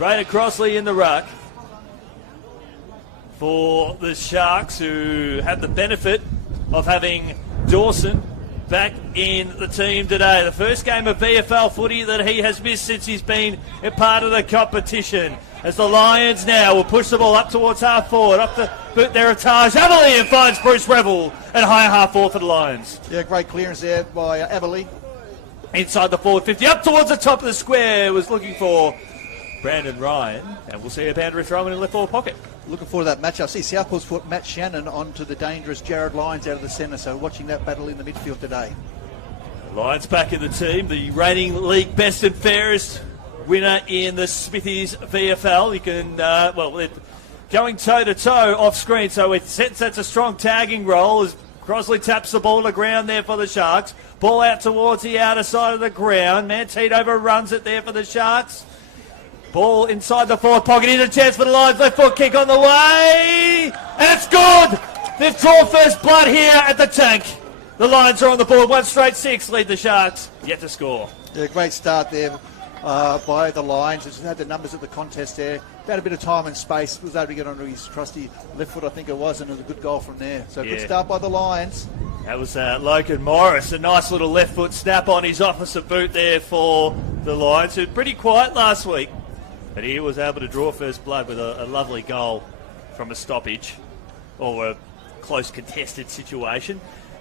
Braden Crossley in the ruck for the Sharks, who have the benefit of having Dawson back in the team today. The first game of VFL footy that he has missed since he's been a part of the competition. As the Lions now will push the ball up towards half forward, up the boot there of Taj Aberley, and finds Bruce Revel at high half forward for the Lions. Yeah, great clearance there by Aberley. Inside the forward 50, up towards the top of the square, was looking for Brandon Ryan, and we'll see a boundary throw in the left forward pocket. Looking forward to that matchup. See Southport's put Matt Shannon onto the dangerous Jared Lyons out of the centre, so watching that battle in the midfield today. Lions back in the team, the reigning league best and fairest winner in the Smithies VFL. You can, they're going toe-to-toe off-screen, so it sets a strong tagging roll as Crossley taps the ball to ground there for the Sharks. Ball out towards the outer side of the ground. Mantine overruns it there for the Sharks. Ball inside the fourth pocket. Here's a chance for the Lions. Left foot kick on the way. And it's good! They've drawn first blood here at the Tank. The Lions are on the board. 1 straight 6 lead the Sharks. Yet to score. Yeah, great start there by the Lions. Just had the numbers of the contest there. Had a bit of time and space. Was able to get onto his trusty left foot, I think it was, and it was a good goal from there. So good start by the Lions. That was Logan Morris. A nice little left foot snap on his opposite boot there for the Lions, who were pretty quiet last week. But he was able to draw first blood with a lovely goal from a stoppage or a close contested situation.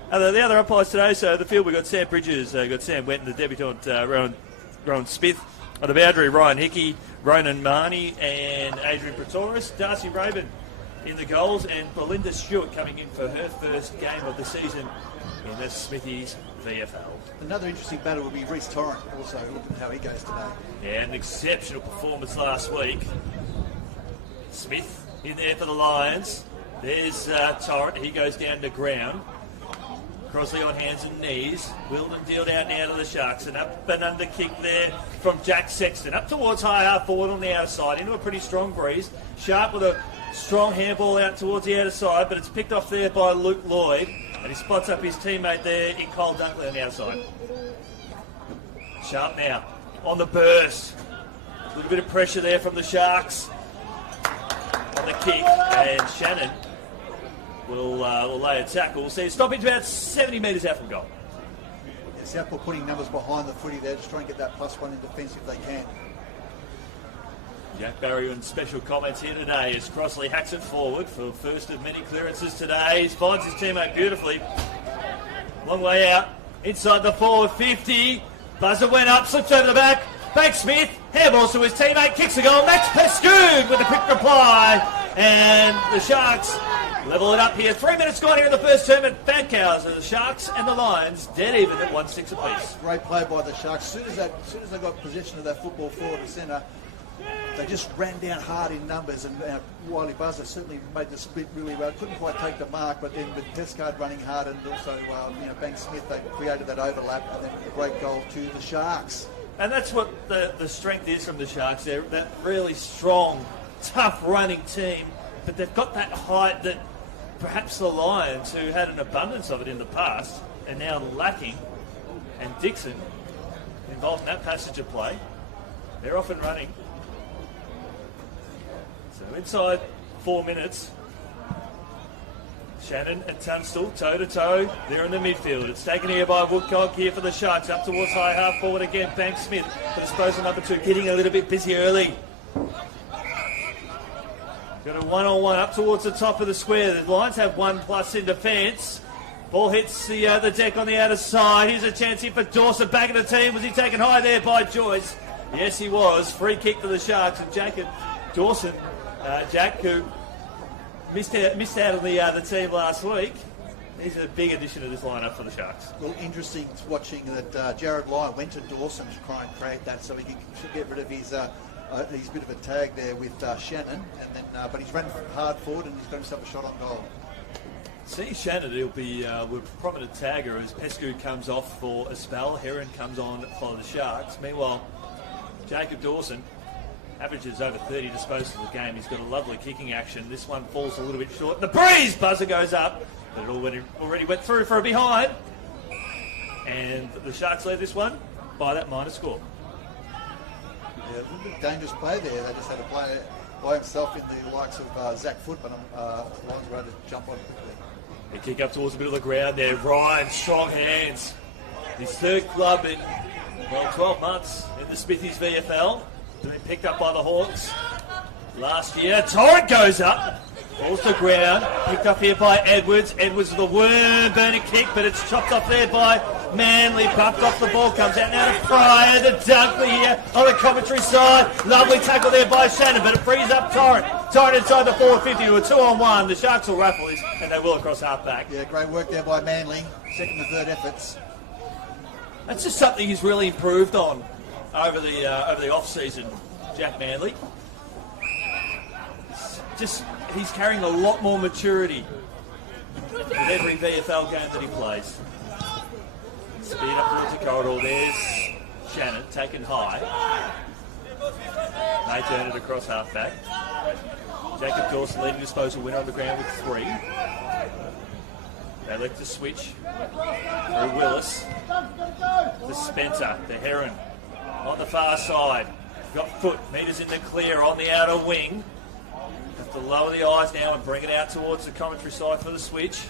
The other umpires today, so the field we've got Sam Bridges, got Sam Wenton, the debutant Rowan Smith. On the boundary, Ryan Hickey, Ronan Marnie and Adrian Pretoris. Darcy Raven in the goals, and Belinda Stewart coming in for her first game of the season in the Smithies VFL. Another interesting battle will be Reece Torrent, also looking at how he goes today. Yeah, an exceptional performance last week. Smith in there for the Lions. There's Torrent, he goes down to ground. Crossley on hands and knees. Wilden dealed out now to the Sharks. An up and under kick there from Jack Sexton. Up towards high half forward on the outside. Into a pretty strong breeze. Sharp with a strong handball out towards the outer side, but it's picked off there by Luke Lloyd. And he spots up his teammate there in Cole Dunkley on the outside. Sharp now on the burst. A little bit of pressure there from the Sharks on the kick. And Shannon will lay a tackle. We'll see it stopping about 70 metres out from goal. Yeah, Southport putting numbers behind the footy there, just trying to get that +1 in defence if they can. Jack Barry in special comments here today as Crossley hacks it forward for first of many clearances today. He finds his teammate beautifully. Long way out. Inside the forward 50. Buzzer went up, slips over the back. Bank Smith, handballs to his teammate, kicks a goal. Max Pescoon with a quick reply. And the Sharks level it up here. 3 minutes gone here in the first term at Fankhauser. The Sharks and the Lions dead even at 1-6 apiece. Great play by the Sharks. As soon as they got possession of that football forward to centre, they just ran down hard in numbers, and Wiley Buzzer certainly made the split really well. Couldn't quite take the mark, but then with Pescard running hard and also Bank Smith, they created that overlap, and then a great goal to the Sharks. And that's what the strength is from the Sharks. They're that really strong, tough running team, but they've got that height that perhaps the Lions, who had an abundance of it in the past, are now lacking. And Dixon, involved in that passage of play, they're off and running. So inside 4 minutes, Shannon and Tunstall toe-to-toe there in the midfield. It's taken here by Woodcock here for the Sharks. Up towards high half forward again, Bank Smith. For disposal number 2, getting a little bit busy early. Got a one-on-one up towards the top of the square. The Lions have 1+ in defence. Ball hits the deck on the outer side. Here's a chance here for Dawson back in the team. Was he taken high there by Joyce? Yes, he was. Free kick to the Sharks. And Jack Dawson, Jack, who missed out on the team last week. He's a big addition to this lineup for the Sharks. Well, interesting watching that Jared Lyon went to Dawson to try and create that so he could get rid of his bit of a tag there with Shannon, and then but he's running hard forward and he's got himself a shot on goal. See Shannon, he'll be with prominent tagger as Pescu comes off for a spell. Heron comes on for the Sharks. Meanwhile, Jacob Dawson averages over 30 disposals of the game. He's got a lovely kicking action. This one falls a little bit short. The breeze buzzer goes up, but it already went through for a behind. And the Sharks lead this one by that minor score. Yeah, a little bit dangerous play there. They just had a player by himself in the likes of Zach Foot, but Lions were able to jump on quickly. They kick up towards the middle of the ground there. Ryan, strong hands. His third club in, 12 months in the Smithies VFL. Been picked up by the Hawks last year. Torrent goes up. Falls to ground. Picked up here by Edwards. Edwards with a worm-burning kick, but it's chopped off there by Manley. Puffed off the ball. Comes out now to Pryor. To Dunkley here on the commentary side. Lovely tackle there by Shannon, but it frees up Torrent. Torrent inside the 450 to a 2-on-1. The Sharks will raffle this, and they will across half-back. Yeah, great work there by Manley. Second and third efforts. That's just something he's really improved on over the off-season, Jack Manley. He's carrying a lot more maturity with every VFL game that he plays. Speed up towards the corridor. There's Shannon taken high. They turn it across half-back. Jacob Dawson leading disposal winner on the ground with 3. They elect to switch through Willis to Spencer, the Heron on the far side. Got Foot, meters in the clear on the outer wing. Have to lower the eyes now and bring it out towards the commentary side for the switch.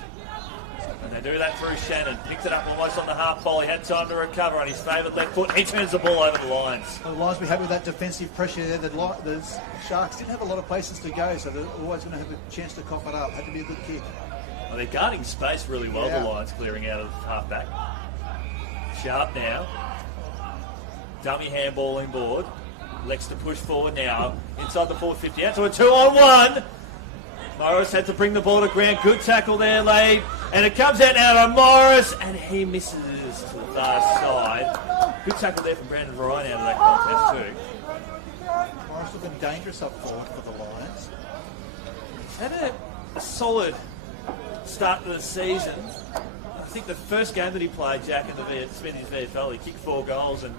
And they do that through Shannon. Picked it up almost on the half pole. He had time to recover on his favourite left foot. He turns the ball over the lines. The Lions be happy with that defensive pressure there. The Sharks didn't have a lot of places to go, so they're always going to have a chance to cough it up. Had to be a good kick. Well, they're guarding space really well, the Lions, clearing out of half-back. Sharp now. Dummy handballing board. Lex to push forward now. Inside the 450. Out to a 2-on-1. Morris had to bring the ball to ground. Good tackle there, laid. And it comes out now to Morris. And he misses to the far side. Good tackle there from Brandon Ryan out of that contest too. Morris has been dangerous up forward for the Lions. Had a solid start to the season. I think the first game that he played, Jack, in the Smithies VFL, he kicked 4 goals and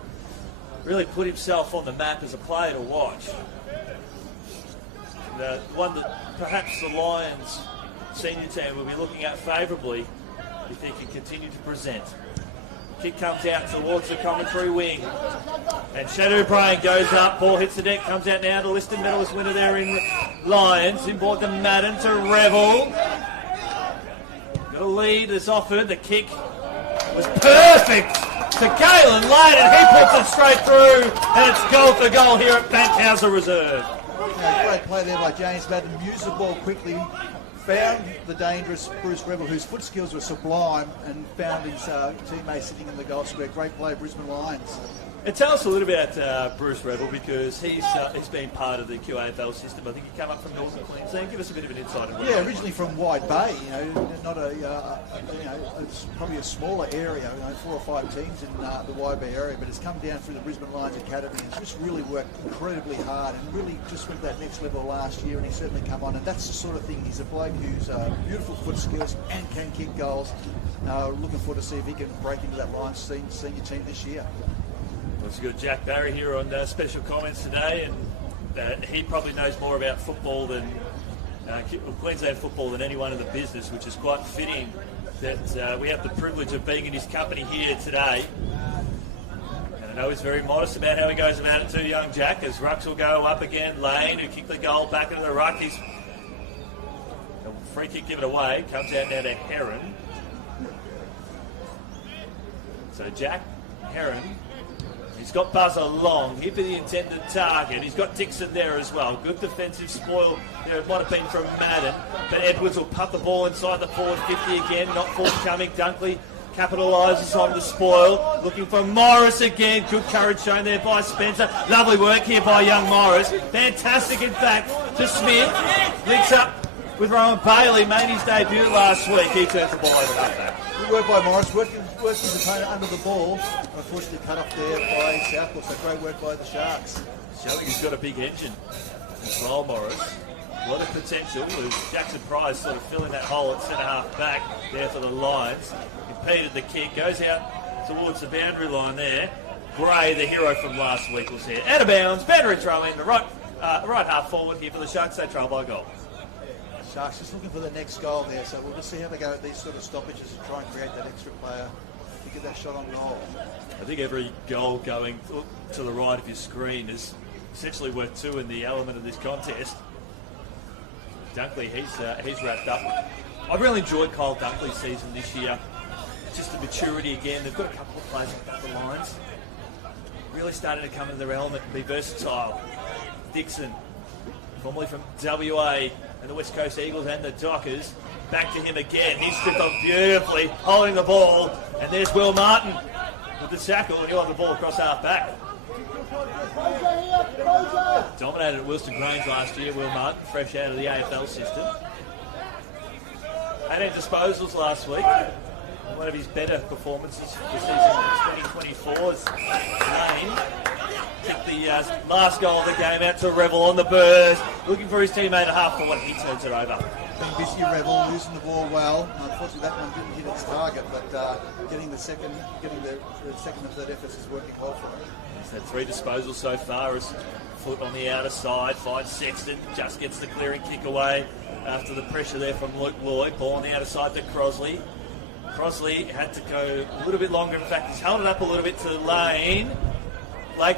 really put himself on the map as a player to watch. The one that perhaps the Lions senior team will be looking at favourably if he can continue to present. Kick comes out towards the commentary wing. And Shadow Bryan goes up. Ball hits the deck. Comes out now to Liston medalist winner there in Lions. Inboard to Madden to Revel. Got a lead that's offered. The kick was perfect to Galen Lane, and he puts it straight through. And it's goal for goal here at Fankhauser Reserve. Yeah, great play there by James Madden. Used the ball quickly. Found the dangerous Bruce Revel, whose foot skills were sublime, and found his teammate sitting in the goal square. Great play, Brisbane Lions. And tell us a little bit about Bruce Revel, because he's been part of the QAFL system. I think he came up from Northern Queensland. Give us a bit of an insight. Yeah, originally from Wide Bay. Not it's probably a smaller area. 4 or 5 teams in the Wide Bay area, but it's come down through the Brisbane Lions Academy and just really worked incredibly hard and really just went to that next level last year. And he's certainly come on, and that's the sort of thing. He's a bloke who's beautiful foot skills and can kick goals. Looking forward to see if he can break into that Lions senior team this year. Let's go Jack Barry here on special comments today, and he probably knows more about football than Queensland football than anyone in the business, which is quite fitting that we have the privilege of being in his company here today. And I know he's very modest about how he goes about it too, young Jack, as rucks will go up again. Lane, who kicked the goal back into the ruck. He's a free kick given away. Comes out now to Heron. So Jack, Heron. He's got Buzzer long, here for the intended target. He's got Dixon there as well. Good defensive spoil there. It might have been from Madden, but Edwards will putt the ball inside the forward 50 again. Not forthcoming. Dunkley capitalises on the spoil. Looking for Morris again. Good courage shown there by Spencer. Lovely work here by young Morris. Fantastic, in fact, to Smith. Links up with Rowan Bailey. Made his debut last week. He turns the ball over back. Good work by Morris. Working his opponent under the ball. Unfortunately cut off there by Southport, so great work by the Sharks. Showing he's got a big engine as well, Morris. A lot of potential as Jackson Price sort of filling that hole at centre half back there for the Lions. Impeded the kick, goes out towards the boundary line there. Gray, the hero from last week, was here. Out of bounds, boundary throw in, the right half forward here for the Sharks. They trail by goal. Sharks just looking for the next goal there, so we'll just see how they go at these sort of stoppages and try and create that extra player to get that shot on goal. I think every goal going to the right of your screen is essentially worth 2 in the element of this contest. Dunkley, he's wrapped up. I've really enjoyed Kyle Dunkley's season this year. Just the maturity again. They've got a couple of players up the lines. Really starting to come into their element and be versatile. Dixon, formerly from WA and the West Coast Eagles and the Dockers. Back to him again. He's stripped on beautifully, holding the ball. And there's Will Martin with the tackle, and he'll have the ball across half back. Dominated at Wilson Grange last year, Will Martin, fresh out of the AFL system. 18 disposals last week. One of his better performances for the season 2024's Lane. Kicked the last goal of the game out to Revel on the burst, looking for his teammate at half forward. He turns it over. Been busy, Revel, losing the ball well. Unfortunately, that one didn't hit its target, but getting the second and third efforts is working well for him. He's had 3 disposals so far. His foot on the outer side, finds Sexton, just gets the clearing kick away after the pressure there from Luke Lloyd. Ball on the outer side to Crosley. Crosley had to go a little bit longer. In fact, he's held it up a little bit to Lake,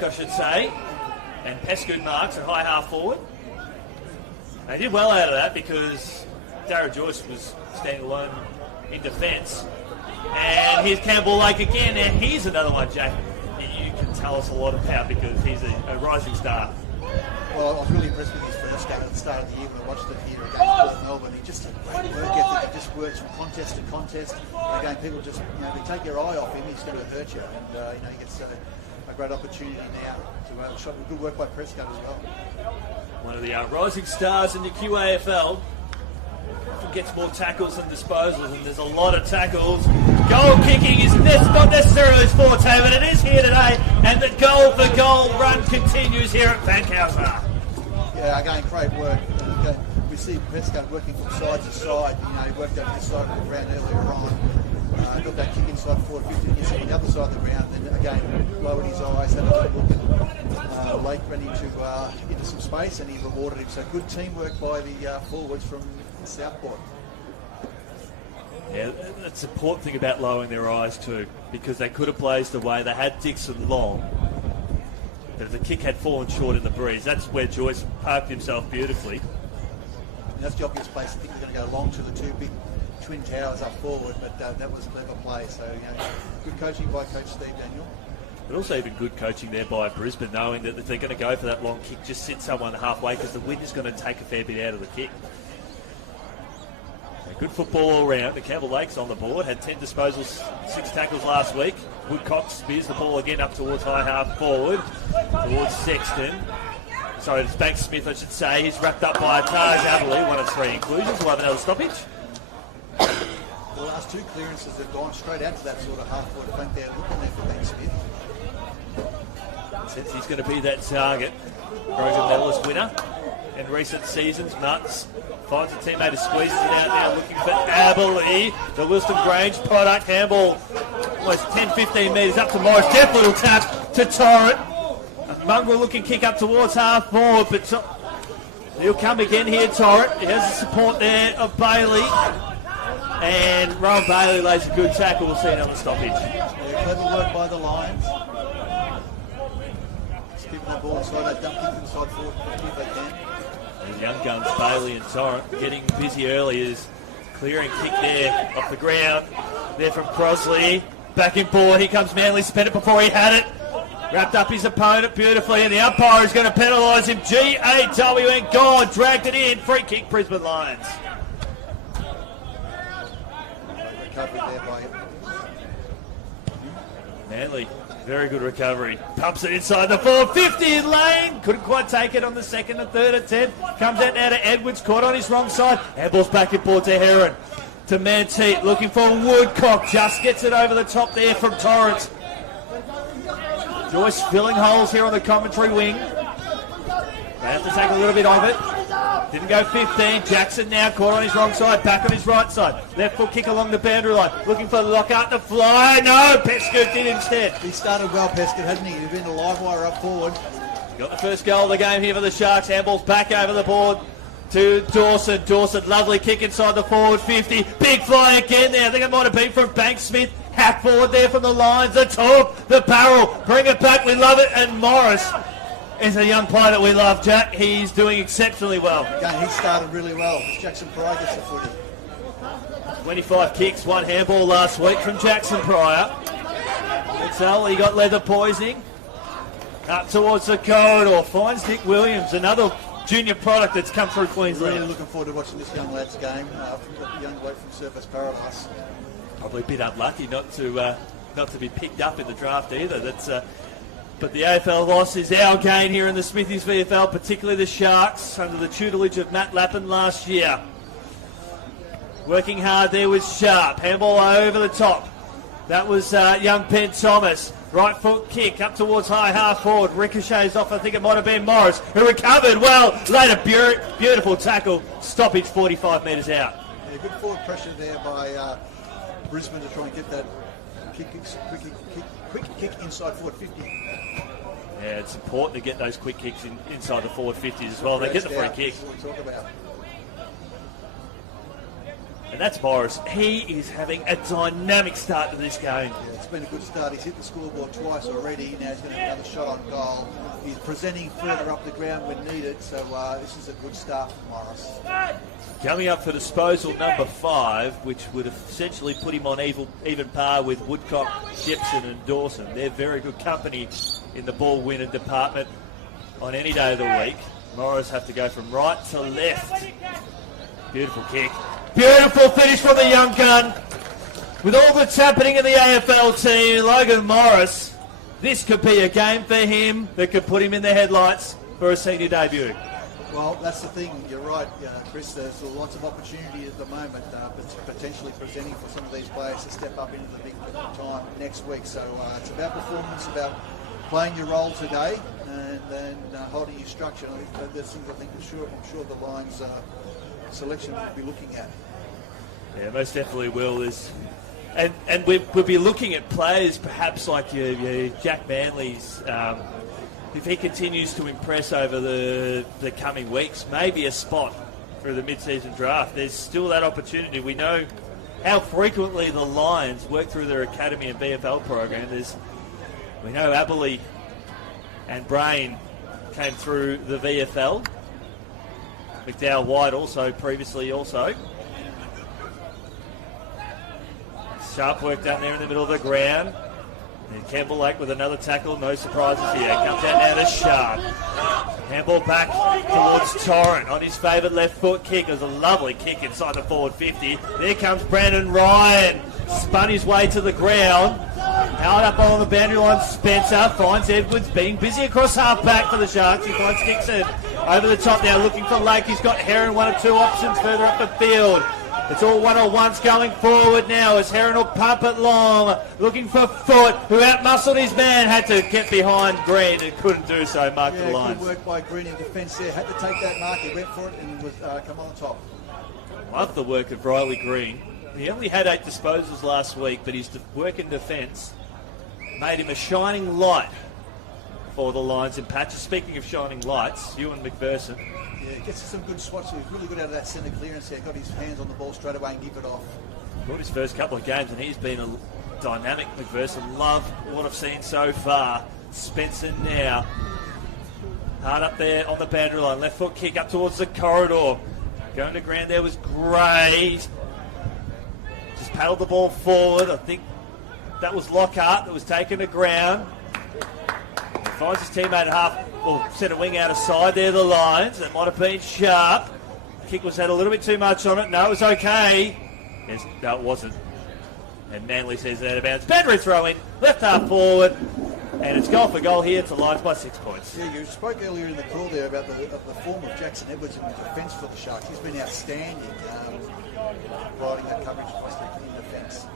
I should say. And Pescood marks at high half forward. They did well out of that because Darragh Joyce was standing alone in defence. And here's Campbell Lake again. Now here's another one, Jack, that you can tell us a lot about because he's a rising star. Well, I was really impressed with his first game at the start of the year when I watched it here against Port Melbourne. He just had great work ethic. He just works from contest to contest. And again, people just, they take your eye off him, he's going to hurt you. And, he gets a great opportunity now to shot. Good work by Prescott as well. One of the rising stars in the QAFL. Gets more tackles than disposals, and there's a lot of tackles. Goal kicking is not necessarily his forte, but it is here today, and the goal for goal run continues here at Fankhauser. Yeah, again, great work. We see Prescott working from side to side. He worked over the side of the ground earlier on. Got that kick inside 450, gets on the other side of the ground, then again lowered his eyes, had a good look at Lake ran into some space, and he rewarded him. So good teamwork by the forwards from Southport. Yeah, that's the important thing about lowering their eyes too, because they could have blazed away. They had Dixon long, but if the kick had fallen short in the breeze, that's where Joyce parked himself beautifully. And that's the obvious place. I think they're going to go long to the 2 big twin towers up forward, but that was a clever play. So good coaching by Coach Steve Daniel. But also even good coaching there by Brisbane, knowing that if they're going to go for that long kick, just sit someone halfway because the wind is going to take a fair bit out of the kick. Good football all round. The Campbell Lakes on the board. Had 10 disposals, 6 tackles last week. Woodcock spears the ball again up towards high half forward. Towards Sexton. Sorry, it's Banks Smith, I should say. He's wrapped up by Taj Adderley. 1 of 3 inclusions. We'll have another stoppage. The last 2 clearances have gone straight out to that sort of half-forward flank there. Looking there for Ben Smith. Since he's going to be that target. Brogan medalist winner in recent seasons. Nuts finds a teammate who squeezes it out now, looking for Aberley. The Wilson Grange product. Handball almost 10-15 metres up to Morris. Deft little tap to Torrent. A mongrel looking kick up towards half forward, but he'll come again here, Torrent. He has the support there of Bailey. And Rowan Bailey lays a good tackle. We'll see another stoppage. Yeah, clever work by the Lions. Just keeping the ball inside that dump kick inside forward if they can. The young guns, Bailey and Torrent, getting busy early as clearing kick there off the ground. There from Crosley. Back in board. Here comes Manley. Spent it before he had it. Wrapped up his opponent beautifully, and the umpire is going to penalise him. GAWN gone. Dragged it in. Free kick, Brisbane Lions. Recovery there by Manley, very good recovery. Pumps it inside the 450 in lane. Couldn't quite take it on the second and third attempt. Comes out now to Edwards, caught on his wrong side. Handball's back in board to Heron. To Manteet, looking for Woodcock. Just gets it over the top there from Torrance. Joyce filling holes here on the commentary wing. They have to take a little bit of it. Didn't go 15. Jackson now caught on his wrong side, back on his right side. Left foot kick along the boundary line. Looking for Lockhart to fly. No, Pescood did instead. He started well, Pescood, hadn't he? He's been a live wire up forward. Got the first goal of the game here for the Sharks. Handball's back over the board to Dawson. Dawson, lovely kick inside the forward 50. Big fly again there. I think it might have been from Banks Smith. Hack forward there from the lines. The top, the barrel. Bring it back. We love it. And Morris is a young player that we love, Jack. He's doing exceptionally well. Again, he started really well. Jackson Pryor gets the footy. 25 kicks, 1 handball last week from Jackson Pryor. So he got leather poisoning. Up towards the corridor, finds Nick Williams, another junior product that's come through Queensland. Really looking forward to watching this young lad's game, from the young bloke from Surface Paradise. Probably a bit unlucky not to be picked up in the draft either. But the AFL loss is our gain here in the Smithies VFL, particularly the Sharks, under the tutelage of Matt Lappin last year. Working hard there with Sharp. Handball over the top. That was young Penn Thomas. Right foot kick up towards high half forward. Ricochets off, I think it might have been Morris, who recovered well. Later, beautiful tackle. Stoppage 45 metres out. Yeah, good forward pressure there by Brisbane to try and get that quick kick inside forward 50. Yeah, it's important to get those quick kicks inside the forward 50s as well. They get the free kick. That's what we talk about. And that's Morris. He is having a dynamic start to this game. Yeah, it's been a good start. He's hit the scoreboard twice already. Now he's going to have another shot on goal. He's presenting further up the ground when needed, so this is a good start for Morris. Coming up for disposal number 5, which would essentially put him on even par with Woodcock, Shepson and Dawson. They're very good company in the ball winner department on any day of the week. Morris have to go from right to left. Beautiful kick. Beautiful finish from the young gun. With all that's happening in the AFL team, Logan Morris, this could be a game for him that could put him in the headlights for a senior debut. Well, that's the thing. You're right, Chris. There's lots of opportunity at the moment, potentially presenting for some of these players to step up into the big time next week. So it's about performance, about playing your role today, and then holding your structure. There's things I'm sure the Lions selection will be looking at. Yeah, most definitely will. And we'll be looking at players perhaps like your Jack Manley's. If he continues to impress over the coming weeks, maybe a spot for the mid-season draft. There's still that opportunity. We know how frequently the Lions work through their academy and VFL program. We know Aberley and Brain came through the VFL. McDowell White also previously also. Sharp work down there in the middle of the ground. And Campbell Lake with another tackle, no surprises here. Comes out now to Sharp. Handball back towards Torrent on his favoured left foot kick. It was a lovely kick inside the forward 50. There comes Brandon Ryan. Spun his way to the ground. Held up on the boundary line. Spencer finds Edwards being busy across half back for the Sharks. He finds Dixon over the top now looking for Lake. He's got Heron, 1 or 2 options further up the field. It's all one-on-ones going forward now as Heron will pump it long, looking for Foot, who outmuscled his man, had to get behind Green and couldn't do so, mark the lines. Good work by Green in defence there, had to take that mark, he went for it and was come on top. Love the work of Riley Green. He only had 8 disposals last week, but his work in defence made him a shining light for the Lions in patches. Speaking of shining lights, Ewan McPherson. Yeah, gets some good swats. He was really good out of that centre clearance there. Got his hands on the ball straight away and give it off. Got his first couple of games and he's been a dynamic McPherson. Love what I've seen so far. Spencer now. Hard up there on the boundary line. Left foot kick up towards the corridor. Going to ground there was Gray. Just paddled the ball forward. I think that was Lockhart that was taken to ground. He finds his teammate centre wing out of side there, the Lions. That might have been Sharp. The kick had a little bit too much on it. No, it was okay. Yes, no, it wasn't. And Manley says that out of bounds. Boundary throw in, left half forward. And it's goal for goal here to Lions by 6 points. Yeah, you spoke earlier in the call there about the form of Jackson Edwards in the defence for the Sharks. He's been outstanding, riding that coverage in defence.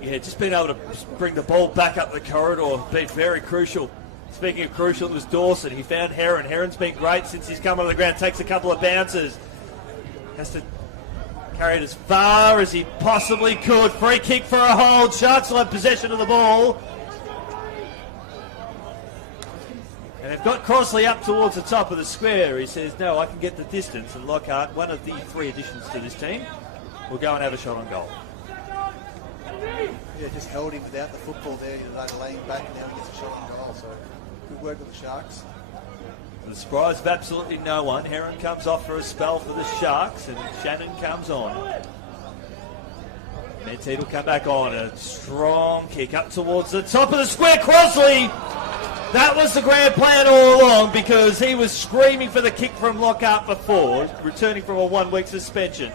Yeah, just being able to bring the ball back up the corridor, been very crucial. Speaking of crucial, it was Dawson. He found Heron. Heron's been great since he's come on the ground. Takes a couple of bounces. Has to carry it as far as he possibly could. Free kick for a hold. Sharks will have possession of the ball. And they've got Crossley up towards the top of the square. He says, no, I can get the distance. And Lockhart, one of the 3 additions to this team, will go and have a shot on goal. Yeah, just held him without the football there. He laying back and now he gets a shot on goal. So good work with the Sharks. To the surprise of absolutely no one, Heron comes off for a spell for the Sharks, and Shannon comes on. Menteith will come back on. A strong kick up towards the top of the square. Crosley! That was the grand plan all along, because he was screaming for the kick from Lockhart before, returning from a 1-week suspension.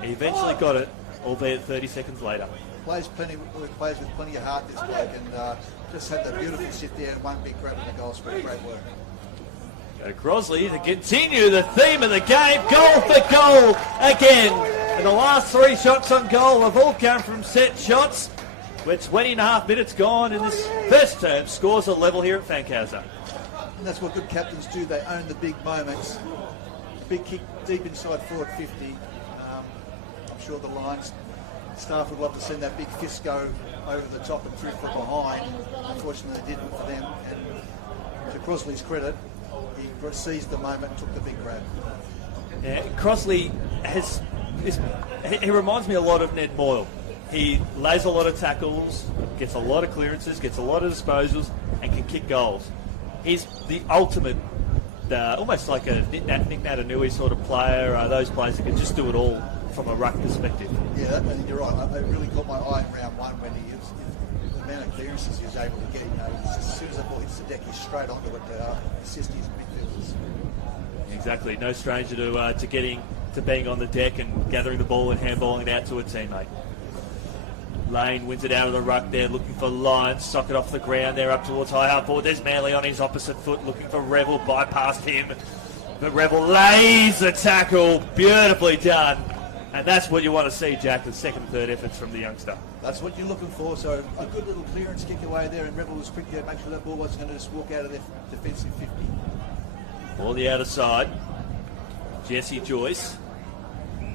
He eventually got it, albeit 30 seconds later. Plays with plenty of heart, this bloke, and just had the beautiful sit there and one big grab in the goal square. Great work. Go Crosley to continue the theme of the game. Goal for goal again. And the last 3 shots on goal have all come from set shots. We're 20 and a half minutes gone in this first term. Scores are level here at Fankhauser. And that's what good captains do. They own the big moments. Big kick deep inside forward 50. I'm sure the Lions staff would love to send that big fist go over the top and through from behind. Unfortunately, they didn't for them. And to Crosley's credit, he seized the moment and took the big grab. Yeah, Crosley he reminds me a lot of Ned Moyle. He lays a lot of tackles, gets a lot of clearances, gets a lot of disposals, and can kick goals. He's the ultimate, almost like a Nick Natanui sort of player. Those players that can just do it all from a ruck perspective. Yeah, and you're right. It really caught my eye in round 1 when the amount of clearances he was able to get. As soon as the ball hits the deck, he's straight onto it to assist his midfielders. Exactly. No stranger to getting to being on the deck and gathering the ball and handballing it out to a teammate. Lane wins it out of the ruck there, looking for Lyons. Sock it off the ground there up towards high half forward. There's Manley on his opposite foot, looking for Revel, bypassed him. But Revel lays the tackle, beautifully done. And that's what you want to see, Jack, the second and third efforts from the youngster. That's what you're looking for. So a good little clearance kick away there, and Revel was quick there, make sure that ball wasn't going to just walk out of their defensive 50. Ball the outer side. Jesse Joyce.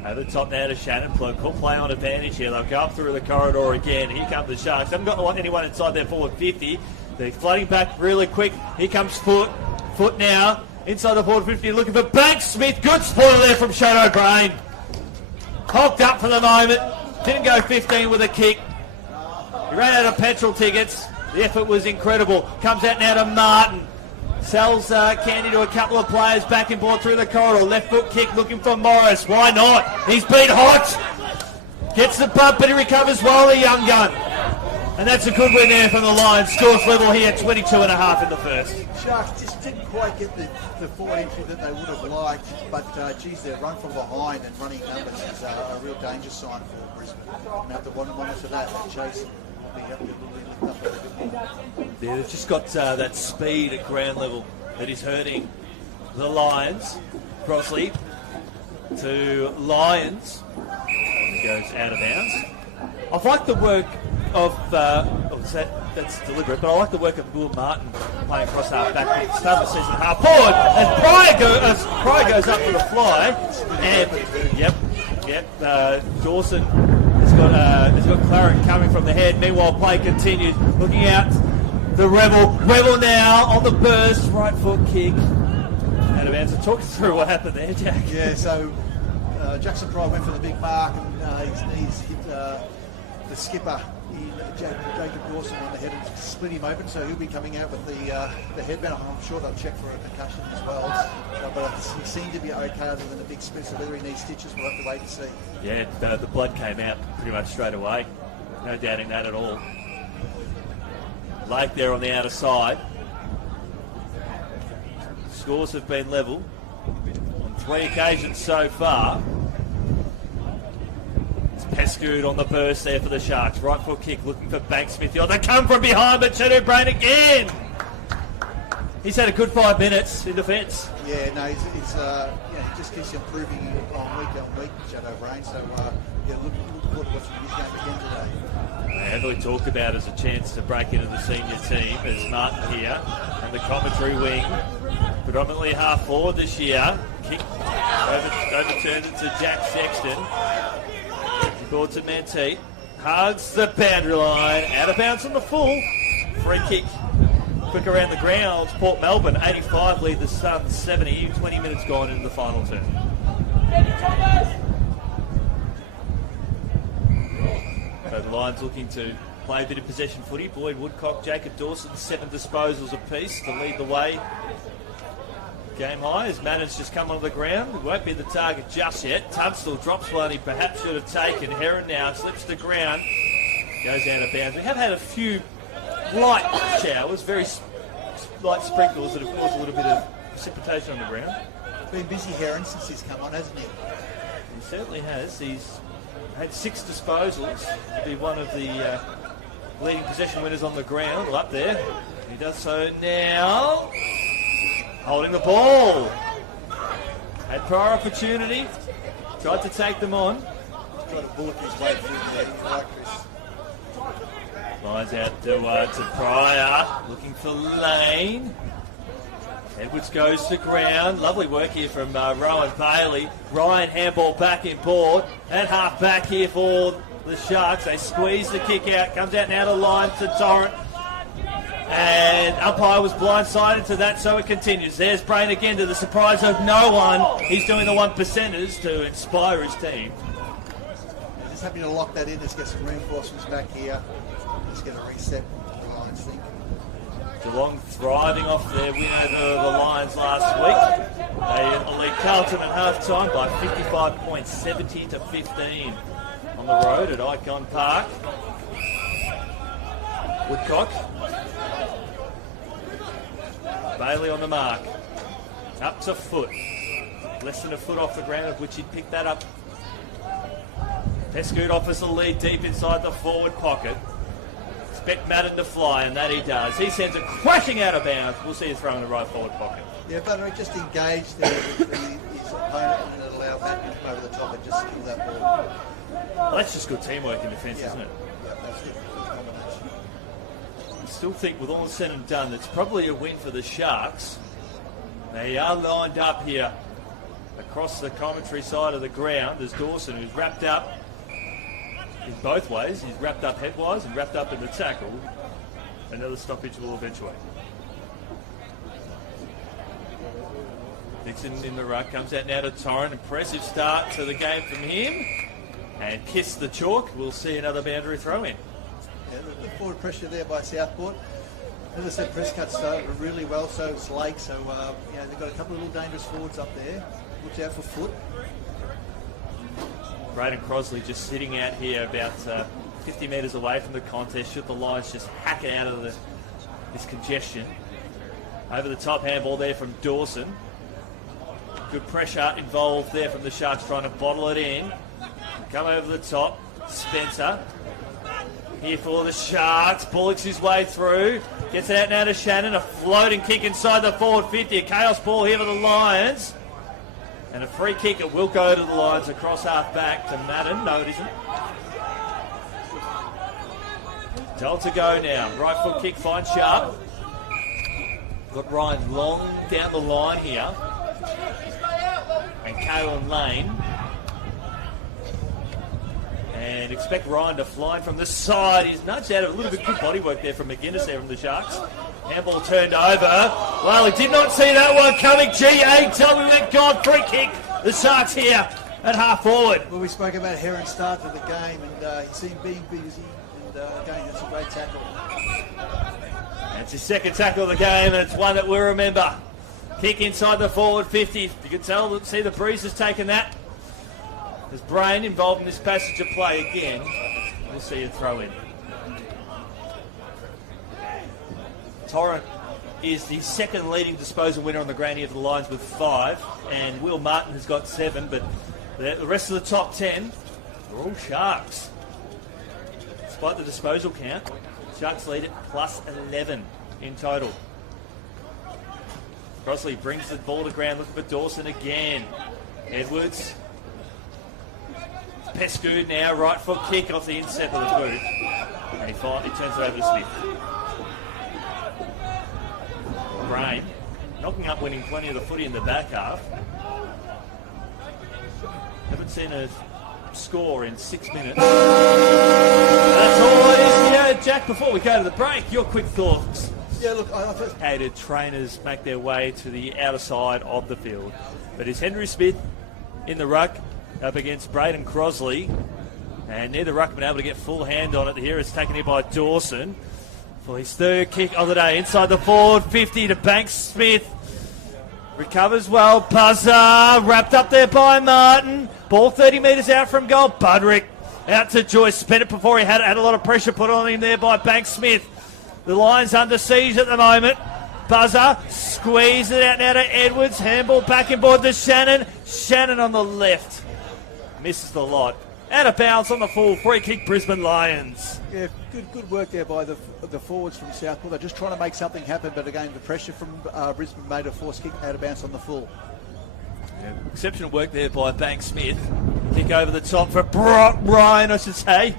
Over the top now to Shannon. Cool play on advantage here. They'll go up through the corridor again. Here come the Sharks. They haven't got anyone inside their forward 50. They're flooding back really quick. Here comes Foot. Foot now. Inside the forward 50 looking for Banks Smith. Good spoiler there from Shane O'Brien. Hulked up for the moment. Didn't go 15 with a kick. He ran out of petrol tickets. The effort was incredible. Comes out now to Martin. Sells Candy to a couple of players, back and forth through the corridor. Left foot kick looking for Morris. Why not? He's been hot. Gets the bump, but he recovers well, the young gun. And that's a good win there from the Lions. Scores level here, 22.5 in the first. Sharks just didn't quite get the forward entry that they would have liked, but geez, their run from behind and running numbers is a real danger sign for Brisbane. They have to monitor that and chase. Yeah, they've just got that speed at ground level that is hurting the Lions. Crosley to Lions. He goes out of bounds. I've liked the work of, that's deliberate, but I like the work of Will Martin playing cross half back at the start of the season, half forward, as Pryor goes up for the fly. And, Dawson has got Claret coming from the head. Meanwhile, play continues. Looking out the Revel. Revel now on the burst. Right foot kick. Out of bounds. Talk us through what happened there, Jack. Yeah, so Jackson Pryor went for the big mark and his knees hit the skipper, Jacob Dawson, on the head and split him open. So he'll be coming out with the headband. I'm sure they'll check for a concussion as well. But he seemed to be okay other than a big split. So whether he needs stitches, we'll have to wait and see. Yeah, the blood came out pretty much straight away. No doubting that at all. Lake there on the outer side. Scores have been level on 3 occasions so far. It's Pescood on the burst there for the Sharks. Right foot kick looking for Banksmith. They come from behind, but Shadow Brain again. He's had a good 5 minutes in defence. Yeah, no, he just keeps improving on week, Shadow Brain. So, look forward to watching his game again today. Heavily talked about as a chance to break into the senior team. There's Martin here, and the commentary wing, predominantly half forward this year. Kick overturned it to Jack Sexton. Ball to Menteith. Hugs the boundary line. Out of bounds on the full. Free kick. Quick around the ground. Port Melbourne 85 lead the Suns 70. 20 minutes gone into the final term. So the Lions looking to play a bit of possession footy. Boyd Woodcock, Jacob Dawson, 7 disposals apiece to lead the way game high as Madden's just come on the ground. It won't be the target just yet. Tunstall drops one he perhaps should have taken. Heron now slips to ground. Goes out of bounds. We have had a few light showers, very light sprinkles that have caused a little bit of precipitation on the ground. Been busy Heron since he's come on, hasn't he? He certainly has. He's had 6 disposals to be one of the leading possession winners on the ground. Well, up there. He does so now. Holding the ball. Had prior opportunity. Tried to take them on. He's got to bullet his way through there. He's right, Chris. Lines out to Pryor. Looking for Lane. Edwards goes to ground. Lovely work here from Rowan Bailey. Ryan handball back in board. And half back here for the Sharks. They squeeze the kick out. Comes out now to line to Torrent. And umpire was blindsided to that, so it continues. There's Brain again to the surprise of no one. He's doing the 1%ers to inspire his team. Just happy to lock that in. Let's get some reinforcements back here. Let's get a reset the Lions think. Geelong thriving off their win over the Lions last week. They lead Carlton at half-time by 55 points, 70 to 15 on the road at Icon Park. Woodcock. Bailey on the mark. Up to foot. Less than a foot off the ground, of which he'd pick that up. Pescoot offers the lead deep inside the forward pocket. Expect Madden to fly, and that he does. He sends it crashing out of bounds. We'll see a throw in the right forward pocket. Yeah, but just engaged there with his opponent and allow Madden to come over the top and just steal that ball. Well, that's just good teamwork in defence, Yeah. isn't it? Yeah, that's good combination. I still think with all said and done, it's probably a win for the Sharks. They are lined up here across the commentary side of the ground. There's Dawson, who's wrapped up in both ways. He's wrapped up headwise and wrapped up in the tackle. Another stoppage will eventuate. Nixon in the ruck, comes out now to Torrent. Impressive start to the game from him. And kiss the chalk. We'll see another boundary throw in. Yeah, the forward pressure there by Southport. As I said, Prescott started really well, so it's Lake. So, they've got a couple of little dangerous forwards up there. Watch out for Foot. Braden Crosley just sitting out here about 50 metres away from the contest. Should the Lions just hack it out of this congestion. Over the top handball there from Dawson. Good pressure involved there from the Sharks trying to bottle it in. Come over the top. Spencer. Here for the Sharks. Bullocks his way through. Gets it out now to Shannon. A floating kick inside the forward 50. A chaos ball here for the Lions. And a free kick. It will go to the Lions across half back to Madden. No, it isn't. 12 to go now. Right foot kick finds Sharp. Got Ryan long down the line here. And Kalen Lane. And expect Ryan to fly from the side. He's nudged out of a little bit good body work there from McGuinness there from the Sharks. Handball turned over. Well, he did not see that one coming. GA, tell me that God, free kick. The Sharks here at half forward. Well, we spoke about Heron's start to the game, and he seemed being busy. And again, that's a great tackle. That's his second tackle of the game, and it's one that we remember. Kick inside the forward 50. You can see the breeze has taken that. There's Brain involved in this passage of play again. We'll see a throw in. Torrent is the second leading disposal winner on the ground here for the Lions with 5, and Will Martin has got 7, but the rest of the top 10 are all Sharks. Despite the disposal count, Sharks lead it plus 11 in total. Crossley brings the ball to ground, looking for Dawson again. Edwards. Pescoot now, right foot kick off the instep of the boot. And he turns it over to Smith. Brain knocking up, winning plenty of the footy in the back half. Haven't seen a score in 6 minutes. That's all it is here, Jack. Before we go to the break, your quick thoughts. Yeah, look, I thought... How did trainers make their way to the outer side of the field? But it's Henry Smith in the ruck up against Braden Crosley. And neither ruck been able to get full hand on it. Here it's taken here by Dawson for his third kick of the day. Inside the forward 50 to Banks Smith. Recovers well. Buzzer wrapped up there by Martin. Ball 30 metres out from goal. Budrick out to Joyce. Spent it before he had a lot of pressure put on him there by Banks Smith. The Lions under siege at the moment. Buzzer squeezes it out now to Edwards. Handball back inboard to Shannon. Shannon on the left. Misses the lot. Out of bounds on the full. Free kick, Brisbane Lions. Yeah, good work there by the forwards from Southport. They're just trying to make something happen, but again, the pressure from Brisbane made a forced kick out of bounds on the full. Yeah, exceptional work there by Banks Smith. Kick over the top for Ryan, I should say.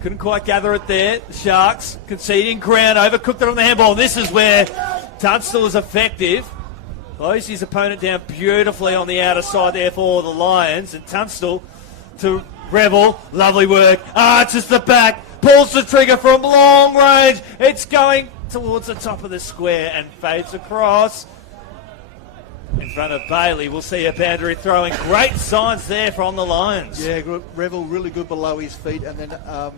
Couldn't quite gather it there. The Sharks conceding ground over. Cooked it on the handball. This is where Tunstall is effective. Closed his opponent down beautifully on the outer side there for the Lions. And Tunstall to Revel. Lovely work. Arches the back. Pulls the trigger from long range. It's going towards the top of the square and fades across. In front of Bailey, we'll see a boundary throwing. Great signs there from the Lions. Yeah, Revel really good below his feet, and then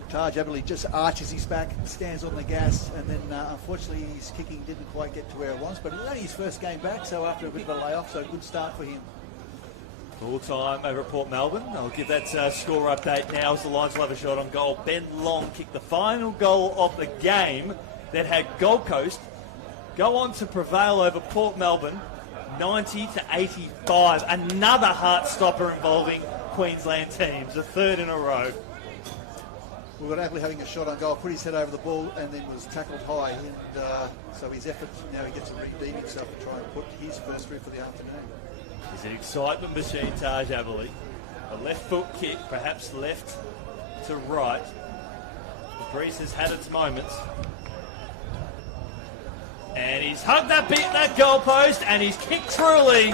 Taj Aberley just arches his back, stands on the gas, and then unfortunately his kicking didn't quite get to where it was, but it was only his first game back, so after a bit of a layoff, so a good start for him. Full time over at Port Melbourne. I'll give that score update now as the Lions will have a shot on goal. Ben Long kicked the final goal of the game that had Gold Coast go on to prevail over Port Melbourne 90 to 85. Another heart stopper involving Queensland teams, a third in a row. We've got Aberley having a shot on goal, put his head over the ball and then was tackled high, and so his effort, now he gets to redeem himself and try and put his first through for the afternoon. He's an excitement machine, Taj Aberley. A left foot kick, perhaps left to right. The breeze has had its moments. And he's hugged that goalpost, and he's kicked truly.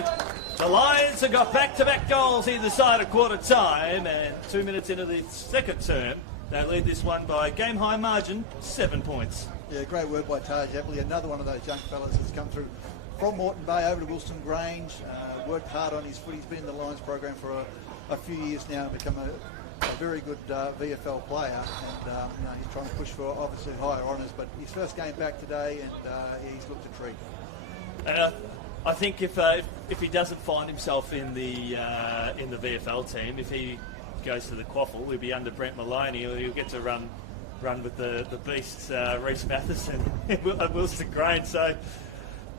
The Lions have got back-to-back goals either side of quarter time, and 2 minutes into the second term, they lead this one by a game-high margin, 7 points. Yeah, great work by Taj Aberley. Another one of those young fellas that's come through from Moreton Bay over to Wilson Grange, worked hard on his foot. He's been in the Lions program for a few years now and become a very good VFL player, and he's trying to push for obviously higher honours, but his first game back today, and he's looked a treat. I think if he doesn't find himself in the VFL team, if he goes to the Quaffle, he'll be under Brent Maloney, he'll get to run with the beasts, Reece Matheson and Wilson Grange. So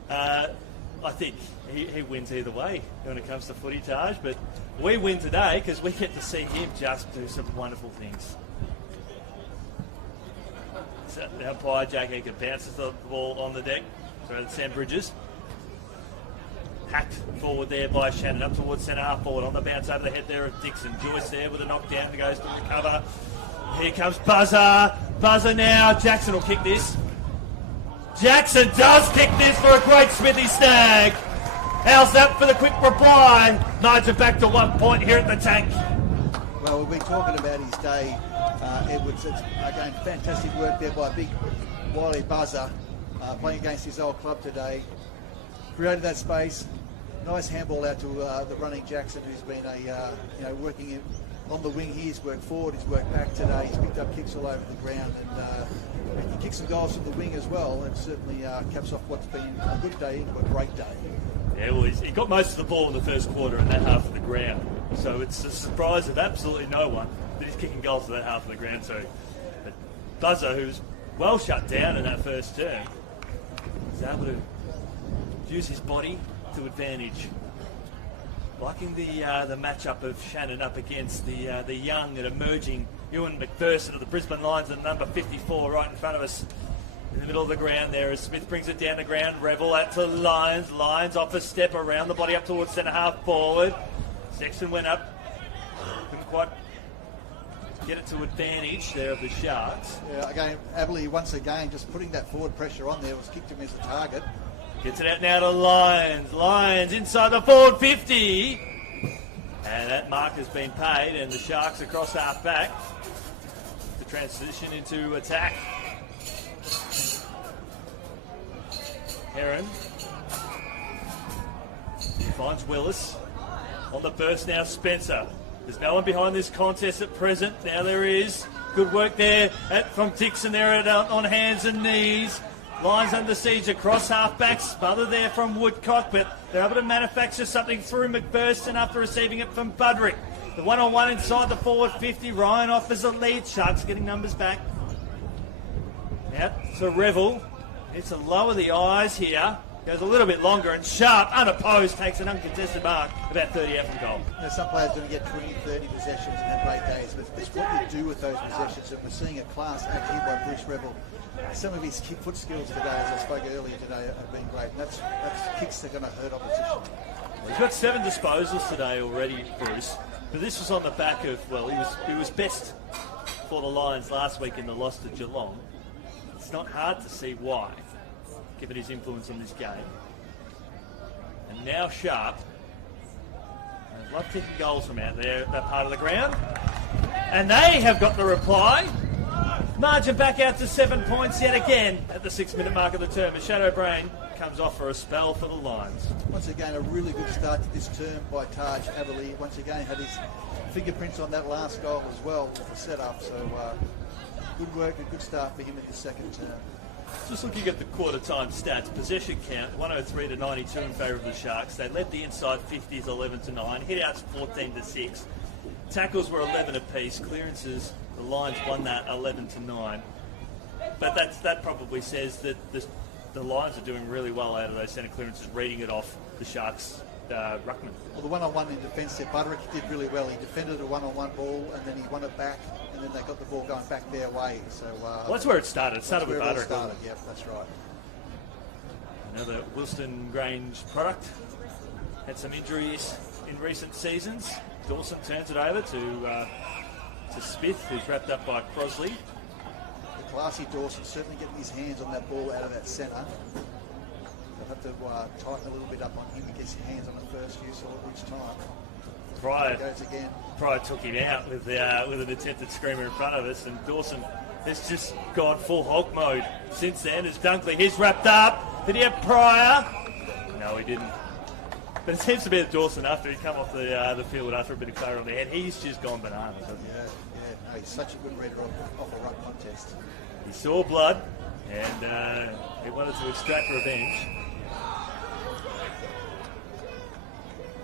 I think he wins either way when it comes to footy, Taj, but we win today because we get to see him just do some wonderful things. So the umpire, Jack Egan, bounces the ball on the deck. So Sam Bridges. Hacked forward there by Shannon, up towards centre half forward. On the bounce over the head there of Dixon. Joyce there with a knockdown, goes to recover. Here comes Buzzer. Buzzer now. Jackson will kick this. Jackson does kick this for a great Smithy snag. How's that for the quick reply? Margin back to 1 point here at the Tank. Well, we've been talking about his day, Edwards. It's, again, fantastic work there by big Wiley Buzzer, playing against his old club today. Created that space. Nice handball out to the running Jackson, who's been working on the wing. He's worked forward, he's worked back today. He's picked up kicks all over the ground, and he kicks some goals from the wing as well. And certainly caps off what's been a good day into a great day. Yeah, well, he got most of the ball in the first quarter in that half of the ground. So it's a surprise of absolutely no one that he's kicking goals to that half of the ground too. But Buzzer, who's well shut down in that first term, is able to use his body to advantage. Liking the matchup of Shannon up against the young and emerging Ewan McPherson of the Brisbane Lions at number 54 right in front of us in the middle of the ground there as Smith brings it down the ground. Revel out to Lyons. Lyons off a step around the body up towards centre half forward. Sexton went up. Couldn't quite get it to advantage there of the Sharks. Yeah, again, Aberley once again just putting that forward pressure on there, was kicked him as a target. Gets it out now to Lyons. Lyons inside the forward 50. And that mark has been paid, and the Sharks across half back to transition into attack. Heron finds Willis. On the burst now, Spencer. There's no one behind this contest at present. Now there is. Good work there from Dixon there on hands and knees. Lions under siege across half back. Smother there from Woodcock, but They're able to manufacture something through McPherson after receiving it from Budrick. The one-on-one inside the forward 50. Ryan offers a lead. Sharks getting numbers back. Now, so Revel needs to lower the eyes here. Goes a little bit longer, and Sharp, unopposed, takes an uncontested mark about 30 out from goal. Some players are going to get 20, 30 possessions and have great days, but it's what you do with those possessions. And we're seeing a class act here by Bruce Revel. Some of his foot skills today, as I spoke earlier today, have been great. And that's kicks that are going to hurt opposition. He's got 7 disposals today already, Bruce. But this was on the back of, well, he was best for the Lions last week in the loss to Geelong. It's not hard to see why, given his influence in this game. And now Sharp. They love kicking goals from out there, that part of the ground. And they have got the reply. Margin back out to 7 points yet again at the 6-minute mark of the term as Shadow Brain comes off for a spell for the Lions. Once again, a really good start to this term by Taj Avali. Once again, had his fingerprints on that last goal as well with the setup. So good work, a good start for him in his second term. Just looking at the quarter time stats, possession count 103 to 92 in favour of the Sharks. They led the inside 50s 11 to 9, hit outs 14 to 6. Tackles were 11 apiece, clearances, the Lions won that 11 to 9. But that probably says that the Lions are doing really well out of those centre clearances, reading it off the Sharks' ruckman. Well, the one-on-one in defence there, Budrick did really well. He defended a one-on-one ball and then he won it back, and then they got the ball going back their way. So well, that's where it started. It started with Budrick. Yep, that's right. Another Wilston Grange product. Had some injuries in recent seasons. Dawson turns it over to Smith, who's wrapped up by Crosley. The classy Dawson certainly getting his hands on that ball out of that centre. They'll have to tighten a little bit up on him. He gets his hands on the first few each time. Pryor took him out with an attempted screamer in front of us, and Dawson has just gone full Hulk mode since then. As Dunkley, he's wrapped up. Did he have Pryor? No, he didn't. But it seems to be that Dawson, after he'd come off the field after a bit of clarity on the head, he's just gone bananas. Yeah. No, he's such a good reader of a ruck contest. He saw blood, and he wanted to extract revenge.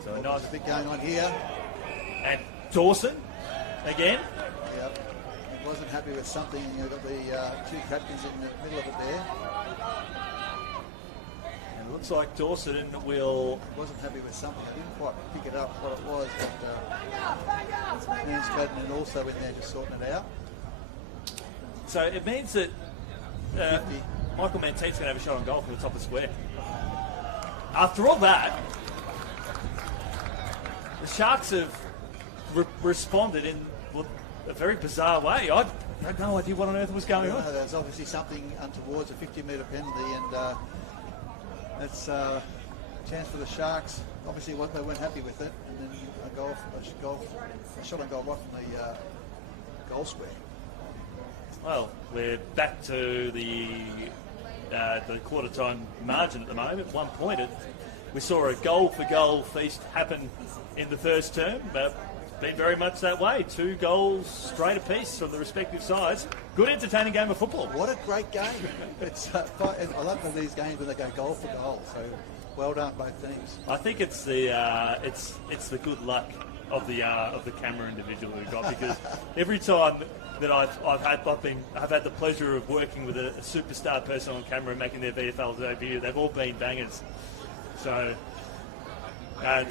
So There's a bit going on here. And Dawson, again. Yep. He wasn't happy with something, and you've got the 2 captains in the middle of it there. And it looks like Dawson will... He wasn't happy with something. I didn't quite pick it up what it was, but Nance Madden also in there just sorting it out. So it means that Michael Manteet's going to have a shot on goal from the top of the square. After all that, the Sharks have responded in a very bizarre way. I had no idea what on earth was going on. There's obviously something towards a 50-metre penalty, and that's a chance for the Sharks. Obviously, they weren't happy with it, and then a shot on goal right from the goal square. Well, we're back to the quarter-time margin at the moment. 1 point. We saw a goal-for-goal feast happen in the first term, but been very much that way. 2 goals straight apiece from the respective sides. Good, entertaining game of football. What a great game! I love these games when they go goal for goal. So well done, both teams. I think it's the good luck of the camera individual who got, because every time that I've had the pleasure of working with a superstar person on camera making their VFL debut, they've all been bangers. So I'll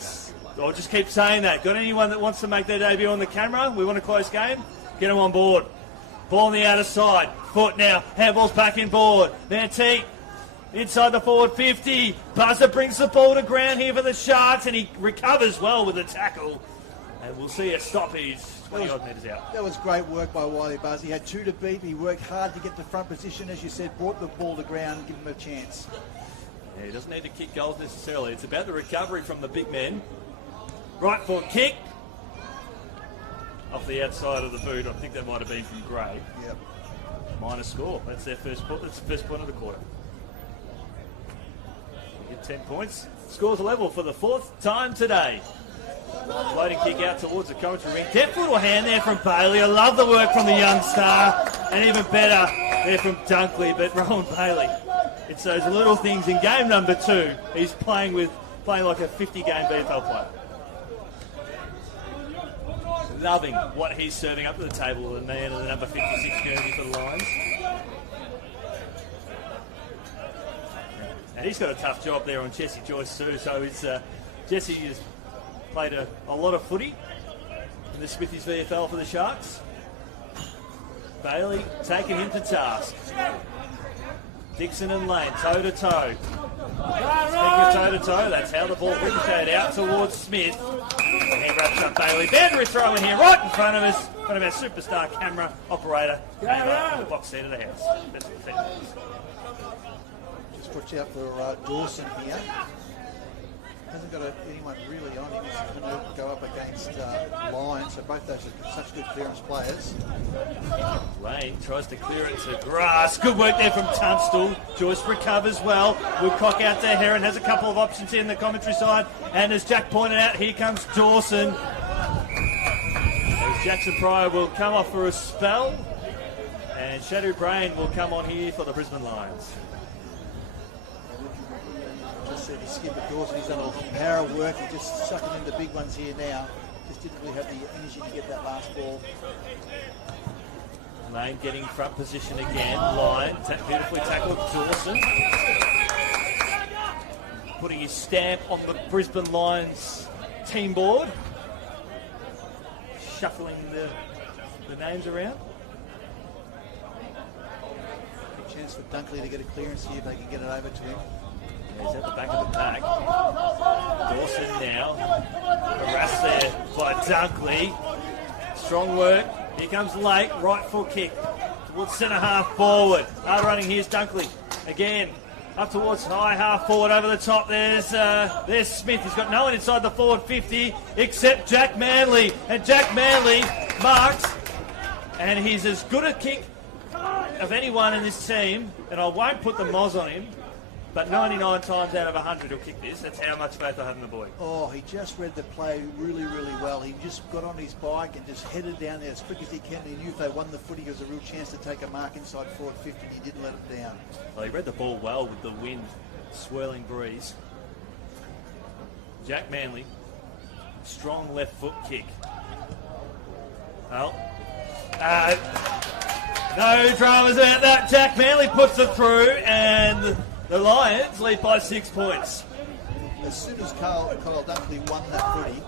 just keep saying that. Got anyone that wants to make their debut on the camera? We want a close game? Get them on board. Ball on the outer side. Foot now. Handball's back in board. Manteet inside the forward 50. Buzzer brings the ball to ground here for the Sharks, and he recovers well with the tackle. And we'll see a stoppage 20-odd metres out. That was great work by Wiley Buzz. He had 2 to beat. He worked hard to get the front position, as you said, brought the ball to ground and give him a chance. Yeah, he doesn't need to kick goals necessarily. It's about the recovery from the big men. Right foot kick. Off the outside of the boot. I think that might have been from Gray. Yep. Minor score. That's their first point. That's the first point of the quarter. We get 10 points. Scores level for the 4th time today. Floating kick out towards the commentary ring. Deft little hand there from Bailey. I love the work from the young star. And even better there from Dunkley. But Rowan Bailey, it's those little things in game number 2. He's playing with playing like a 50-game VFL player. Loving what he's serving up to the table, the man of the number 56 jersey for the Lions. And he's got a tough job there on Jesse Joyce too, so it's, Jesse has played a lot of footy in the Smithies VFL for the Sharks. Bailey taking him to task. Dixon and Lane, toe-to-toe. Speaking of toe-to-toe, that's how the ball ricocheted out towards Smith. And he wraps up Bailey. Boundary throw in here, right in front of us, in front of our superstar camera operator. In the box seat of the house. That's what the thing is. Just watch out for Dawson here. Hasn't got anyone really on him. He's going to go up against Lyons, so both those are such good clearance players. Lane tries to clear it to grass. Good work there from Tunstall. Joyce recovers well. Woodcock out there. Heron has a couple of options here in the commentary side. And as Jack pointed out, here comes Dawson. As Jackson Pryor will come off for a spell. And Shadow Brain will come on here for the Brisbane Lions. Just said he skipped the Dawson. He's done a lot of power work. He's just sucking in the big ones here now. Just didn't really have the energy to get that last ball. Lane getting front position again. Line beautifully tackled Dawson. Putting his stamp on the Brisbane Lions team board. Shuffling the names around. Good chance for Dunkley to get a clearance here if they can get it over to him. He's at the back of the pack. Dawson now. Harassed there by Dunkley. Strong work. Here comes Lake. Right foot kick towards centre half forward. Hard running. Here's Dunkley. Again. Up towards high half forward over the top. There's Smith. He's got no one inside the forward 50 except Jack Manley. And Jack Manley marks. And he's as good a kick of anyone in this team. And I won't put the moz on him. But 99 times out of 100 he'll kick this. That's how much faith I have in the boy. Oh, he just read the play really, really well. He just got on his bike and just headed down there as quick as he can. He knew if they won the footy, there was a real chance to take a mark inside forward 50, and he didn't let it down. Well, he read the ball well with the wind, swirling breeze. Jack Manley, strong left foot kick. Well, no dramas about that. Jack Manley puts it through, and the Lions lead by 6 points. As soon as Kyle Dunkley won that footy,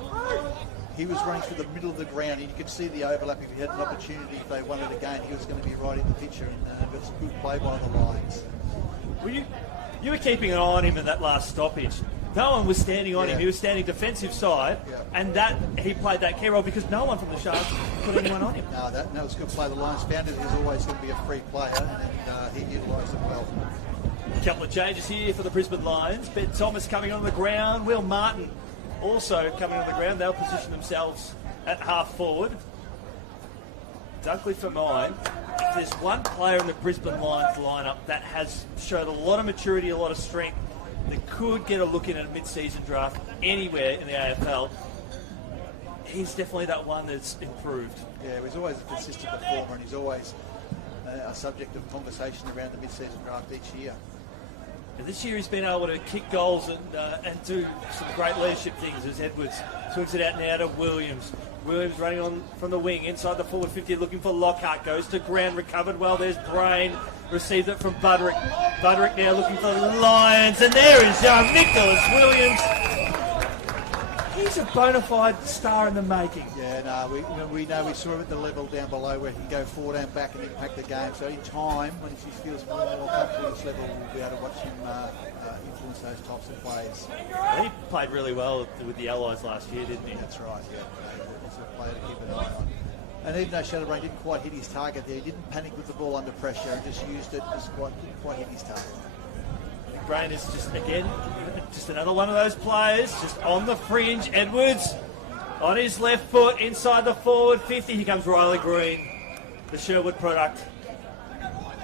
he was running through the middle of the ground, and you could see the overlap. If he had an opportunity, if they won it again, he was going to be right in the picture, and it's a good play by the Lions. Well, you were keeping an eye on him in that last stoppage. No one was standing on him. He was standing defensive side, and that he played that key role because no one from the Sharks put anyone on him. No, that was a good play. The Lions found it. He was always going to be a free player, and he utilised it well. A couple of changes here for the Brisbane Lions. Ben Thomas coming on the ground. Will Martin also coming on the ground. They'll position themselves at half forward. Dunkley for mine. If there's one player in the Brisbane Lions lineup that has showed a lot of maturity, a lot of strength, that could get a look in at a mid-season draft anywhere in the AFL, he's definitely that one that's improved. Yeah, he's always a consistent performer, and he's always a subject of conversation around the mid-season draft each year. And this year he's been able to kick goals and do some great leadership things as Edwards swings it out now to Williams. Williams running on from the wing inside the forward 50 looking for Lockhart. Goes to ground, recovered well. There's Brain. Received it from Budrick. Budrick now looking for the Lions. And there is young Nicholas Williams. He's a bona fide star in the making. Yeah, no, we know we saw him at the level down below where he can go forward and back and impact the game. So in time, when he feels more comfortable at this level, we'll be able to watch him influence those types of plays. He played really well with the Allies last year, didn't he? That's right, yeah. He's a player to keep an eye on. And even though Shadowbrain didn't quite hit his target there, he didn't panic with the ball under pressure and just used it, didn't quite hit his target. Brain is just another one of those players, just on the fringe. Edwards on his left foot, inside the forward 50. Here comes Riley Green, the Sherwood product.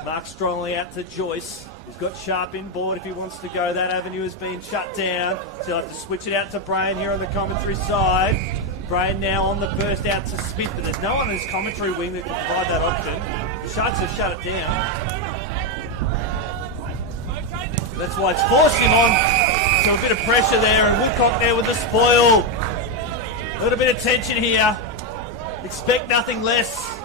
Marks strongly out to Joyce. He's got Sharp inboard if he wants to go. That avenue has been shut down. So he'll have to switch it out to Brain here on the commentary side. Brain now on the burst out to Smith, but there's no one in his commentary wing that can provide that option. The Sharks have shut it down. That's why it's forced him on So a bit of pressure there, and Woodcock there with the spoil. A little bit of tension here. Expect nothing less.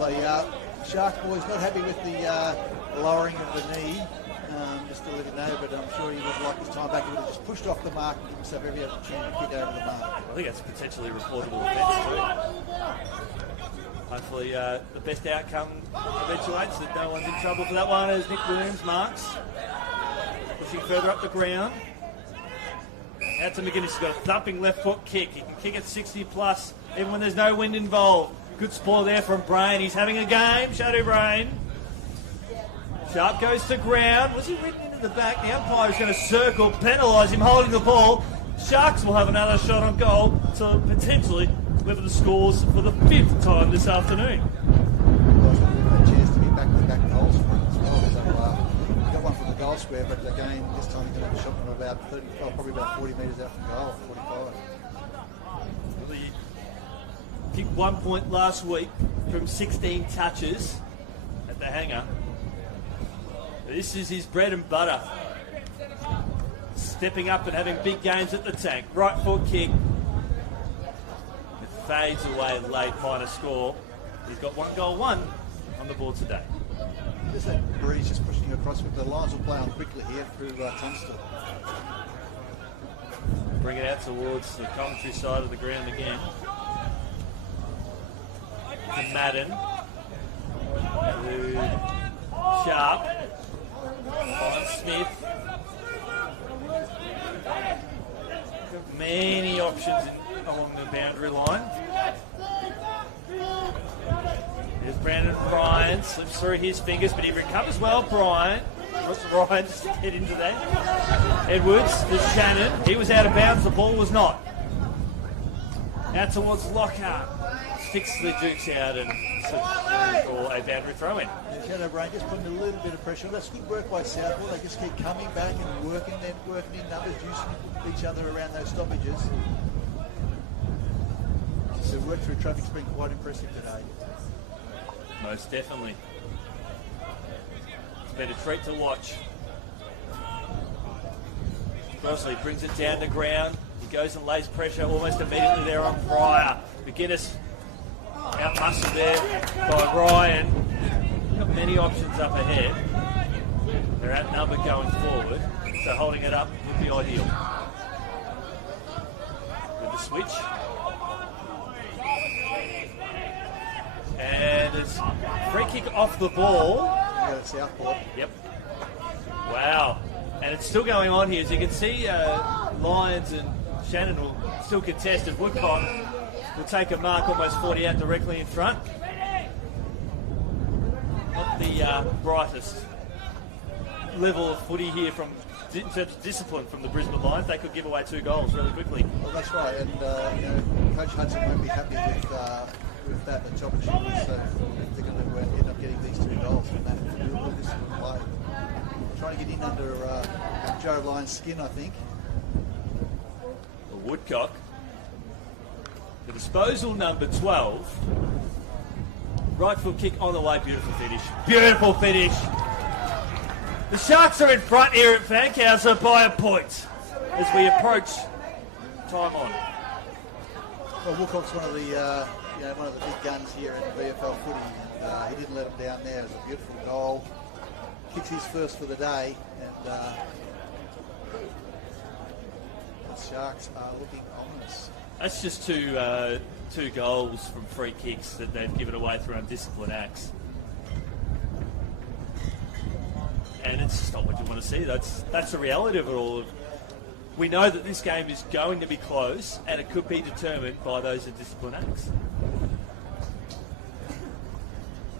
Yeah, the Shark boys not happy with the lowering of the knee. Just to let you know, but I'm sure he would like his time back. He would have just pushed off the mark and give himself every opportunity to kick over the mark. I think that's potentially a reportable offence too. Hopefully the best outcome eventuates, that no one's in trouble for that one, as Nick Williams marks. Pushing further up the ground. Out to McGuinness, he's got a thumping left foot kick. He can kick at 60 plus, even when there's no wind involved. Good spoil there from Brain. He's having a game. Shadow Brain. Sharp goes to ground. Was he ridden into the back? The umpire is going to circle, penalise him holding the ball. Sharks will have another shot on goal to potentially level the scores for the 5th time this afternoon. A chance to be back-to-back goals for him as well. So got one from the goal square, but again, this time he's going to have a shot from about 30, probably about 40 metres out from goal, 45. He kicked 1 point last week from 16 touches at the hanger. This is his bread and butter. Stepping up and having big games at the tank. Right foot kick. It fades away late, minor score. He's got 1 goal, 1 on the board today. There's that breeze just pushing across, with the lines will play on quickly here through Tunstall. Bring it out towards the commentary side of the ground again. To Madden. To Sharp. On Smith. Many options along the boundary line. There's Brandon Bryan, slips through his fingers, but he recovers well. Bryan just to get into that. Edwards to Shannon. He was out of bounds, the ball was not. Out towards Lockhart. Sticks the Dukes out and for a boundary throw in. Shadow Brain just putting a little bit of pressure. That's good work by Southport. They just keep coming back and working in numbers, using each other around those stoppages. So work through traffic's been quite impressive today. Most definitely. It's been a treat to watch. Crossley brings it down to ground. He goes and lays pressure almost immediately there on Pryor. McGuinness out muscled there by Ryan. Got many options up ahead. They're outnumbered going forward, so holding it up would be ideal. With the switch. And it's free kick off the ball. Yeah, it's Southport. Yep. Wow. And it's still going on here. As you can see, Lyons and Shannon will still contest, and Woodcock will take a mark almost 40 out directly in front. Not the brightest level of footy here in terms of discipline from the Brisbane Lions. They could give away 2 goals really quickly. Well, that's right, and Coach Hudson won't be happy with that at top of the shooters, so if they're going to end up getting these 2 goals from that real discipline play. Trying to get in under Joe Lyons' skin, I think. Woodcock. The disposal number 12. Right foot kick on the way. Beautiful finish. Beautiful finish. The Sharks are in front here at Fankhauser by a point as we approach time on. Well, Woodcock's one of the big guns here in VFL footy. And, he didn't let him down there. It was a beautiful goal. Kicks his first for the day, and the Sharks are looking ominous. That's just two goals from free kicks that they've given away through undisciplined acts. And it's just not what you want to see. That's the reality of it all. We know that this game is going to be close, and it could be determined by those undisciplined acts.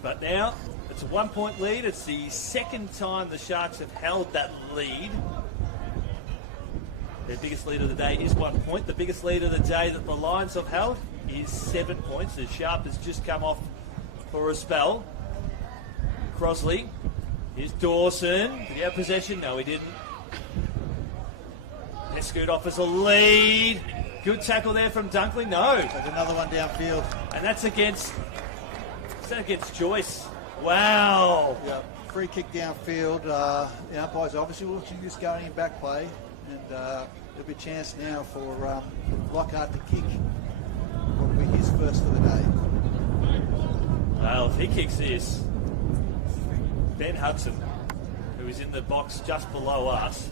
But now, it's a 1 point lead. It's the second time the Sharks have held that lead. Their biggest lead of the day is 1 point. The biggest lead of the day that the Lions have held is 7 points. As Sharp has just come off for a spell. Crossley. Here's Dawson. Did he have possession? No, he didn't. Escoot offers a lead. Good tackle there from Dunkley. No. There's another one downfield. And that's against Joyce. Wow. Yep. free kick downfield. The umpires obviously watching this going in back play, and there'll be a chance now for Lockhart to kick. What will be his first for the day. Well, if he kicks this, Ben Hudson, who is in the box just below us,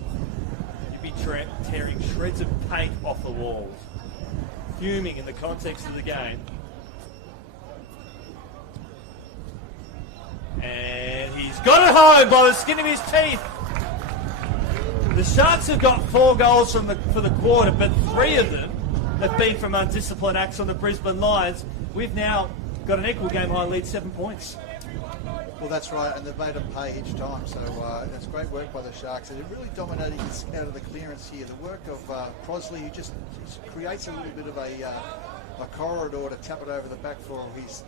he'd be tearing shreds of paint off the walls, fuming in the context of the game. And he's got it home by the skin of his teeth. The Sharks have got 4 goals for the quarter, but 3 of them have been from undisciplined acts on the Brisbane Lions. We've now got an equal game high lead, 7 points. Well, that's right, and they've made them pay each time, so that's great work by the Sharks. And they're really dominating out of the clearance here. The work of Crosley, who just creates a little bit of a corridor to tap it over the back for his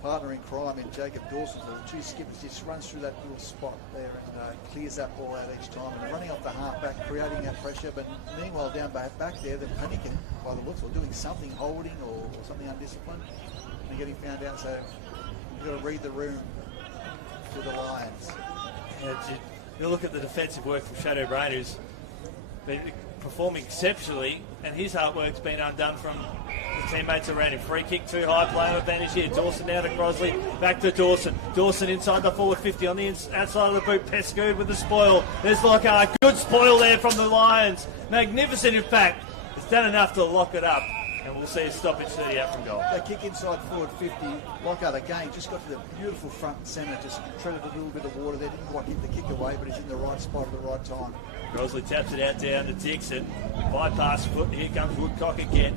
partner in crime in Jacob Dawson. The 2 skippers just runs through that little spot there and clears that ball out each time. And they're running off the half-back, creating that pressure, but meanwhile down back there, they're panicking by the looks, or doing something, holding or something undisciplined. And they're getting found out, so you've got to read the room for the Lions. You look at the defensive work from Shadow Brain, who's been performing exceptionally, and his hard work's been undone from the teammates around him. Free kick, too high, player advantage here. Dawson now to Crosley, back to Dawson. Dawson inside the forward 50 on the outside of the boot. Pescood with the spoil. There's like a good spoil there from the Lions. Magnificent, in fact. It's done enough to lock it up. And we'll see a stoppage 30 out from goal. They kick inside forward 50. Lockhart again just got to the beautiful front and centre, just treaded a little bit of water there. Didn't quite hit the kick away, but he's in the right spot at the right time. Crosley taps it out down to Dixon. Bypass foot. Here comes Woodcock again.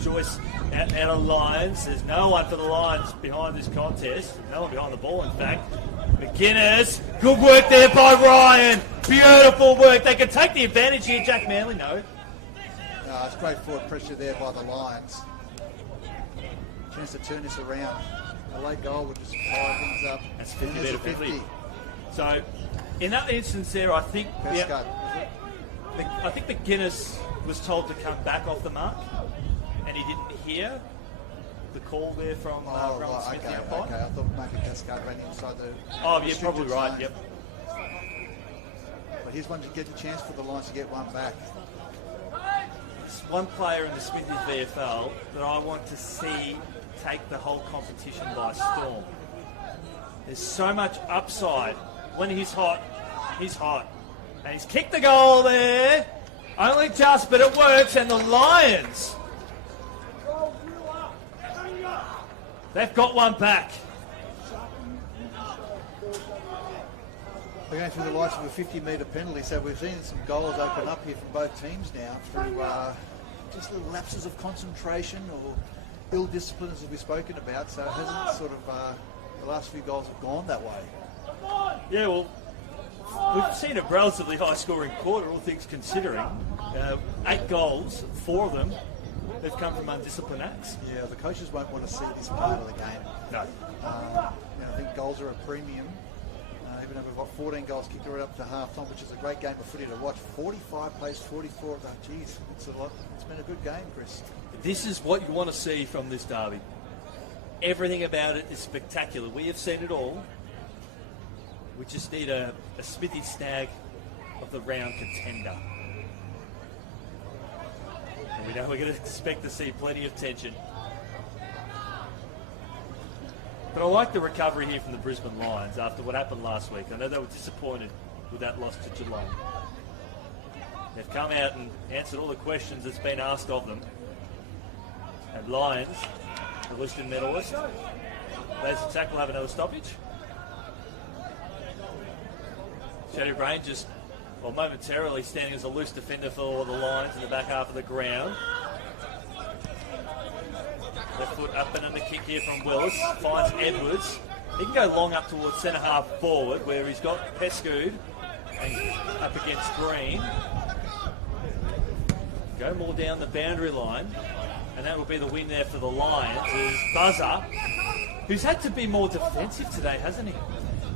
Joyce out of Lions. There's no one for the Lions behind this contest. No one behind the ball, in fact. McGuinness. Good work there by Ryan. Beautiful work. They can take the advantage here. Jack Manley, no. It's great forward pressure there by the Lions. Chance to turn this around. A late goal would just fire things up. That's 50 metre 50. So, in that instance there, I think McGuinness was told to come back off the mark, and he didn't hear the call there from Rowan Smith, the umpire. Okay, I thought Mark Pescard ran inside the... Oh, yeah, probably right, zone. Yep. But here's one to get a chance for the Lions to get one back. One player in the Smithy VFL that I want to see take the whole competition by storm. There's so much upside. When he's hot, he's hot. And he's kicked the goal there. Only just, but it works. And the Lions, they've got one back. We're going through the lights of a 50-metre penalty, so we've seen some goals open up here from both teams now through just little lapses of concentration or ill discipline, as we've spoken about. So it hasn't sort of, the last few goals have gone that way. Yeah, well, we've seen a relatively high-scoring quarter, all things considering. 8 goals, 4 of them have come from undisciplined acts. Yeah, the coaches won't want to see this part of the game. No. I think goals are a premium. Even though we've got 14 goals kicked right up to half-time, which is a great game of footy to watch. 45 plays 44 of that. Geez, it's a lot. It's been a good game, Chris. This is what you want to see from this derby. Everything about it is spectacular. We have seen it all. We just need a Smithy Stag of the round contender. And we know we're going to expect to see plenty of tension. But I like the recovery here from the Brisbane Lions after what happened last week. I know they were disappointed with that loss to Geelong. They've come out and answered all the questions that's been asked of them. And Lions, the Liston medalist, lays the tackle, have another stoppage. Shadow Brain just, momentarily standing as a loose defender for the Lions in the back half of the ground. Left foot up and under kick here from Willis. Finds Edwards. He can go long up towards centre half forward where he's got Pescood up against Green. Go more down the boundary line. And that will be the win there for the Lions. Is Buzzer, who's had to be more defensive today, hasn't he?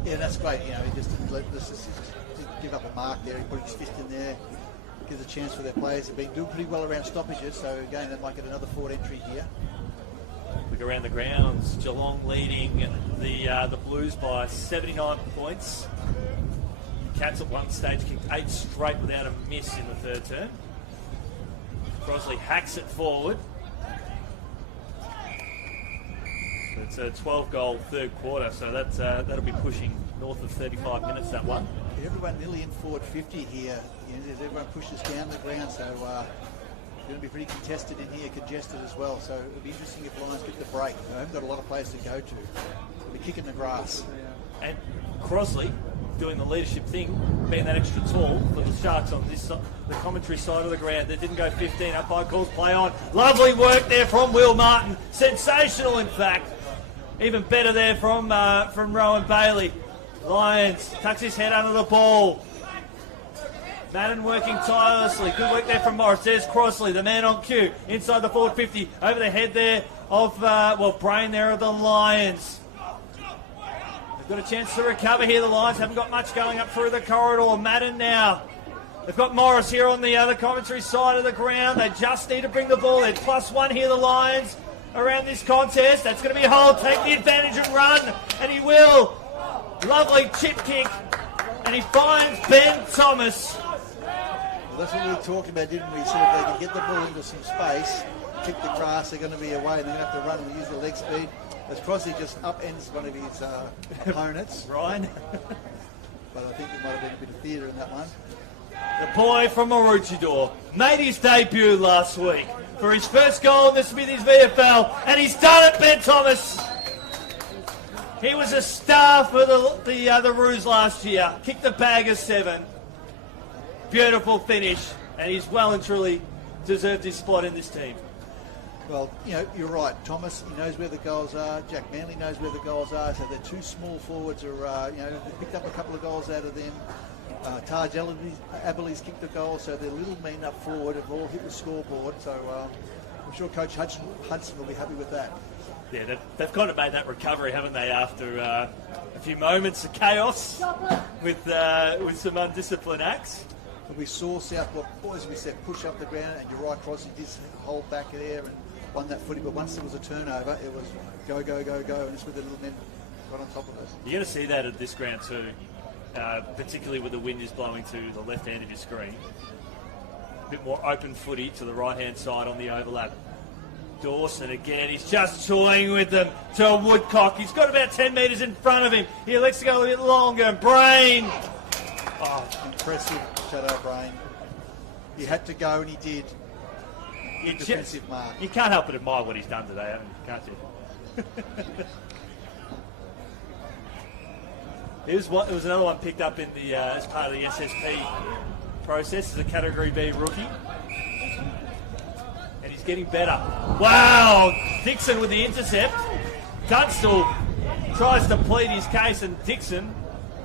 Yeah, that's great. You know, he just didn't give up a mark there. He put his fist in there. Gives a chance for their players. They've been doing pretty well around stoppages. So again, they might get another forward entry here. Look around the grounds. Geelong leading the Blues by 79 points. Cats at one stage kicked 8 straight without a miss in the third term. Crosley hacks it forward. It's a 12-goal third quarter, so that'll be pushing north of 35 minutes, that one. Everyone nearly in forward 50 here. Everyone pushes down the ground, so it's going to be pretty contested in here, congested as well. So it'll be interesting if Lions get the break. They haven't got a lot of places to go to. They'll be kicking the grass. And Crosley doing the leadership thing, being that extra tall for the Sharks on this the commentary side of the ground. They didn't go 15. Umpire calls play on. Lovely work there from Will Martin. Sensational, in fact. Even better there from Rowan Bailey. Lions tucks his head under the ball. Madden working tirelessly. Good work there from Morris. There's Crosley, the man on cue. Inside the forward 50. Over the head there of, Brain there of the Lions. They've got a chance to recover here. The Lions haven't got much going up through the corridor. Madden now. They've got Morris here on the other commentary side of the ground. They just need to bring the ball. They're +1 here, the Lions, around this contest. That's going to be Hull. Take the advantage and run. And he will. Lovely chip kick. And he finds Ben Thomas. Well, that's what we talked about, didn't we? So if they can get the ball into some space, kick the grass, they're going to be away and they're going to have to run and use their leg speed. As Crosley just upends one of his opponents. Ryan. But I think there might have been a bit of theatre in that one. The boy from Maroochydore made his debut last week for his first goal in the Smithies VFL, and he's done it, Ben Thomas. He was a star for the Roos last year. Kicked the bag of 7. Beautiful finish, and he's well and truly deserved his spot in this team. Well, you're right. Thomas, he knows where the goals are. Jack Manley knows where the goals are. So the two small forwards are, they picked up a couple of goals out of them. Taj Abiley's kicked a goal, so their little men up forward have all hit the scoreboard. So I'm sure Coach Hudson will be happy with that. Yeah, they've kind of made that recovery, haven't they, after a few moments of chaos with some undisciplined acts. And we saw Southport, as we said, push up the ground, and you're right, Crosley did hold back there and won that footy, but once there was a turnover, it was go, go, go, go, and it's with the little men right on top of us. You're going to see that at this ground too, particularly when the wind is blowing to the left hand of your screen. A bit more open footy to the right-hand side on the overlap. Dawson again, he's just toying with them to a Woodcock. He's got about 10 metres in front of him. He elects to go a bit longer. Brain! Oh, impressive, Shadow Brain. He had to go, and he did. Defensive mark. You can't help but admire what he's done today, can't you? It was another one picked up in the as part of the SSP process as a Category B rookie. And he's getting better. Wow! Dixon with the intercept. Tunstall tries to plead his case, and Dixon,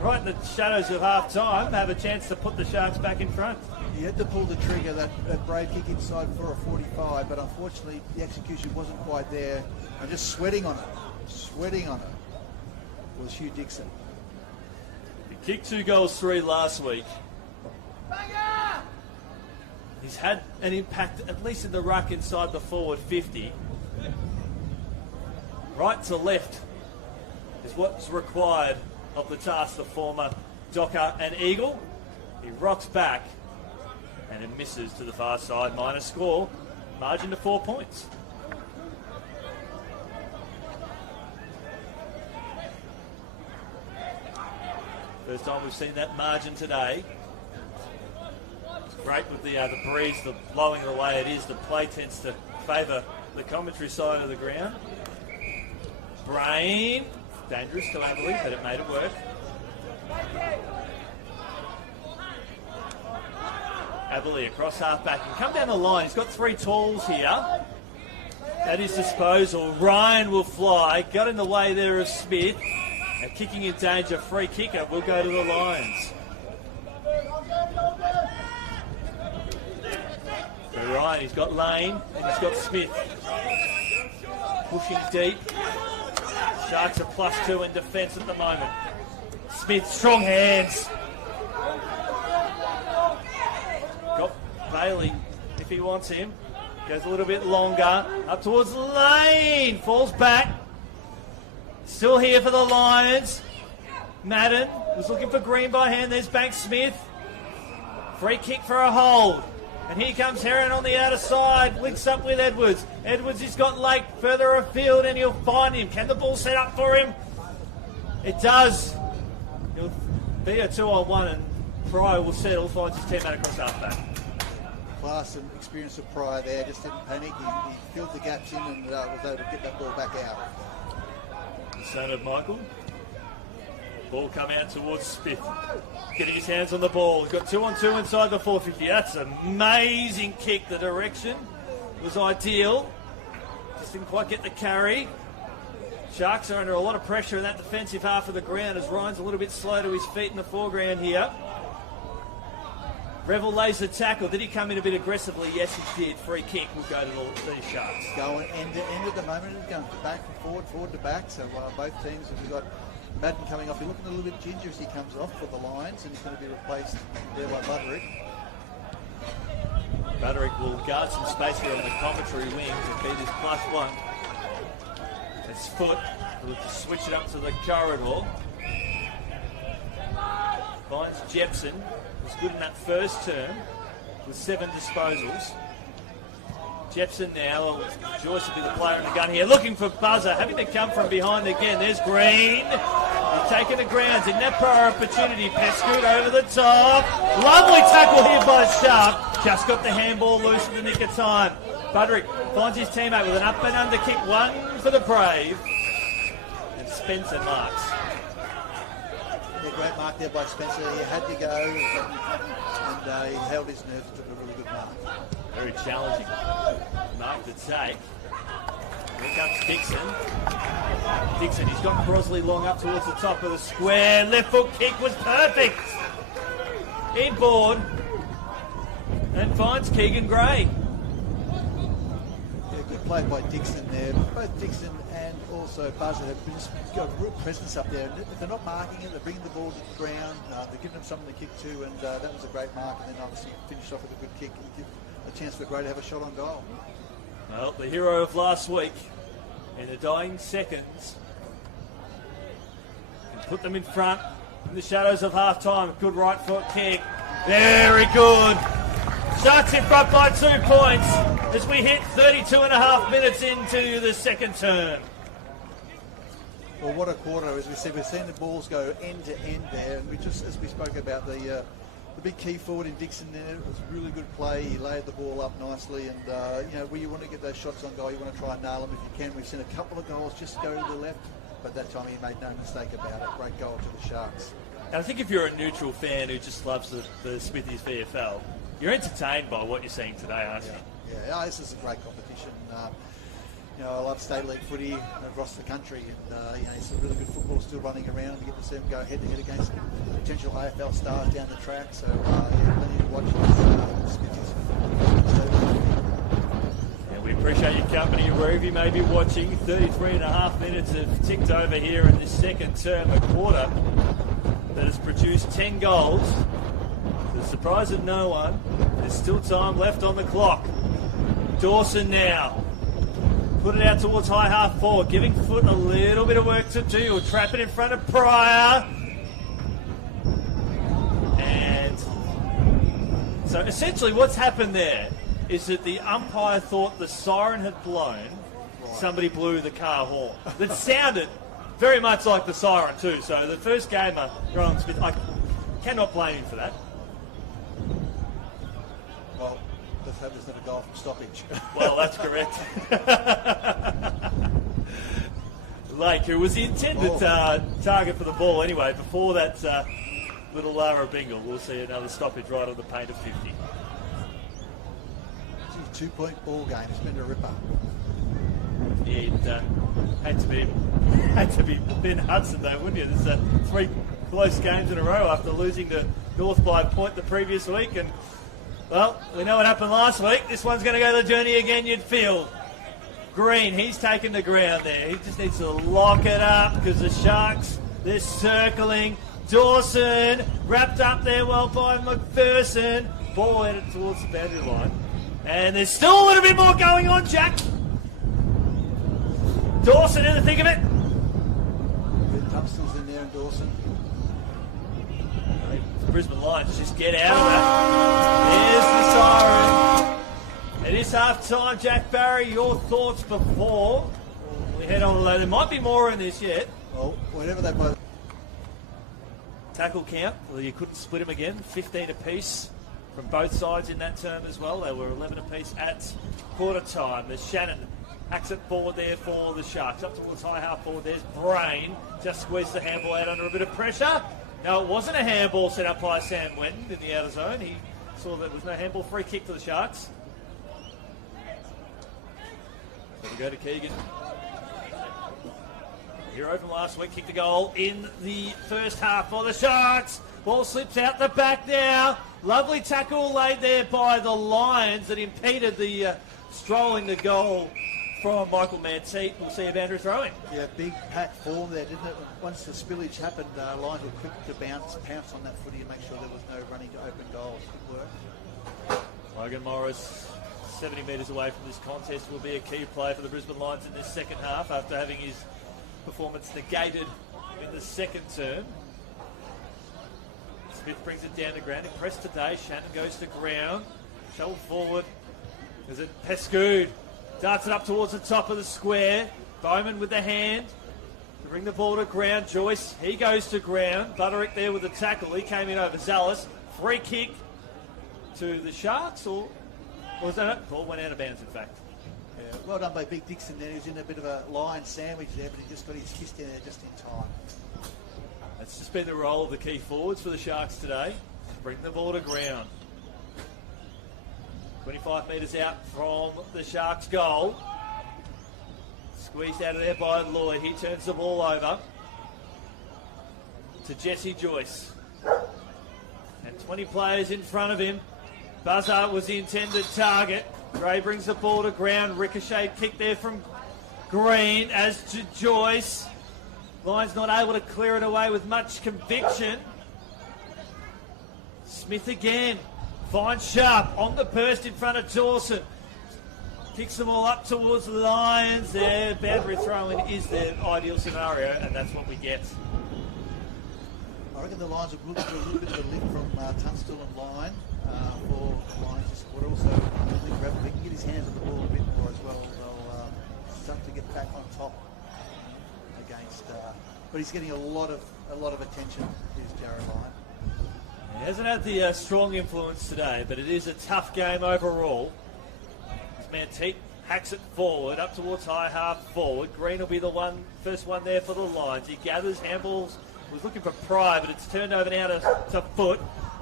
right in the shadows of half-time, have a chance to put the Sharks back in front. He had to pull the trigger, that brave kick inside for a 45, but unfortunately the execution wasn't quite there. And just sweating on it was Hugh Dixon. He kicked 2 goals 3 last week. He's had an impact, at least in the ruck inside the forward 50. Right to left is what's required of the task, the former Docker and Eagle. He rocks back and it misses to the far side. Minor score, margin to 4 points. First time we've seen that margin today. Great with the breeze, the blowing the way it is. The play tends to favour the commentary side of the ground. Brain, dangerous to Abiley, but it made it work. Abiley across half-back and come down the line. He's got 3 talls here at his disposal. Ryan will fly. Got in the way there of Smith. And kicking in danger, free kicker will go to the Lions. So Ryan, he's got Lane and he's got Smith. Pushing deep. Sharks are +2 in defence at the moment. Smith, strong hands. Got Bailey if he wants him. Goes a little bit longer. Up towards the lane. Falls back. Still here for the Lions. Madden was looking for Green by hand. There's Banks-Smith. Free kick for a hold. And here comes Heron on the outer side. Links up with Edwards. Edwards has got Lake further afield and he'll find him. Can the ball set up for him? It does. He'll be a 2-on-1 and Pryor will settle. Finds his teammate across half-back. Class and experience of Pryor there. Just didn't panic. He filled the gaps in and was able to get that ball back out. Son of Michael. Ball come out towards Smith. Getting his hands on the ball. He's got 2-on-2 inside the 450. That's an amazing kick. The direction was ideal. Just didn't quite get the carry. Sharks are under a lot of pressure in that defensive half of the ground as Ryan's a little bit slow to his feet in the foreground here. Revel lays the tackle. Did he come in a bit aggressively? Yes, he did. Free kick will go to the Sharks. Going end to end at the moment. It's going back and forward, forward to back. So both teams have got Madden coming off. He's looking a little bit ginger as he comes off for the Lions, and he's going to be replaced there by Buderick. Buderick will guard some space here on the commentary wing to be this +1. It's Foot who will just switch it up to the corridor. Finds Jepson. Was good in that first term with 7 disposals. Jepson now, Joyce will be the player in the gun here, looking for buzzer, having to come from behind again. There's Green. He's taking the grounds. Didn't have prior opportunity. Pescoot over the top. Lovely tackle here by Sharp. Just got the handball loose in the nick of time. Buderick finds his teammate with an up and under kick. One for the Brave. And Spencer marks. Yeah, great mark there by Spencer. He had to go and he held his nerves and took a really good mark. Very challenging mark to take. Here comes Dixon. Dixon, he's got Crosley long up towards the top of the square. Left foot kick was perfect. Inboard. And finds Keegan Gray. Yeah, good play by Dixon there. Both Dixon and also Buzzer have just got a real presence up there. If they're not marking it, they're bringing the ball to the ground. They're giving them something to kick to, and that was a great mark. And then obviously finished off with a good kick. A chance for Gray to have a shot on goal. Well, the hero of last week in the dying seconds and put them in front in the shadows of half-time. Good right foot kick. Very good. Sharks in front by 2 points as we hit 32.5 minutes into the second term. Well, what a quarter. As we said, we've seen the balls go end to end there, and we just, as we spoke about the big key forward in Dixon there, it was a really good play. He laid the ball up nicely, and where you want to get those shots on goal, you want to try and nail them if you can. We've seen a couple of goals just go to the left, but that time he made no mistake about it. Great goal to the Sharks. And I think if you're a neutral fan who just loves the Smithies VFL, you're entertained by what you're seeing today, aren't you? Yeah, this is a great competition. I love state league footy across the country, and it's a really good football still running around. You get to see them go head to head against potential AFL stars down the track. So plenty to watch this and we appreciate your company wherever you may be watching. 33.5 minutes have ticked over here in this second term, a quarter that has produced 10 goals. To the surprise of no one, there's still time left on the clock. Dawson now. Put it out towards high half forward, giving Foot a little bit of work to do. He'll trap it in front of Pryor. And so essentially what's happened there is that the umpire thought the siren had blown. Somebody blew the car horn. That sounded very much like the siren too. So the first gamer, Roland Smith, I cannot blame him for that. Well, let's hope there's not a goal from stoppage. Well, that's correct. Lake, who was the intended target for the ball anyway, before that little Lara Bingle, we'll see another stoppage right on the paint of 50. 2-point ball game. It's been a ripper. Yeah, it had to be Ben Hudson though, wouldn't you? There's 3 close games in a row after losing to North by a point the previous week, and well, we know what happened last week. This one's going to go the journey again, you'd feel. Green, he's taken the ground there. He just needs to lock it up because the Sharks, they're circling. Dawson, wrapped up there well by McPherson. Ball headed towards the boundary line. And there's still a little bit more going on, Jack. Dawson in the thick of it. Tunstall's in there and Dawson. The Brisbane Lions just get out of that. There's the siren. It is half time, Jack Barry. Your thoughts before we head on later? There might be more in this yet. Well, whenever they both. Tackle count, well, you couldn't split them again. 15 apiece from both sides in that term as well. They were 11 apiece at quarter time. There's Shannon. Hacks it forward there for the Sharks. Up towards high half forward. There's Brain. Just squeezed the handball out under a bit of pressure. No, it wasn't a handball set up by Sam Wenton in the outer zone. He saw that there was no handball. Free kick for the Sharks. So we go to Keegan. Hero from last week kicked a goal in the first half for the Sharks. Ball slips out the back now. Lovely tackle laid there by the Lions that impeded the strolling the goal from Michael Manteet. We'll see if Andrew throwing. Yeah, big pack form there, didn't it? Once the spillage happened, Lions were quick to pounce on that footy and make sure there was no running to open goals. Good work. Logan Morris, 70 metres away from this contest, will be a key player for the Brisbane Lions in this second half after having his performance negated in the second term. Smith brings it down to ground. Impressed today. Shannon goes to ground. Shovelled forward. Is it Pescoud? Darts it up towards the top of the square. Bowman with the hand to bring the ball to ground. Joyce, he goes to ground. Butterick there with the tackle. He came in over Zallis. Free kick to the Sharks, or was that it? Ball went out of bounds, in fact. Yeah, well done by Big Dixon there. He was in a bit of a lion sandwich there, but he just got his fist in there just in time. That's just been the role of the key forwards for the Sharks today. Bring the ball to ground. 25 metres out from the Sharks' goal. Squeezed out of there by Lloyd. He turns the ball over to Jesse Joyce. And 20 players in front of him. Buzzer was the intended target. Gray brings the ball to ground. Ricochet kick there from Green as to Joyce. Lions not able to clear it away with much conviction. Smith again. Finds Sharp on the burst in front of Dawson. Kicks them all up towards the Lions. Their boundary throw-in is their ideal scenario, and that's what we get. I reckon the Lions are looking for a little bit of a lift from Tunstall and Lyon for Lions to support. Also, I think Bradley can get his hands on the ball a bit more as well. They'll start to get back on top against. But he's getting a lot of attention. Is Jared Lyon. He hasn't had the strong influence today, but it is a tough game overall. Manteet hacks it forward, up towards high half forward. Green will be the first one there for the Lions. He gathers handballs, was looking for Pryor, but it's turned over now to Foot.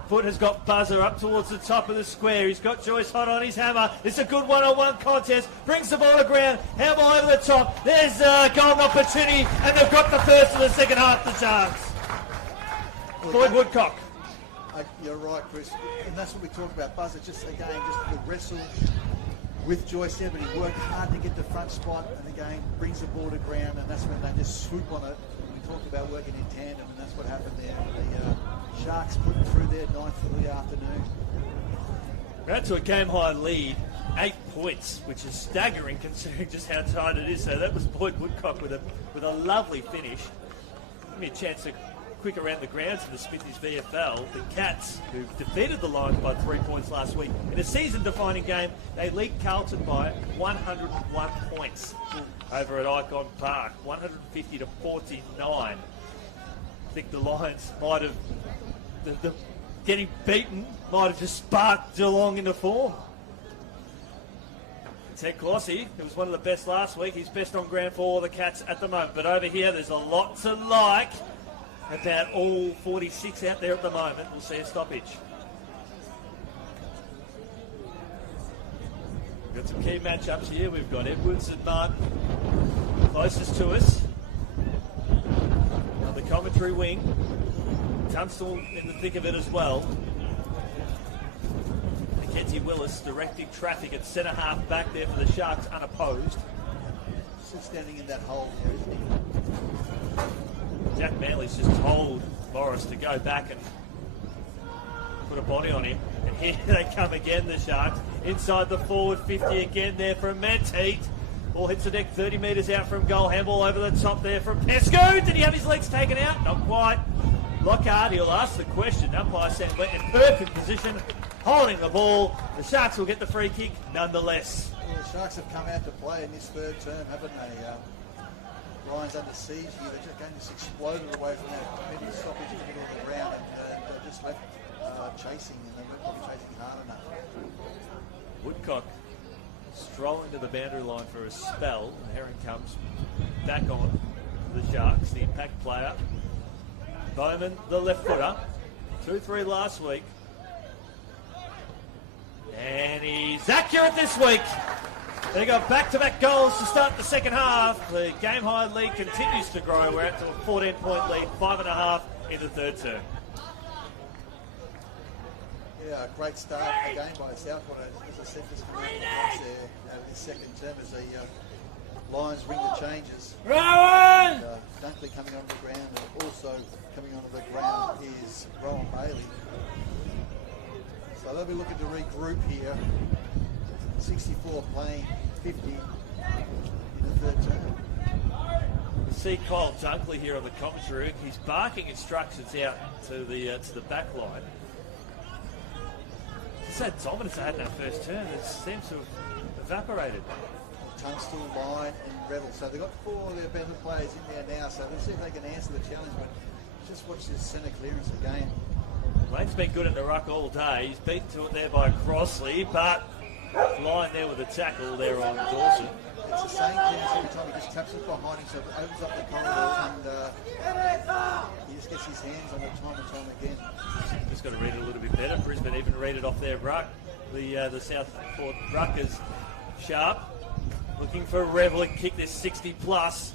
Foot has got Buzzer up towards the top of the square. He's got Joyce hot on his hammer. It's a good one-on-one contest. Brings the ball to ground. Handball over the top. There's a golden opportunity, and they've got the first of the second half, the Sharks. Floyd Woodcock. You're right, Chris. And that's what we talked about. Buzzer just the wrestle with Joyce there, but he worked hard to get the front spot, and again brings the ball to ground, and that's when they just swoop on it. We talked about working in tandem, and that's what happened there. The Sharks put through their ninth for the afternoon. We're out to a game-high lead, 8 points, which is staggering considering just how tight it is. So that was Boyd Woodcock with a lovely finish. Give me a chance to quick around the grounds for the Smithies VFL. The Cats, who defeated the Lions by 3 points last week in a season-defining game, they lead Carlton by 101 points over at Icon Park, 150 to 49. I think the Lions might have, the getting beaten might have just sparked Geelong into form. Ted Clossy, who was one of the best last week, he's best on ground for all the Cats at the moment. But over here, there's a lot to like about all 46 out there at the moment. We'll see a stoppage. We've got some key matchups here. We've got Edwards and Martin closest to us. On the commentary wing, Tunstall in the thick of it as well. Mackenzie Willis directing traffic at centre half back there for the Sharks, unopposed. Still standing in that hole there, isn't he? Jack Manley's just told Morris to go back and put a body on him, and Here they come again, the Sharks. Inside the forward 50 again there from Menteith. Ball hits the deck 30 metres out from goal. Handball over the top there from Pesco. Did he have his legs taken out? Not quite. Lockhart, he'll ask the question. Umpire Sam Wet in perfect position, holding the ball. The Sharks will get the free kick nonetheless. Well, the Sharks have come out to play in this third term, haven't they? Ryan's under siege here. They're just going to exploded away from that middle stoppage in the middle of the ground, and they just left chasing, and they weren't probably chasing hard enough. Woodcock strolling to the boundary line for a spell. Herring comes back on the Sharks, the impact player. Bowman, the left footer. 2-3 last week. And he's accurate this week. They got back-to-back goals to start the second half. The game-high lead continues to grow. We're up to a 14-point lead, 5.5 in the third term. Yeah, a great start again by Southport. As I said, this second term as the Lions ring the changes. Rowan! Dunkley coming onto the ground, and also coming onto the ground is Rowan Bailey. So they'll be looking to regroup here. 64 playing 50 in the third term. We see Kyle Dunkley here on the commentary. He's barking instructions out to the back line. Just that dominance they had in that first term, it seems to have evaporated. Tunstall, Lyon and Revel. So they've got 4 of their better players in there now, so let's see if they can answer the challenge. But just watch this centre clearance again. Lane's been good in the ruck all day. He's beaten to it there by Crossley, but Lyon there with a tackle there on Dawson. It's the same clearance every time. He just taps it behind him, so it opens up the corridor, and he just gets his hands on it time and time again. Just got to read it a little bit better. Brisbane even read it off their ruck. The Southport ruckers sharp, looking for Revel to kick this 60 plus,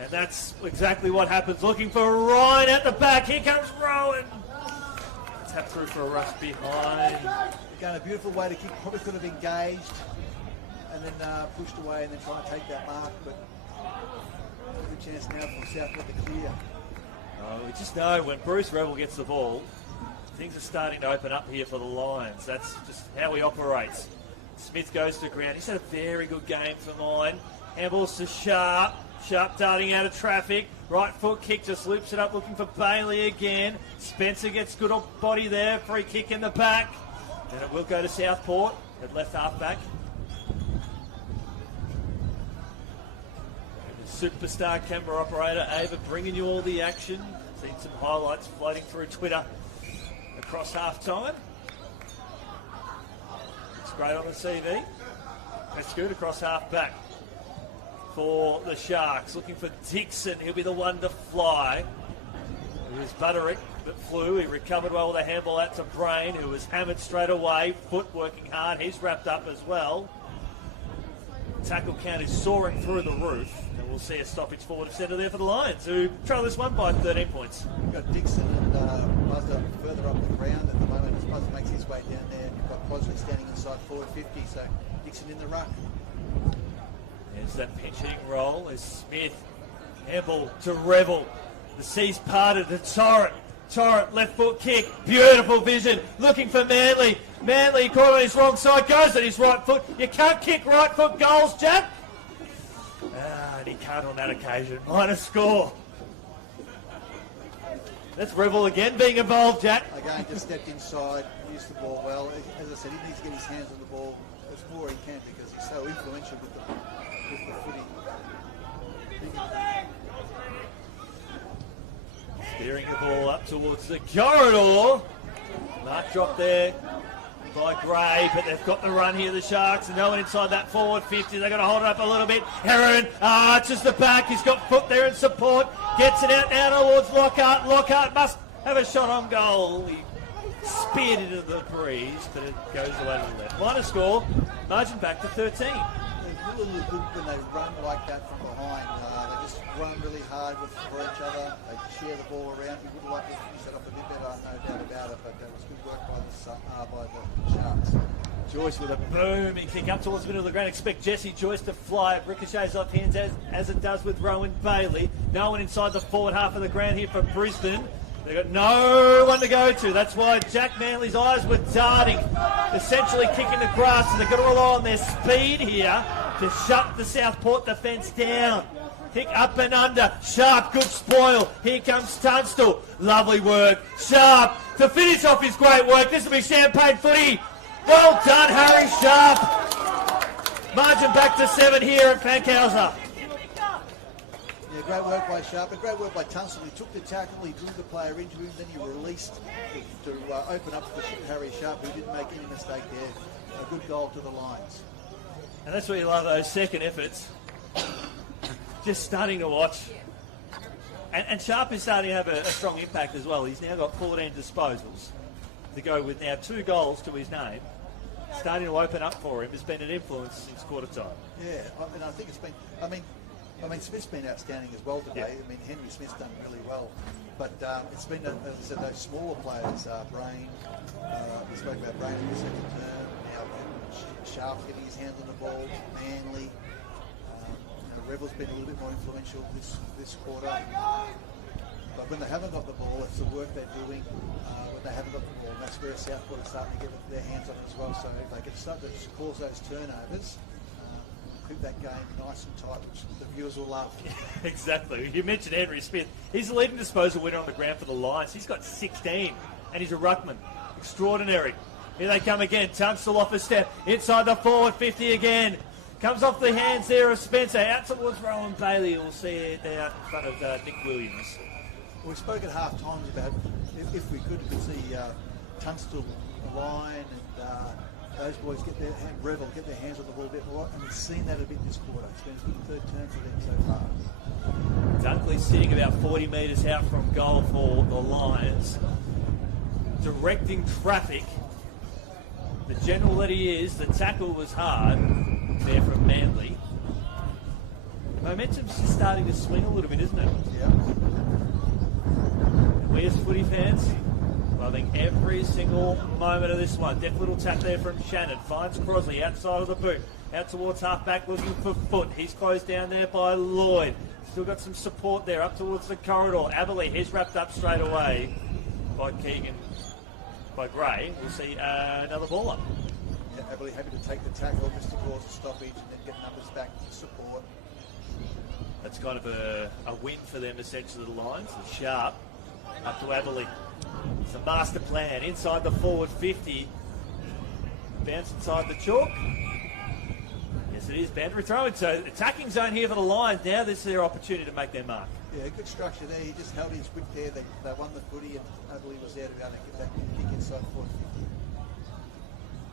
and that's exactly what happens. Looking for Ryan at the back. Here comes Rowan. Tap through for a rush behind. Again, a beautiful way to kick. Probably could have engaged and then pushed away and then try to take that mark, but a good chance now from Southport to clear. Oh, we just know when Bruce Revel gets the ball, things are starting to open up here for the Lions. That's just how he operates. Smith goes to ground. He's had a very good game for mine. Handballs to Sharp. Sharp darting out of traffic. Right foot kick, just loops it up, looking for Bailey again. Spencer gets good on body there. Free kick in the back. And it will go to Southport at left half back. Superstar camera operator Ava bringing you all the action. Seen some highlights floating through Twitter across half time. It's great on the CV. Let's scoot across half back for the Sharks. Looking for Dixon. He'll be the one to fly. It was Butterick that flew. He recovered well with a handball out to Brain, who was hammered straight away. Foot working hard. He's wrapped up as well. Tackle count is soaring through the roof. And we'll see a stoppage forward of centre there for the Lions, who trail this one by 13 points. You've got Dixon and Buzzer further up the ground at the moment as Buzzer makes his way down there. You've got Crossley standing inside forward 50, so Dixon in the ruck. There's that pinch hitting roll as Smith. Handball to Revel. The seas parted to Torrent. Torrent, left foot kick. Beautiful vision. Looking for Manley. Manley caught on his wrong side. Goes at his right foot. You can't kick right foot goals, Jack. And he can't on that occasion. Minus score. That's Revel again being involved, Jack. Again, just stepped inside, used the ball well. As I said, he needs to get his hands on the ball as more he can because he's so influential with the footy. Steering the ball up towards the corridor. Mark drop there by Gray, but they've got the run here, the Sharks. No one inside that forward 50. They've got to hold it up a little bit. Heron arches the back. He's got foot there in support. Gets it out now towards Lockhart. Lockhart must have a shot on goal. He speared into the breeze, but it goes away to the left. Minor score. Margin back to 13. They're really good when they run like that from behind. They just run really hard for each other. They share the ball around. We would like to finish that up a bit better, no doubt about it, but that was good work by the Sharks. Joyce with a booming kick up towards the middle of the ground. Expect Jesse Joyce to fly. It ricochets off hands as it does with Rowan Bailey. No one inside the forward half of the ground here for Brisbane. They've got no one to go to. That's why Jack Manley's eyes were darting, essentially kicking the grass. So they've got to rely on their speed here to shut the Southport defence down. Kick up and under. Sharp, good spoil. Here comes Tunstall. Lovely work. Sharp to finish off his great work. This will be champagne footy. Well done, Harry Sharp. Margin back to 7 here at Fankhauser. Yeah, great work by Sharp, and great work by Tunstall. He took the tackle, he drew the player into him, then he released to open up for Harry Sharp, who didn't make any mistake there. A good goal to the Lions. And that's what you love, those second efforts. Just starting to watch. And Sharp is starting to have a strong impact as well. He's now got 14 disposals to go with now 2 goals to his name. Starting to open up for him. Has been an influence since quarter time. Yeah, I think it's been, I mean, Smith's been outstanding as well today. Yeah. I mean, Henry Smith's done really well. But it's been, as I said, those smaller players, Brain, we spoke about Brain in the second term, now Sharp getting his hands on the ball, Manley. Rebel's been a little bit more influential this quarter. But when they haven't got the ball, it's the work they're doing when they haven't got the ball. And that's where Southport are starting to get their hands on it as well. So if they can start to cause those turnovers, keep that game nice and tight, which the viewers will love. Exactly. You mentioned Henry Smith. He's the leading disposal winner on the ground for the Lions. He's got 16, and he's a ruckman. Extraordinary. Here they come again. Tunstall off a step. Inside the forward 50 again. Comes off the hands there of Spencer. Out towards Rowan Bailey. We'll see it out in front of Nick Williams. We spoke at half times about if we could see Tunstall, the line, and those boys get their hands on the ball a bit more, and we've seen that a bit this quarter. It's been a good third term for them so far. Dunkley sitting about 40 metres out from goal for the Lions, directing traffic. The general that he is, the tackle was hard there from Manley. Momentum's just starting to swing a little bit, isn't it? Yeah. We as footy fans, loving every single moment of this one. Deft little tap there from Shannon. Finds Crosley outside of the boot. Out towards half-back looking for Foot. He's closed down there by Lloyd. Still got some support there up towards the corridor. Aberley, he's wrapped up straight away by Keegan. By Gray. We'll see another ball up. Yeah, Aberley happy to take the tackle just to cause a stoppage and then get numbers back to support. That's kind of a win for them, essentially, the Lions. The Sharp up to Aberley. It's a master plan. Inside the forward 50. Bounce inside the chalk. Yes, it is. Boundary throw. So attacking zone here for the Lions. Now this is their opportunity to make their mark. Yeah, good structure there. He just held his grip there. They won the footy, and Aberley was there to be able to get that kick inside forward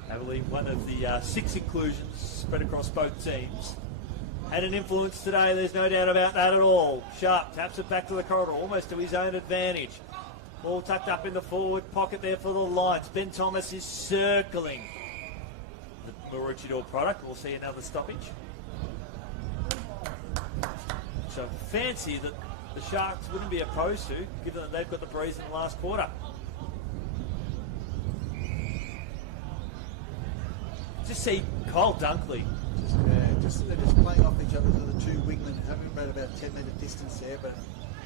50. Aberley, one of the 6 inclusions spread across both teams. Had an influence today, there's no doubt about that at all. Sharp taps it back to the corridor, almost to his own advantage. Ball tucked up in the forward pocket there for the Lions. Ben Thomas is circling the Maroochydore product. We'll see another stoppage. So fancy that the Sharks wouldn't be opposed to, given that they've got the breeze in the last quarter. Just see Kyle Dunkley. They're just playing off each other. The 2 wingmen having about a 10-metre distance there, but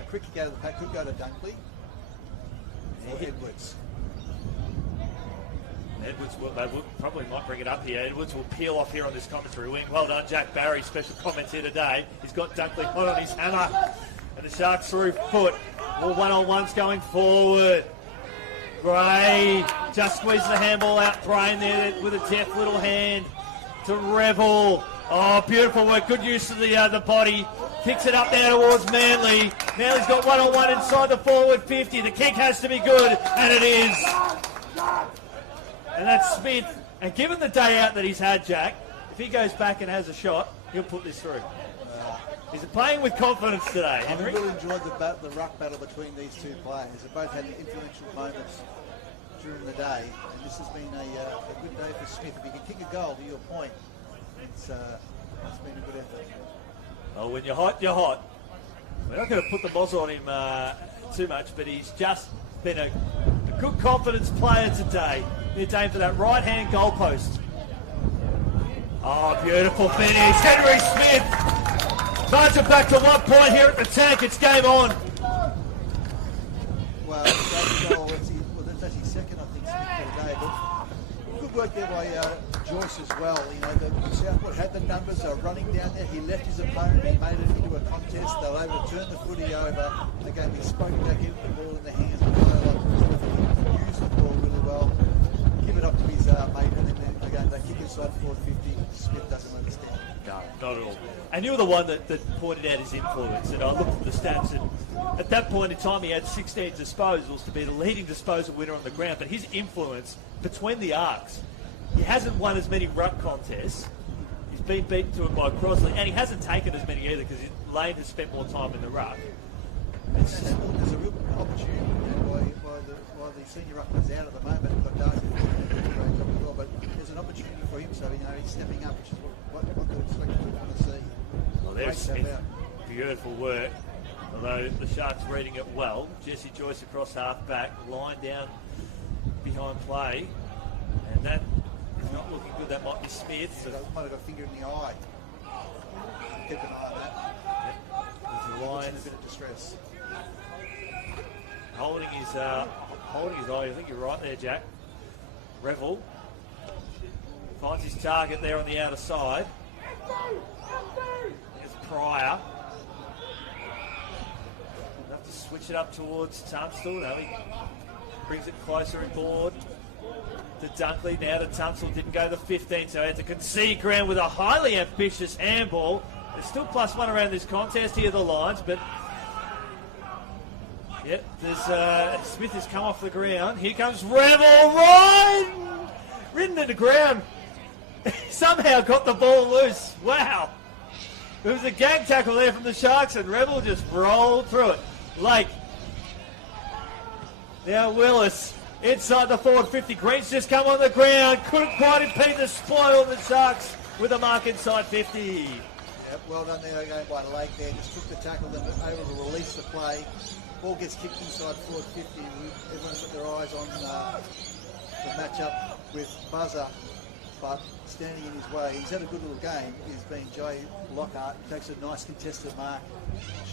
a quick kick out of the pack could go to Dunkley or Edwards. Edwards probably might bring it up here. Edwards will peel off here on this commentary wing. Well done, Jack Barry. Special comments here today. He's got Dunkley hot on his hammer. And the Sharks through Foot. All one-on-ones going forward. Gray just squeezes the handball out. Brain there with a deft little hand to Revel. Oh, beautiful work. Good use of the body. Kicks it up there towards Manley. Manley's got one-on-one inside the forward 50. The kick has to be good, and it is. And that's Smith. And given the day out that he's had, Jack, if he goes back and has a shot, he'll put this through. He's playing with confidence today, Henry. I really enjoyed the ruck battle between these 2 players. They both had influential moments during the day, and this has been a good day for Smith. If he can kick a goal, to your point, it's been a good effort. Oh, when you're hot, you're hot. We're not going to put the muzzle on him too much, but he's just been a good confidence player today. He's aimed for that right-hand goalpost. Oh, beautiful finish. Henry Smith. Margin back to 1 point here at the tank. It's game on. Well, that's actually second, I think, for the day. But good work there by Joyce as well. You know, the Southport had the numbers. They were running down there. He left his opponent. He made it into a contest. They were able to turn the footy over. Again, we spoke back into the ball in the hands. But use the ball really well. Give it up to his mate, and then again they kick inside 450. Smith doesn't understand. No, not at all. And you were the one that pointed out his influence. And I looked at the stats, and at that point in time, he had 16 disposals to be the leading disposal winner on the ground. But his influence between the arcs, he hasn't won as many ruck contests. He's been beaten to it by Crosley, and he hasn't taken as many either because Lane has spent more time in the ruck. There's a real opportunity while the senior ruckman's out at the moment. We've got Darcy doing a great job as well, but there's an opportunity for him, so you know he's stepping up, which is what the selectors want to see. Well, there's Smith. Beautiful work. Although the Sharks reading it well. Jesse Joyce across half back, line down behind play, and that is not looking good. That might be Smith. So might have got a finger in the eye. Keep an eye on that. Yep. There's a line. A bit of distress. Holding his eye. I think you're right there, Jack. Revel finds his target there on the outer side. There's Pryor. We'll have to switch it up towards Tunstall. Now he brings it closer inboard to Dunkley. Now to Tunstall. Didn't go to the 15, so he had to concede ground with a highly ambitious handball. There's still +1 around this contest here, the lines, but yep, there's Smith has come off the ground. Here comes Revel, ridden to the ground. Somehow got the ball loose. Wow. There was a gag tackle there from the Sharks, and Revel just rolled through it. Lake. Now Willis inside the forward 50. Green's just come on the ground. Couldn't quite impede the spoil of the Sharks with a mark inside 50. Yep, well done there again by Lake there. Just took the tackle, then able to release the play. Ball gets kicked inside forward 50. Everyone's got their eyes on the matchup with Buzzer, but standing in his way. He's had a good little game. He's been Jay Lockhart. Takes a nice contested mark,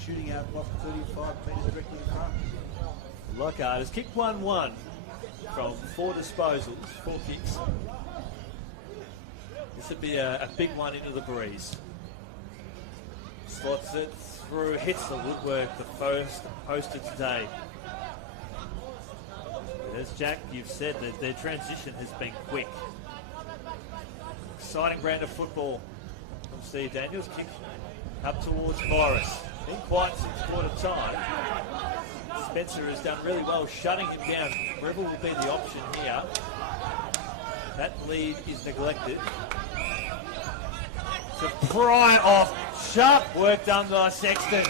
shooting out 35 metres directly in front. Lockhart has kicked 1-1 from 4 disposals, 4 kicks. This would be a big one into the breeze. Slots it through, hits the woodwork, the first poster today. But as Jack, you've said, that their transition has been quick. Exciting brand of football from Steve Daniels. Kick up towards Morris. Been quiet since quarter time. Spencer has done really well shutting him down. Revel will be the option here. That lead is neglected. To pry off. Sharp work done by Sexton.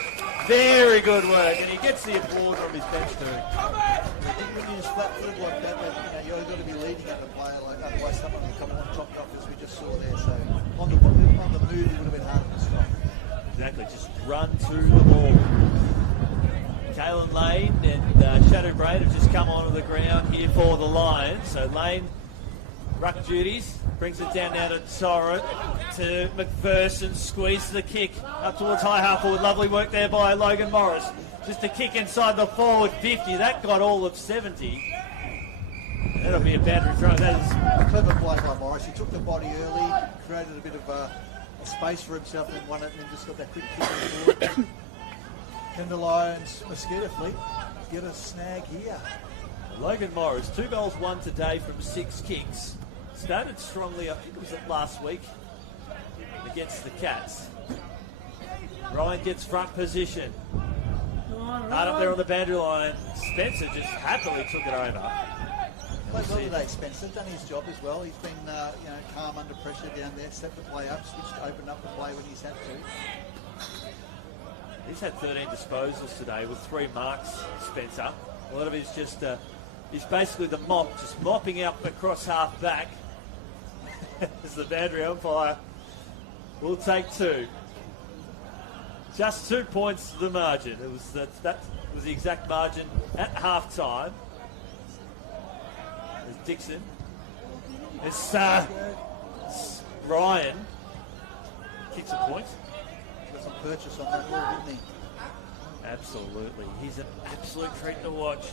Very good work, and he gets the applause from his bench too. When you're just flat-footed like that, you've got to be leading at the player, like otherwise someone will come on top off, as we just saw there. So on the move, it would have been harder to stop. Exactly, just run through the ball. Kalen Lane and Shadow Braid have just come onto the ground here for the Lions. So Lane, ruck duties, brings it down now to Torrent, to McPherson, squeezes the kick up towards high half forward. Lovely work there by Logan Morris. Just a kick inside the forward 50. That got all of 70. That'll be a boundary throw. That is a clever play by Morris. He took the body early, created a bit of a space for himself, and won it, and then just got that quick kick forward. Can the Lions mosquito fleet get a snag here? Logan Morris, 2 goals, 1 today from 6 kicks. Started strongly, I think it was last week, against the Cats. Ryan gets front position. Hard up there on the boundary line. Spencer just happily took it over. Played well today, Spencer. Done his job as well. He's been calm under pressure down there. Stepped the play up, switched, opened up the play when he's had to. He's had 13 disposals today with 3 marks, Spencer. A lot of it's just, he's basically the mop, just mopping up across half back. As the boundary umpire will take 2. Just 2 points to the margin. It was that was the exact margin at half time. There's Dixon. It's Ryan kicks a point. Got some purchase on that ball, didn't he? Absolutely. He's an absolute treat to watch.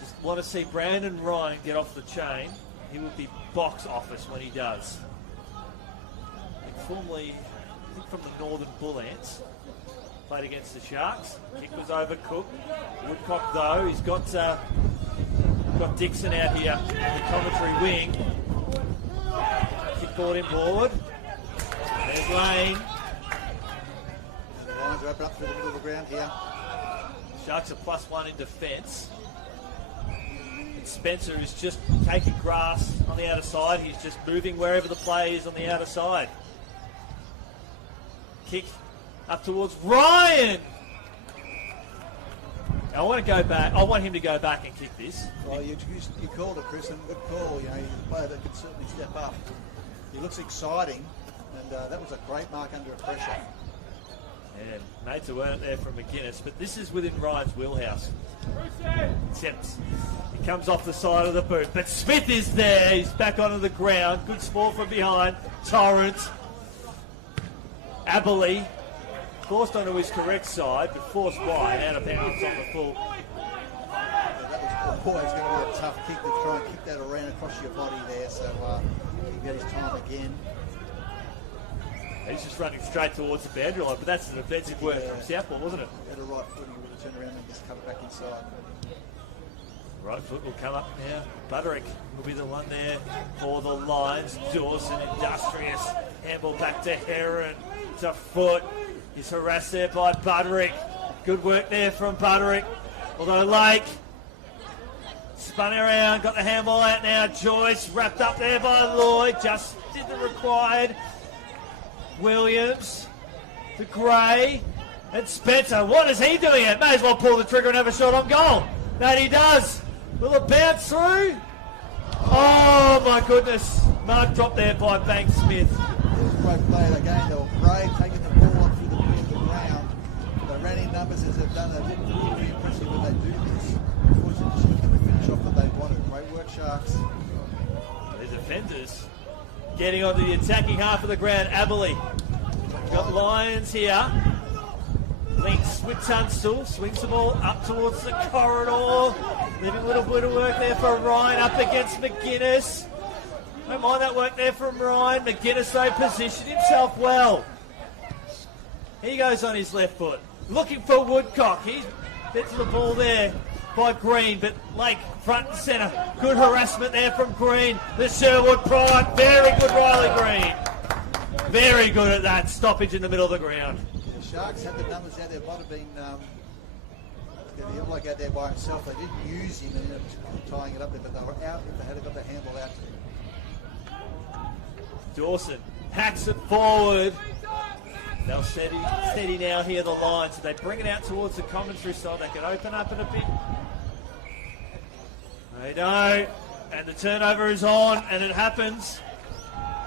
Just want to see Brandon Ryan get off the chain. He would be box office when he does. And formerly, I think from the Northern Bull Ants, played against the Sharks. Kick was overcooked. Woodcock, though, he's got Dixon out here in the commentary wing. Kick ball inboard. There's Lane. The Lions are open up through the middle of the ground here. Sharks are +1 in defence. And Spencer is just taking grass on the outer side. He's just moving wherever the play is on the outer side. Kick up towards Ryan. I want to go back. I want him to go back and kick this. Well, you called it, Chris, and good call. You know, he's a player that can certainly step up. He looks exciting, and that was a great mark under pressure. Yeah, mates weren't there from McGuinness, but this is within Ryan's wheelhouse. Except he comes off the side of the boot, but Smith is there. He's back onto the ground. Good small from behind. Torrance. Aberley. Forced onto his correct side, but forced wide, out of bounds on the full. That was always going to be a tough kick to try and kick that around across your body there, so he got his time again. He's just running straight towards the boundary line, but that's the defensive work from Southport, wasn't it? Had a right foot, he would have turned around and just covered back inside. Right foot will come up now. Buderick will be the one there for the Lions. Dawson, industrious. Handball back to Heron. To Foot. He's harassed there by Buderick. Good work there from Buderick. Although Lake spun around, got the handball out now. Joyce wrapped up there by Lloyd. Just did the required. Williams to Gray. And Spencer, what is he doing it? May as well pull the trigger and have a shot on goal. That he does. Will it bounce through? Oh my goodness. Mark dropped there by Banks Smith. It was a great play of the game. They were brave, taking the ball on through the middle of the ground. They ran in numbers as they've done. They looked really impressive when they do this. Unfortunately, just couldn't get the finish off that they wanted. Great work, Sharks. The defenders getting onto the attacking half of the ground. Aberley. Got Lions here. Links with Tunstall. Swings the ball up towards the corridor. Leaving a little bit of work there for Ryan up against McGuinness. Don't mind that work there from Ryan. McGuinness, though, positioned himself well. He goes on his left foot. Looking for Woodcock. He gets the ball there by Green, but Lake front and centre. Good harassment there from Green. The Sherwood pride. Very good Riley Green. Very good at that stoppage in the middle of the ground. The Sharks had the numbers out there. Might have been the bloke out there by himself. They didn't use him and ended up tying it up there, but they were out if they had got the handball out. Dawson hacks it forward. They'll steady now here, the Lions. So they bring it out towards the commentary side. They can open up in a bit. They don't. And the turnover is on, and it happens.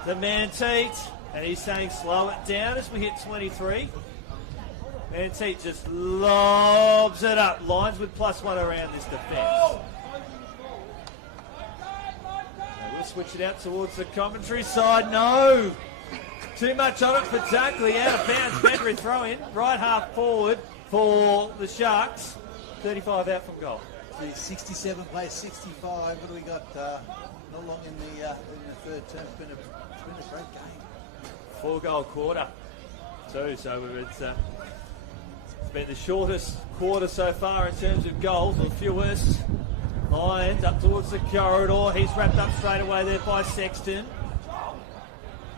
The Manteet, and he's saying slow it down as we hit 23. Manteet just lobs it up. Lions with +1 around this defence. We'll switch it out towards the commentary side. No. Too much on it for Dunkley. Out of bounds. Bedry throw in. Right half forward for the Sharks. 35 out from goal. 67 plays 65. What do we got? Not long in the third term. It's been a great game. 4-goal quarter. Too. So it's been the shortest quarter so far in terms of goals, or fewest. Lions up towards the corridor. He's wrapped up straight away there by Sexton.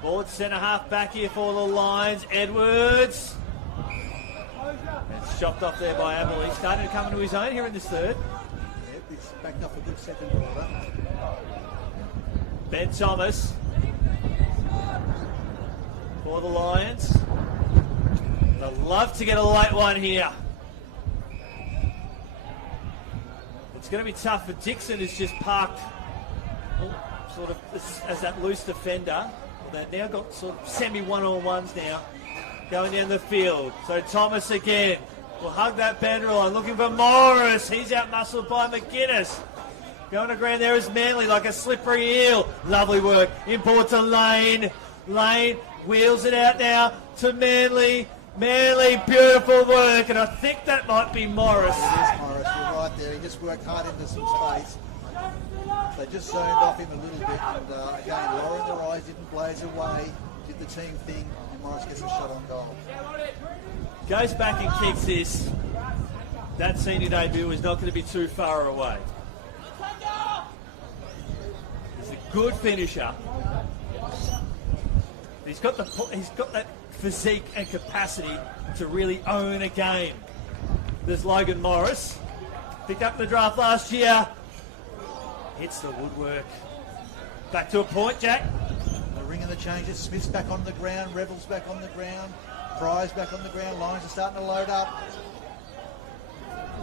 Ball at centre half back here for the Lions. Edwards. And chopped off there by Aberley. Starting to come into his own here in this third. Yeah, he's backed off a good second quarter. Ben Thomas for the Lions. They'd love to get a late one here. It's going to be tough for Dixon, who's just parked sort of as that loose defender. They've now got sort of semi-one-on-ones now going down the field. So Thomas again will hug that boundary line, looking for Morris. He's out-muscled by McGuinness. Going to ground there is Manley like a slippery eel. Lovely work. Import to Lane. Lane wheels it out now to Manley. Manly, beautiful work, and I think that might be Morris. It is Morris, you're right there. He just worked hard into some space. They just zoned off him a little bit, and again, lowering their eyes, didn't blaze away, did the team thing, and Morris gets a shot on goal. Goes back and kicks this. That senior debut is not going to be too far away. He's a good finisher. He's got that physique and capacity to really own a game. There's Logan Morris. Picked up the draft last year. Hits the woodwork. Back to a point, Jack. The ring of the changes. Smith's back on the ground. Rebel's back on the ground. Fry's back on the ground. Lions are starting to load up.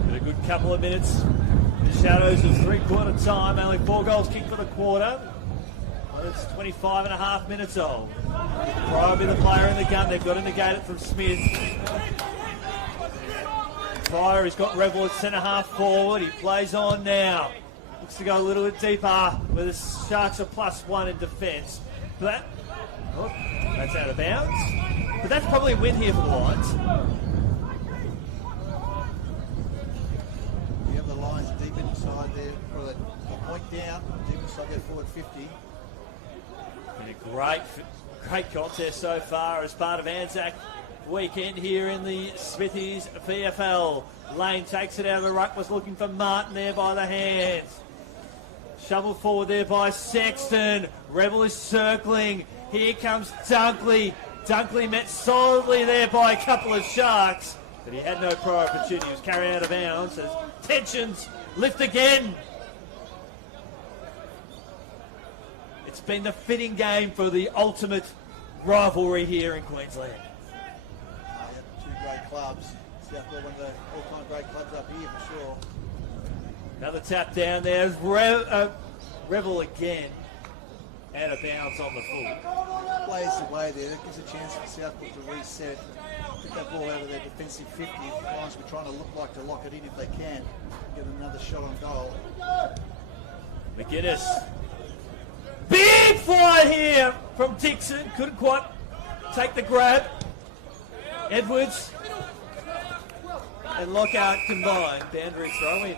Got a good couple of minutes. The shadows of three-quarter time. Only 4 goals kicked for the quarter. Well, it's 25 and a half minutes old. Fry will be the player in the gun. They've got to negate it from Smith. Fryer has got Rebel at centre-half forward. He plays on now. Looks to go a little bit deeper where the Sharks are +1 in defence. That's out of bounds. But that's probably a win here for the Lions. You have the Lions deep inside there, or the point down, deep inside their forward 50. And a great contest so far as part of Anzac weekend here in the Smithies VFL. Lane takes it out of the ruck, was looking for Martin there by the hands. Shoveled forward there by Sexton. Rebel is circling. Here comes Dunkley. Dunkley met solidly there by a couple of Sharks, but he had no prior opportunity. He was carried out of bounds as tensions lift again. It's been the fitting game for the ultimate rivalry here in Queensland. Two great clubs. Southport, one of the all-time great clubs up here for sure. Another tap down there. Rebel again. Out of bounds on the full. Plays away there. That gives a chance for Southport to reset. Pick that ball out of their defensive 50. The Lions were trying to lock it in if they can. Get another shot on goal. McGuinness. Big fly here from Dixon. Couldn't quite take the grab. Edwards and Lockhart combined. Boundary throw in.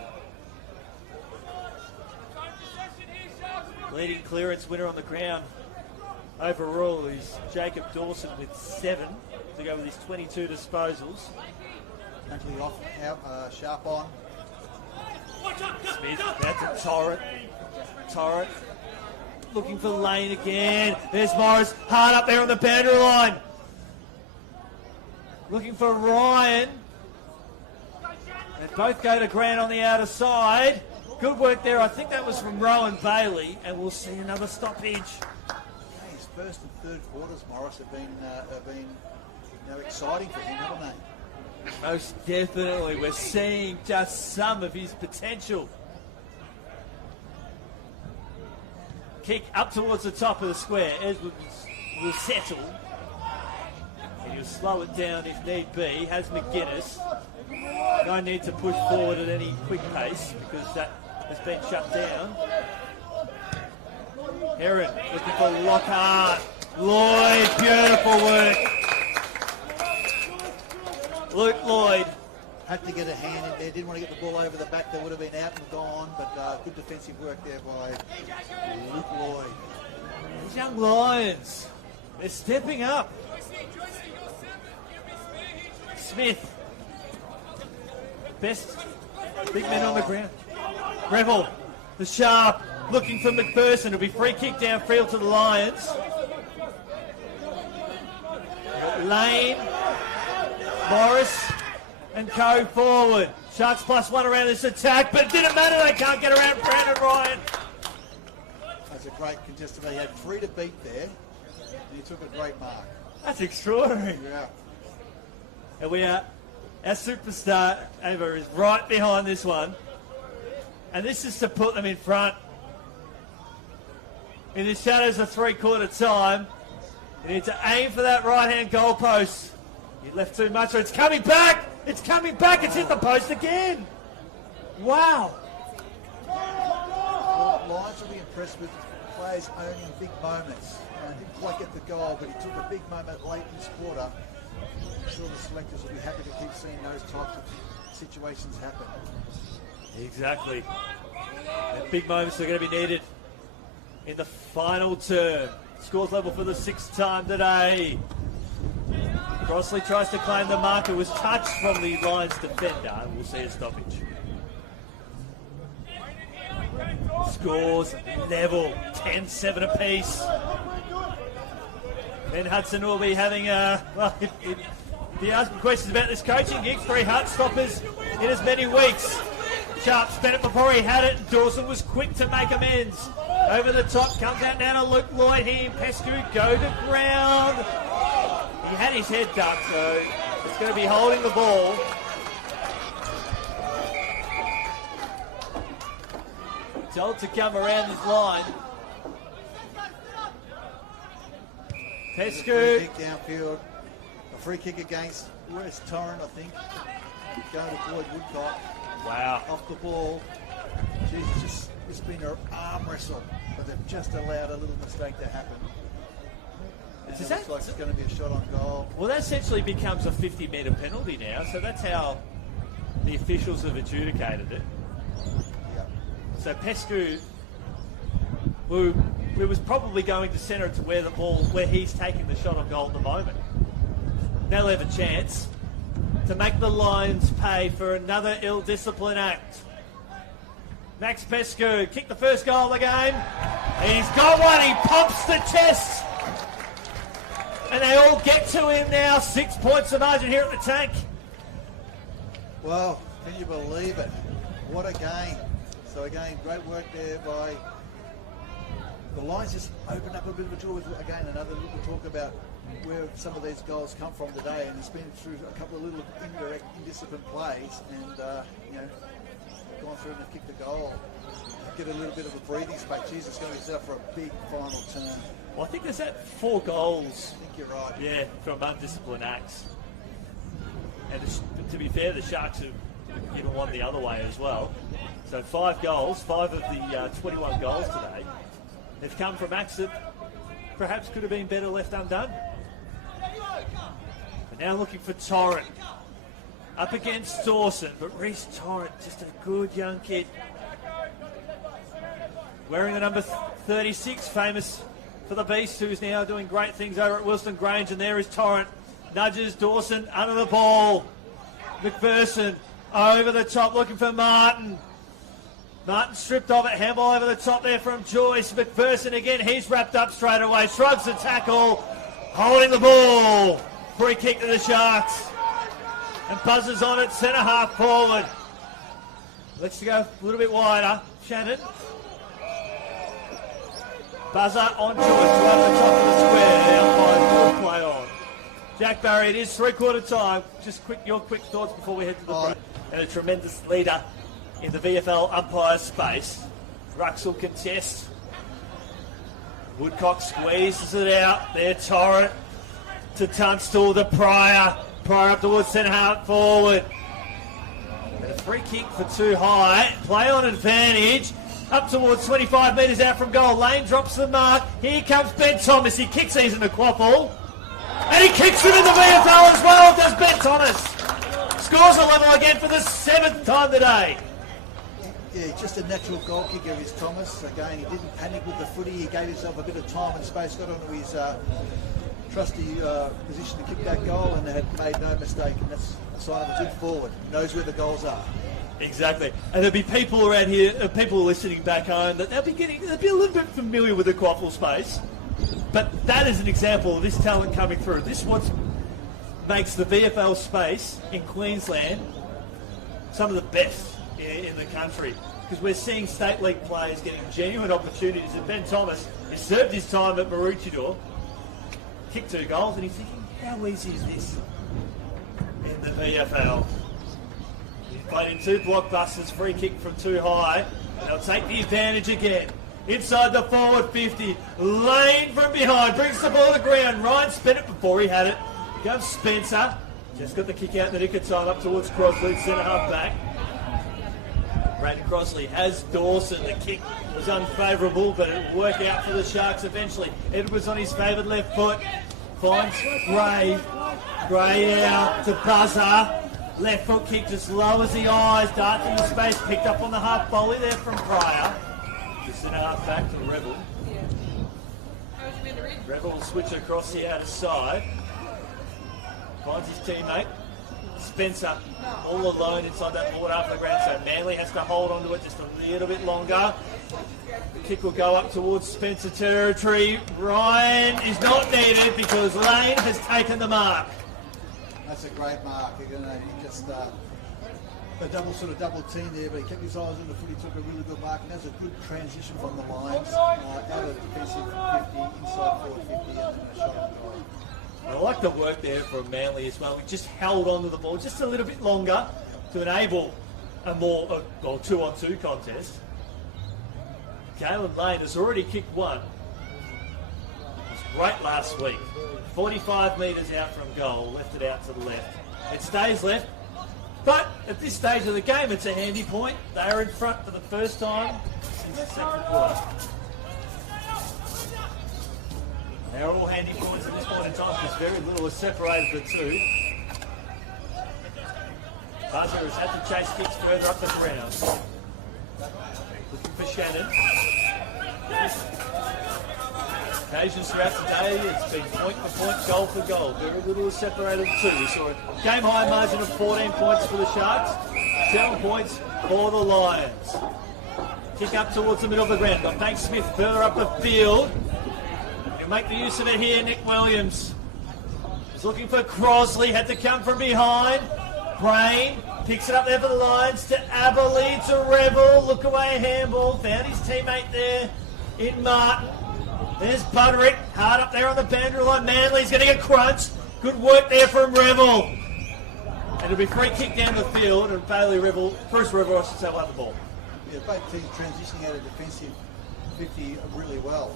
Leading clearance winner on the ground overall is Jacob Dawson with 7 to go with his 22 disposals. Actually off, out, sharp on. Smith, that's a Torrent. Looking for Lane again. There's Morris, hard up there on the boundary line. Looking for Ryan. They both go to Grant on the outer side. Good work there. I think that was from Rowan Bailey, and we'll see another stoppage. His first and third quarters, Morris, have been exciting for him, haven't they? Most definitely. We're seeing just some of his potential. Kick up towards the top of the square. Edwards will settle. And he'll slow it down if need be. Has McGuinness. No need to push forward at any quick pace because that has been shut down. Heron looking for Lockhart. Lloyd, beautiful work. Luke Lloyd. Had to get a hand in there. Didn't want to get the ball over the back. They would have been out and gone, but good defensive work there by Luke Lloyd. These young Lions, they're stepping up. Smith. Best big men on the ground. Rebel, the sharp, looking for McPherson. It'll be free kick downfield to the Lions. Lane, Morris, and Co forward. Sharks +1 around this attack, but it didn't matter. They can't get around Brandon Ryan. That's a great contested. They had 3 to beat there, and he took a great mark. That's extraordinary. Yeah. And our superstar, Ava, is right behind this one. And this is to put them in front. In the shadows of three-quarter time, you need to aim for that right-hand goalpost. You left too much, so it's coming back. It's coming back. It's hit the post again. Wow. Well, Lions will be impressed with players owning big moments. Didn't quite get the goal, but he took a big moment late in this quarter I'm sure the selectors will be happy to keep seeing those types of situations happen. Exactly. And big moments are going to be needed in the final term. Scores level for the 6th time today. Crossley tries to claim the marker, was touched from the Lions defender, and we'll see a stoppage. Scores level, 10-7 apiece. Ben Hudson will be having if you ask me questions about this coaching gig, 3 Heartstoppers in as many weeks. Sharp spent it before he had it. Dawson was quick to make amends. Over the top, comes out now to Luke Lloyd here. Pescu go to ground. He had his head ducked, so it's going to be holding the ball. Told to come around this line. Pescu. Kick downfield. A free kick against West Torrent, I think. Going to Floyd Woodcock. Wow. Off the ball. Jeez, it's been an arm wrestle, but they've just allowed a little mistake to happen. And it looks like it's going to be a shot on goal. Well, that essentially becomes a 50-metre penalty now, so that's how the officials have adjudicated it. Yeah. So Pescu, who was probably going to centre it to where he's taking the shot on goal at the moment. Now they'll have a chance to make the Lions pay for another ill-disciplined act. Max Pescu kicked the first goal of the game. He's got one, he pumps the chest. And they all get to him now. 6 points of margin here at the Tank. Well, can you believe it? What a game. So again, great work there by the Lions. Just opened up a bit of a draw with, again, another little talk about where some of these goals come from today, and it's been through a couple of little indirect, indisciplined plays, and gone through and kicked the goal. Get a little bit of a breathing space. Jeez, it's going to be set up for a big final turn. Well, I think there's that 4 goals. I think you're right. Yeah, from undisciplined acts. And to be fair, the Sharks have given one the other way as well. So 5 goals, 5 of the 21 goals today have come from acts that perhaps could have been better left undone. But now looking for Torrent. Up against Dawson, but Reece Torrent, just a good young kid. Wearing the number 36, famous for the Beast, who's now doing great things over at Wilson Grange, and there is Torrent. Nudges Dawson under the ball. McPherson over the top looking for Martin. Martin stripped of it, handball over the top there from Joyce. McPherson again, he's wrapped up straight away, shrugs the tackle, holding the ball. Free kick to the Sharks. And buzzes on it, centre half forward. Let's go a little bit wider. Shannon. Buzzer on Joyce to over the top of the square. The umpire will play on. Jack Barry, it is 3/4 time. Just your quick thoughts before we head to the break. And a tremendous leader in the VFL umpire space. Ruxell contests. Woodcock squeezes it out. There, Torrent to Tunstall to Pryor. Pryor up towards centre half forward. And a free kick for too high. Play on advantage. Up towards 25 metres out from goal. Lane drops the mark. Here comes Ben Thomas. He kicks these in the quaffle. And he kicks them in the VFL as well, does Ben Thomas. Scores a level again for the 7th time today. Yeah, just a natural goal kicker is Thomas. Again, he didn't panic with the footy. He gave himself a bit of time and space, got onto his trusty position to kick that goal, and had made no mistake. And that's a sign of a good forward. Knows where the goals are. Exactly. And there'll be people around here, people listening back home, that they'll be a little bit familiar with the quaffle space. But that is an example of this talent coming through. This is what makes the VFL space in Queensland some of the best in the country. Because we're seeing state league players getting genuine opportunities. And Ben Thomas has served his time at Maroochydore, kicked 2 goals, and he's thinking, how easy is this in the VFL? He's played in 2 blockbusters, free kick from too high. They'll take the advantage again. Inside the forward 50. Lane from behind. Brings the ball to the ground. Ryan spent it before he had it. Goes Spencer. Just got the kick out in the nick of time up towards Crossley, centre half back. Brandon Crossley has Dawson. The kick was unfavourable, but it will work out for the Sharks eventually. Edwards on his favoured left foot. Finds Gray. Gray out to buzzer. Left foot kick just lowers the eyes. Darts into space. Picked up on the half volley there from Pryor. Just in a half back to Rebel. Rebel will switch across the outer side. Finds his teammate. Spencer all alone inside that board after the ground, so Manly has to hold on to it just a little bit longer. The kick will go up towards Spencer territory. Ryan is not needed because Lane has taken the mark. That's a great mark. You know, he just a double team there, but he kept his eyes on the foot. He took a really good mark, and that's a good transition from the lines out of defensive 50 inside forward 50, and then a shot on goal. I like the work there from Manly as well. We just held on to the ball just a little bit longer to enable a more 2-on-2 contest. Caleb Lane has already kicked one. It was great last week. 45 metres out from goal, left it out to the left. It stays left, but at this stage of the game, it's a handy point. They are in front for the first time since the second quarter. They're all handy points at this point in time because very little has separated the two. Buzzer has had to chase kicks further up the ground. Looking for Shannon. Occasions throughout the day, it's been point for point, goal for goal. Very little has separated the two. We saw a game high margin of 14 points for the Sharks, 7 points for the Lions. Kick up towards the middle of the ground. Got Bank Smith further up the field. He'll make the use of it here, Nick Williams. He's looking for Crosley, had to come from behind. Brain picks it up there for the Lions to Aberley to Rebel. Look away handball. Found his teammate there in Martin. There's Butterick, hard up there on the boundary line. Manly's going to get crunched. Good work there from Rebel. And it'll be free kick down the field, and Bruce Rebel, I should say, will have the ball. Yeah, both teams transitioning out of defensive 50 really well.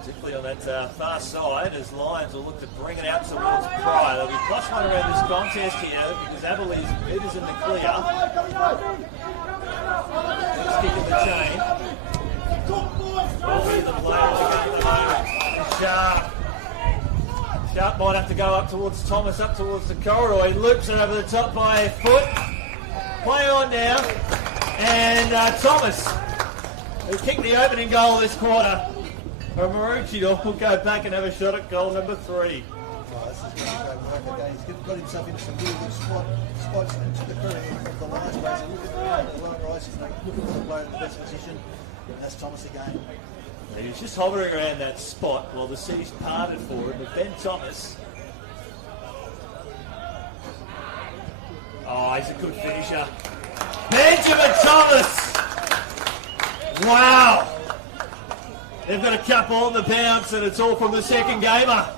Particularly on that far side, as Lions will look to bring it out towards Pryor. There'll be +1 around this contest here because Aberley's bid is in the clear. He's kicking the chain. Sharp might have to go up towards Thomas, up towards the corridor. He loops it over the top by a foot. Play on now. And Thomas, who kicked the opening goal this quarter, Maroochydore will go back and have a shot at goal number 3. Oh, this is really great work again. He's got himself into some really good spots into the career of the Lions base. Look at the lower eyes, he's looking for the blow in the best position. And that's Thomas again. He was just hovering around that spot while the seas parted for him. But Ben Thomas. Oh, he's a good finisher. Benjamin Thomas! Wow! They've got a couple on the bounce, and it's all from the second gamer.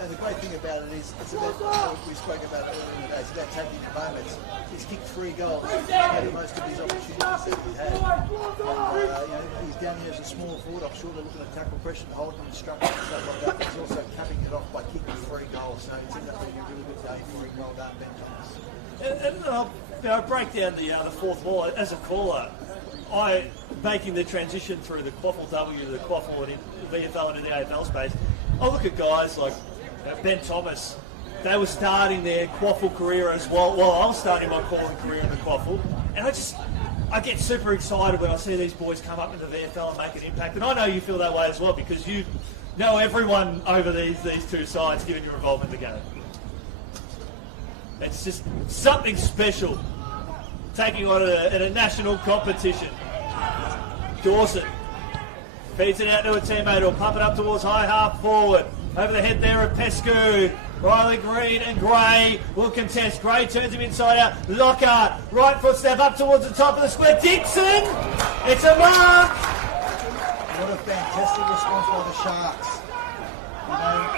And the great thing about it is, it's about, we spoke about it earlier in the day, it's about taking the moments. He's kicked 3 goals. He's had most of his opportunities that he had. And, he's down here as a small forward. I'm sure they're looking at tackle pressure to hold him and structure and stuff like that. But he's also capping it off by kicking 3 goals. So it's ended up being a really good day for him. Well done, Ben Thomas. And I'll break down the fourth wall. As a caller, I making the transition through the Quaffle W to the Quaffle and VFL into the AFL space. I look at guys like Ben Thomas. They were starting their Quaffle career as well. Well, I was starting my calling career in the Quaffle, and I get super excited when I see these boys come up in the VFL and make an impact. And I know you feel that way as well because you know everyone over these two sides given your involvement in the game. It's just something special taking on in a national competition. Dawson feeds it out to a teammate who'll pump it up towards high half forward. Over the head there of Pescu. Riley Green and Gray will contest. Gray turns him inside out. Lockhart, right foot step up towards the top of the square. Dixon! It's a mark! What a fantastic response by the Sharks. You know,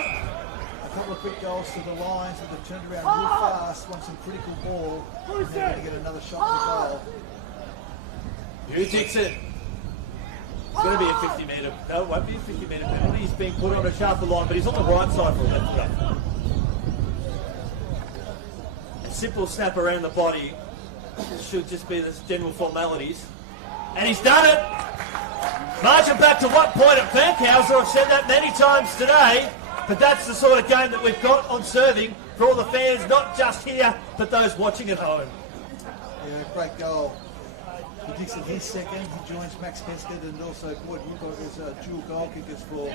a couple of quick goals to the Lions, but they've turned around real fast, won some critical ball, and they're going to get another shot to goal. Hugh Dixon. It's going to be a 50-metre. No, it won't be a 50-metre penalty. He's being put on a sharper line, but he's on the right side for a left go. A simple snap around the body. Should just be the general formalities. And he's done it! Marching back to what point at Fankhauser? I've said that many times today, but that's the sort of game that we've got on serving for all the fans, not just here, but those watching at home. Yeah, great goal. Dixon, his second. He joins Max Heskett and also Boyd Woodcock as dual goal kickers for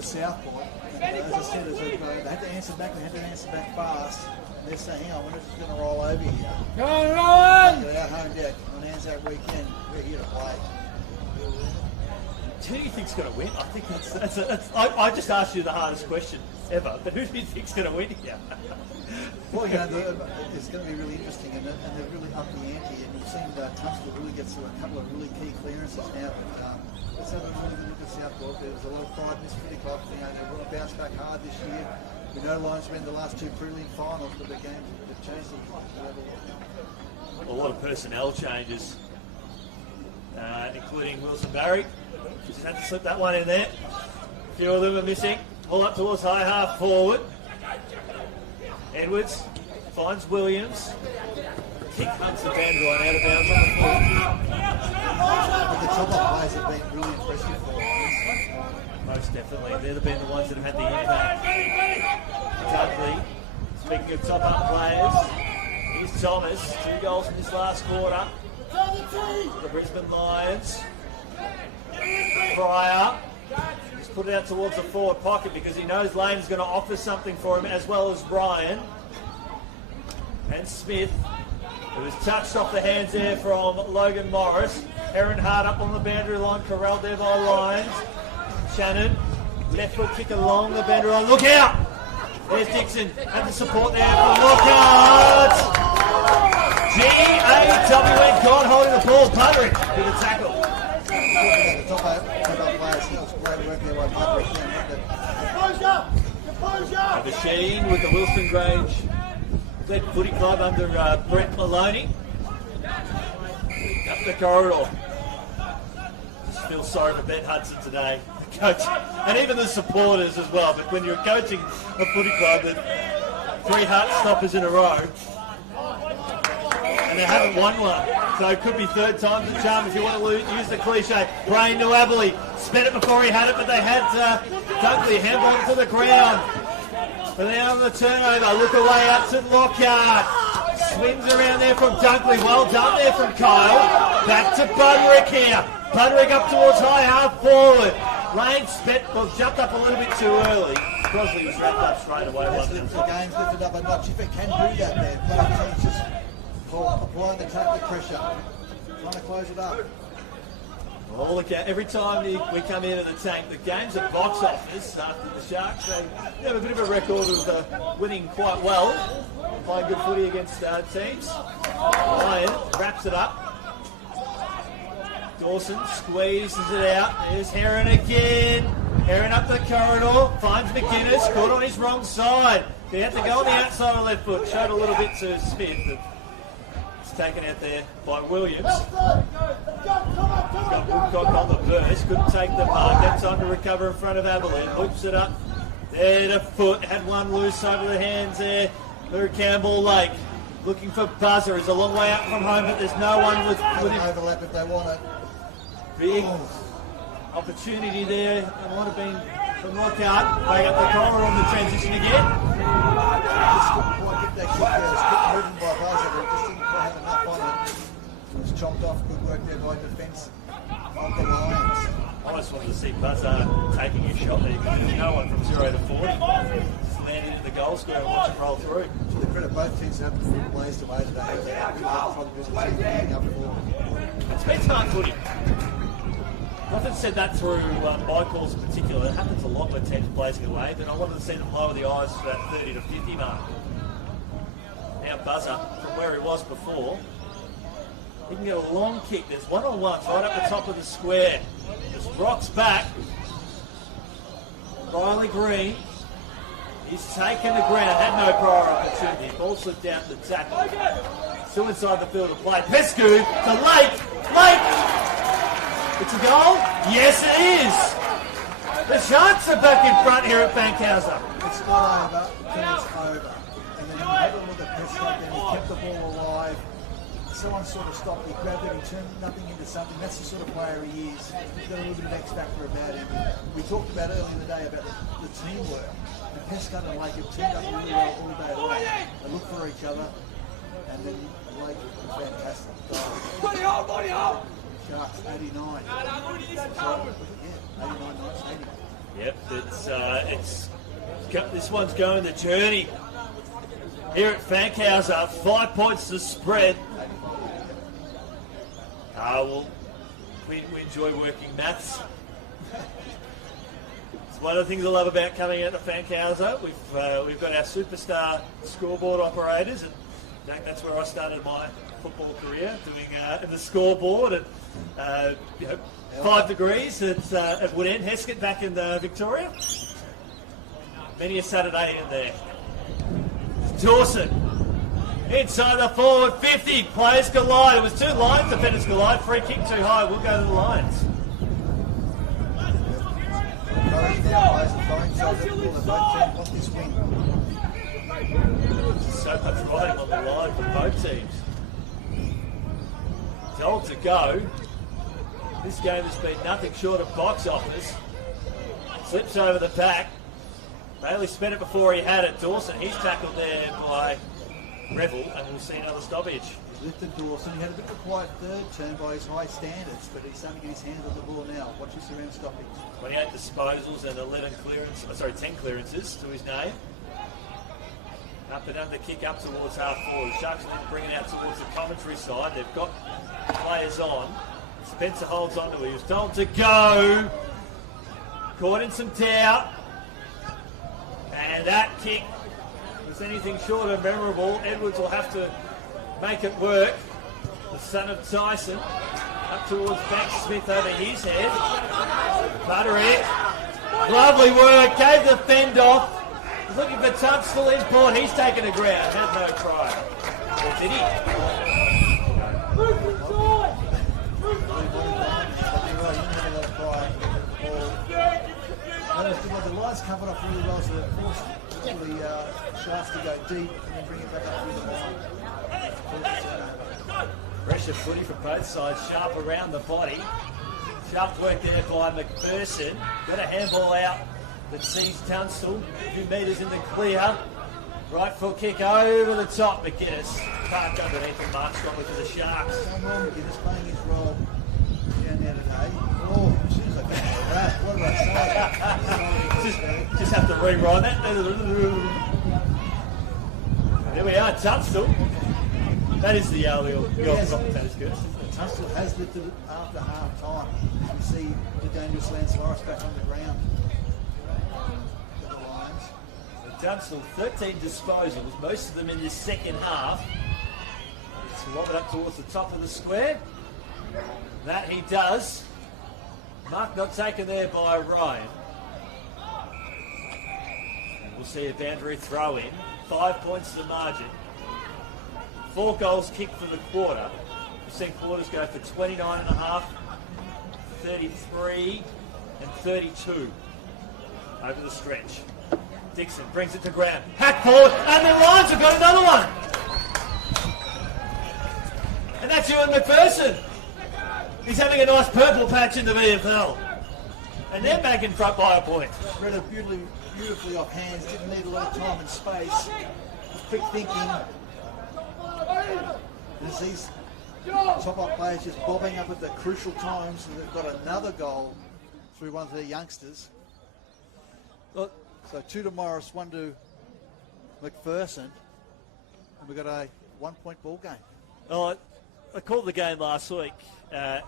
Southport. And, as I said, they had to answer back. They had to answer back fast. They're saying, hang on, we're just going to roll over here. Go on! They're out home deck on Anzac weekend. We're here to play. Who do you think's going to win? I think I just asked you the hardest question ever, but who do you think's going to win here? Well, it's going to be really interesting, and they're really up the ante. And we've seen Tunstall really get through a couple of really key clearances now. Let's have a really look at Southport. There's a lot of pride in this footy club. They're going to bounce back hard this year. We know Lions win the last two prelim finals, but the games have changed a lot of personnel changes, including Wilson Barry. Just had to slip that one in there. A few of them are missing. Pull up towards high half forward. Edwards finds Williams. Kick hunts the dandelion out of bounds on the floor. But the top-up plays have been really impressive for us. Most definitely. They've been the ones that have had the impact. Dudley, speaking of top-up players, here's Thomas. 2 goals in this last quarter. The Brisbane Lions. Pryor. He's put it out towards the forward pocket because he knows Lane's going to offer something for him, as well as Ryan. And Smith. It was touched off the hands there from Logan Morris. Heron hard up on the boundary line, corralled there by Lyons. Shannon, left foot kick along the boundary line. Look out! There's Dixon, and the support there for Lockhart. G-A-W-N, God holding the ball, Pudrick with a tackle. The top-up players, that was great work there by Pudrick. A machine with the Wilson Grange led footy club under Brett Maloney. Up the corridor. Just feel sorry for Ben Hudson today. Coach, and even the supporters as well. But when you're coaching a footy club that 3 heart stoppers in a row, and they haven't won one, so it could be 3rd time's the charm if you want to use the cliche. Brain to Aberley, spent it before he had it, but they had Dunkley handball to the ground. And then on the turnover, look away out to Lockhart. Swings around there from Dunkley. Well done there from Kyle. Back to Budrick here. Budrick up towards high half forward. Lane jumped up a little bit too early. Crosley was wrapped up straight away. The game's lifted up a notch. If it can do that there, both teams just applying the tactic pressure, trying to close it up. Well, look out, every time we come into the tank, the game's at box office after the Sharks. They have a bit of a record of winning quite well, playing good footy against teams. Ryan wraps it up. Dawson squeezes it out. There's Heron again. Heron up the corridor, finds McGuinness, caught on his wrong side. He had to go on the outside of the left foot, showed a little bit to Smith. It's taken out there by Williams. Got Woodcock on the burst, couldn't take the mark. Had time to recover in front of Aberlin. Hoops it up. There to foot, had one loose over the hands there. Lou Campbell Lake looking for Buzzer. He's a long way out from home, but there's no one with him. Overlap if they want it. Big opportunity there. It might have been from Lockhart. Back up the corner on the transition again. Just couldn't quite get that kick there. It was kept moving by Buzzer, but just didn't quite have enough on it. It was chopped off. Good work there by defence of the Lions. I just wanted to see Buzzer taking a shot there because there's no one from 0 to 40. Just landed in the goal square and watch it roll through. To the credit, both teams have the full plays today. They have the Brisbane team up for. It's been smart footy. I often said that through my calls in particular. It happens a lot when teams are blazing away, but I wanted to see them lower the eyes to that 30 to 50 mark. Now Buzzer, from where he was before, he can get a long kick. There's one-on-ones right up the top of the square. Just rocks back. Riley Green, he's taken the ground, had no prior opportunity. Ball slipped down to the tackle. Still inside the field of play. Pescu to Lake. It's a goal? Yes, it is. The Sharks are back in front here at Fankhauser. It's not over until it's over. And then he had a look at Pescu, then he kept the ball alive. someone sort of stopped, he grabbed it, he turned nothing into something. That's the sort of player he is. He's got a little bit of X factor about him. We talked about earlier in the day about the teamwork. The Pescott and Lake have teamed up really well all day long. They look for each other, and then Lake is fantastic. Sharks 89. So, yeah, 89, 80. Yep, this one's going the journey. Here at Fankhauser, 5 points to spread. Well, we enjoy working maths. It's one of the things I love about coming out to Fankhauser. We've got our superstar scoreboard operators, and in fact, that's where I started my football career, doing the scoreboard at 5 degrees at Wood End, Heskett, back in Victoria. Many a Saturday in there. Dawson inside the forward 50. Players collide. It was 2 Lions defenders collide. Free kick too high. We'll go to the Lions. So much riding on the line for both teams. Goal to go. This game has been nothing short of box office. Slips over the back. Bailey spent it before he had it. Dawson, he's tackled there by Revel, and we'll see another stoppage. He lifted Dawson. He had a bit of a quiet third turn by his high standards, but he's starting to get his hands on the ball now. Watch his around stoppage. 28 disposals and 10 clearances to his name. Up and under kick up towards half forward. Sharks will bring it out towards the commentary side. They've got players on. Spencer holds on to it. He was told to go. Caught in some doubt. And that kick was anything short of memorable. Edwards will have to make it work. The son of Tyson up towards Banks Smith over his head. Butterick. Lovely work. Gave the fend off. He's looking for Tunstall. He's brought. He's taken the ground. Had no try. Or did he? The Lions covered off really well, so they forced the Sharks to go deep and then bring it back up through the line. Pressure footy from both sides. Sharp around the body. Sharp work there by McPherson. Got a handball out that sees Tunstall. A few metres in the clear. Right foot kick over the top. McGuinness parked underneath the mark strongly for the Sharks. Someone McGuinness playing his role down there today. Oh, as soon as I get that, what do I say? Just have to rerun that. There we are, Tunstall. That is the that is good. Tunstall has lifted it after half time. You see the dangerous Lance Morris back on the ground. For the Lions. So Tunstall, 13 disposals, most of them in this second half. It's lob it up towards the top of the square. That he does. Mark not taken there by Ryan. We'll see a boundary throw in. 5 points to the margin. 4 goals kicked for the quarter. We've seen quarters go for 29.5, 33 and 32 over the stretch. Dixon brings it to ground. Hack forward, and the Lions have got another one. And that's Ewan McPherson. He's having a nice purple patch in the VFL. And they're back in front by a point. Read it beautifully off hands, didn't need a lot of time and space. Quick thinking. There's these top-up players just bobbing up at the crucial times, and they've got another goal through one of their youngsters. So 2 to Morris, 1 to McPherson, and we've got a 1-point ball game. Oh, I called the game last week, and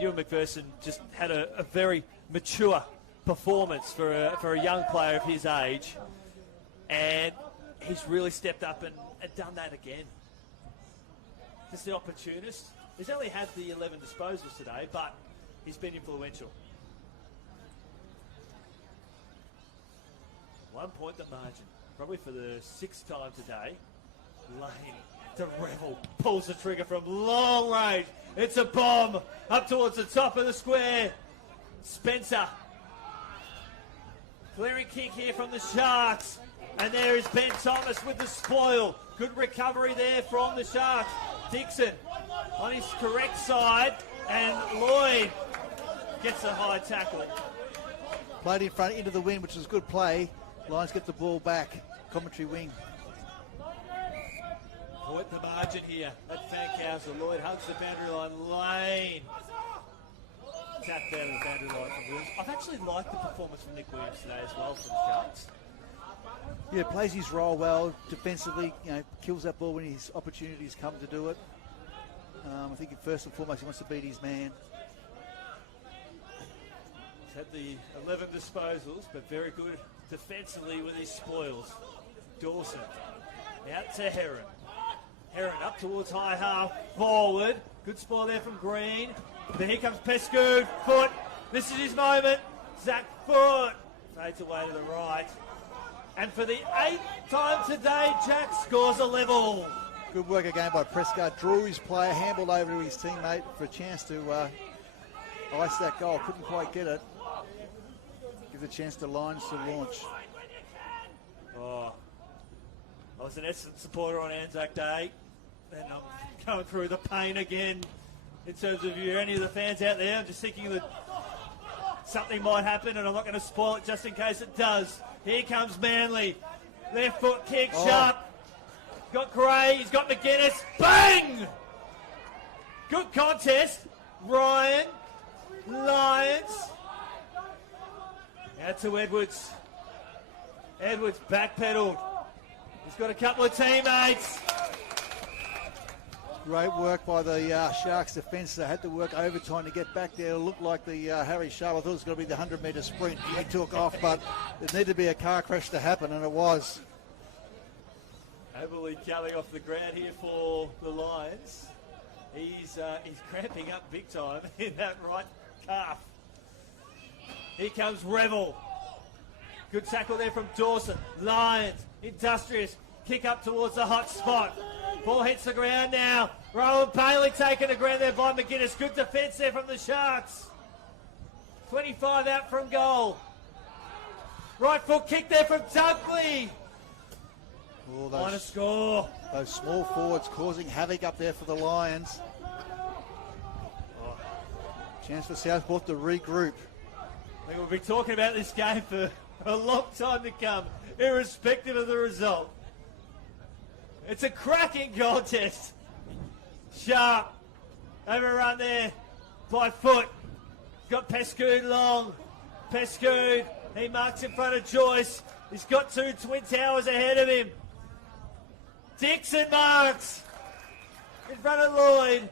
Ewan McPherson just had a very mature performance for a young player of his age, and he's really stepped up and done that again. Just the opportunist. He's only had the 11 disposals today, but he's been influential. 1 point the margin, probably for the 6th time today. Lane to Revel, pulls the trigger from long range. It's a bomb up towards the top of the square. Spencer, clearing kick here from the Sharks, and there is Ben Thomas with the spoil. Good recovery there from the Sharks. Dixon on his correct side, and Lloyd gets a high tackle. Played in front into the wind, which was a good play. Lions get the ball back. Commentary wing. Point the margin here at Fankhauser. Lloyd hugs the boundary line. Lane tapped out of the boundary line from Williams. I've actually liked the performance from Nick Williams today as well from Sharks. Yeah, plays his role well defensively. Kills that ball when his opportunities come to do it. I think first and foremost he wants to beat his man. He's had the 11 disposals, but very good defensively with his spoils. Dawson out to Heron. Heron up towards high half, forward. Good spoil there from Green. Then here comes Pescoud, Foot. This is his moment. Zach Foot fades away to the right. And for the 8th time today, Jack scores a level. Good work again by Prescott. Drew his player, handballed over to his teammate for a chance to ice that goal. Couldn't quite get it. Gives a chance to Lions to launch. Oh, I was an Essendon supporter on Anzac Day, and I'm going through the pain again in terms of you, any of the fans out there. I'm just thinking that something might happen, and I'm not going to spoil it just in case it does. Here comes Manly. Left foot kick, sharp. Got Gray, he's got McGuinness. Bang! Good contest. Ryan, Lions. Out to Edwards. Edwards backpedaled. He's got a couple of teammates. Great work by the Sharks defence. They had to work overtime to get back there. It looked like the Harry Sharp. I thought it was going to be the 100-metre sprint. He took off, but it needed to be a car crash to happen, and it was. Overly coming off the ground here for the Lions. He's cramping up big time in that right calf. Here comes Revel. Good tackle there from Dawson. Lions, industrious, kick up towards the hot spot. Ball hits the ground now. Rowan Bailey taking the ground there by McGuinness. Good defence there from the Sharks. 25 out from goal. Right foot kick there from Dunkley. On a score. Those small forwards causing havoc up there for the Lions. Chance for Southport to regroup. I think we'll be talking about this game for a long time to come, irrespective of the result. It's a cracking contest. Sharp. Overrun there by Foot. Got Pescoud long. Pescoud, he marks in front of Joyce. He's got two Twin Towers ahead of him. Dixon marks in front of Lloyd.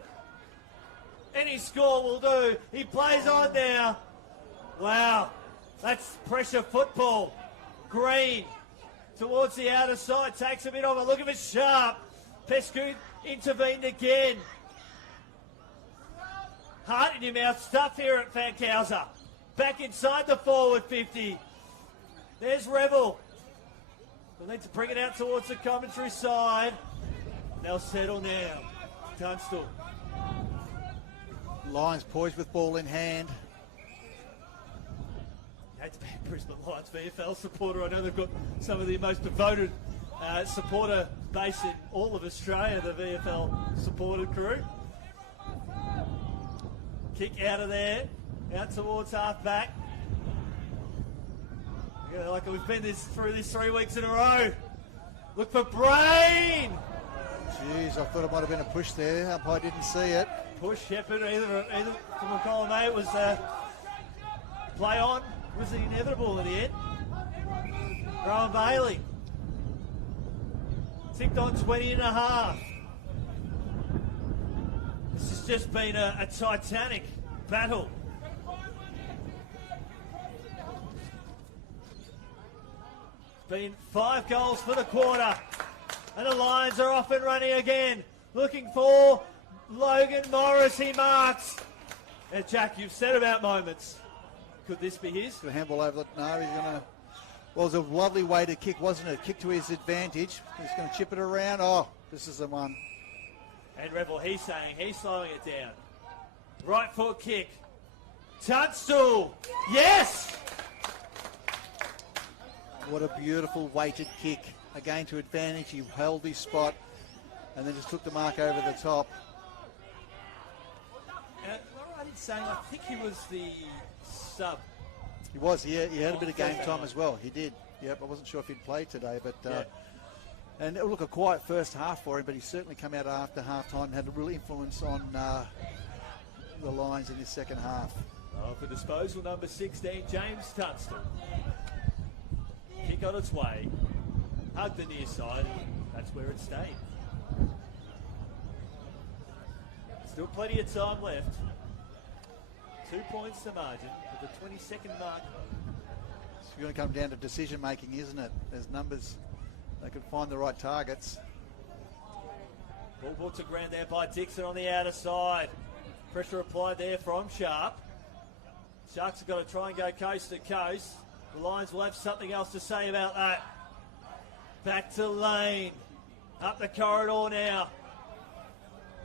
Any score will do. He plays on now. Wow, that's pressure football. Green towards the outer side, takes a bit of a look at it. Sharp. Pescoud intervened again. Heart in your mouth stuff here at Fankhauser. Back inside the forward 50. There's Revel. They'll need to bring it out towards the commentary side. They'll settle now. Tunstall. Lions poised with ball in hand. Hate to be a Brisbane Lions VFL supporter. I know they've got some of the most devoted supporter base in all of Australia, the VFL supported crew. Kick out of there, out towards half back. Yeah, like we've been through this 3 weeks in a row. Look for Brain. Jeez, I thought it might have been a push there. Umpire didn't see it. Push Shepherd, either from a column A, it was play on. Was it inevitable at the end? Rowan Bailey. Ticked on 20 and a half. This has just been a titanic battle. It's been 5 goals for the quarter. And the Lions are off and running again. Looking for Logan Morris. He marks. And Jack, you've said about moments. Could this be his? Going to handball over the... No, he's going to... Well, it was a lovely way to kick, wasn't it? Kick to his advantage. He's going to chip it around. Oh, this is the one. And Revel, he's saying he's slowing it down. Right foot kick. Tunstall. Yes! What a beautiful weighted kick. Again to advantage. He held his spot and then just took the mark over the top. saying I think he was the sub. He was, he had a bit of game time as well. He did. Yep, I wasn't sure if he'd played today, but and it looked a quiet first half for him, but he certainly come out after half time and had a real influence on the Lions in his second half. Oh, for disposal number 16, James Tunstall. Kick on its way. Hugged the near side. That's where it stayed. Still plenty of time left. 2 points to margin at the 22nd mark. It's going to come down to decision making, isn't it? There's numbers. They can find the right targets. Ball brought to ground there by Dixon on the outer side. Pressure applied there from Sharp. Sharks have got to try and go coast to coast. The Lions will have something else to say about that. Back to Lane. Up the corridor now.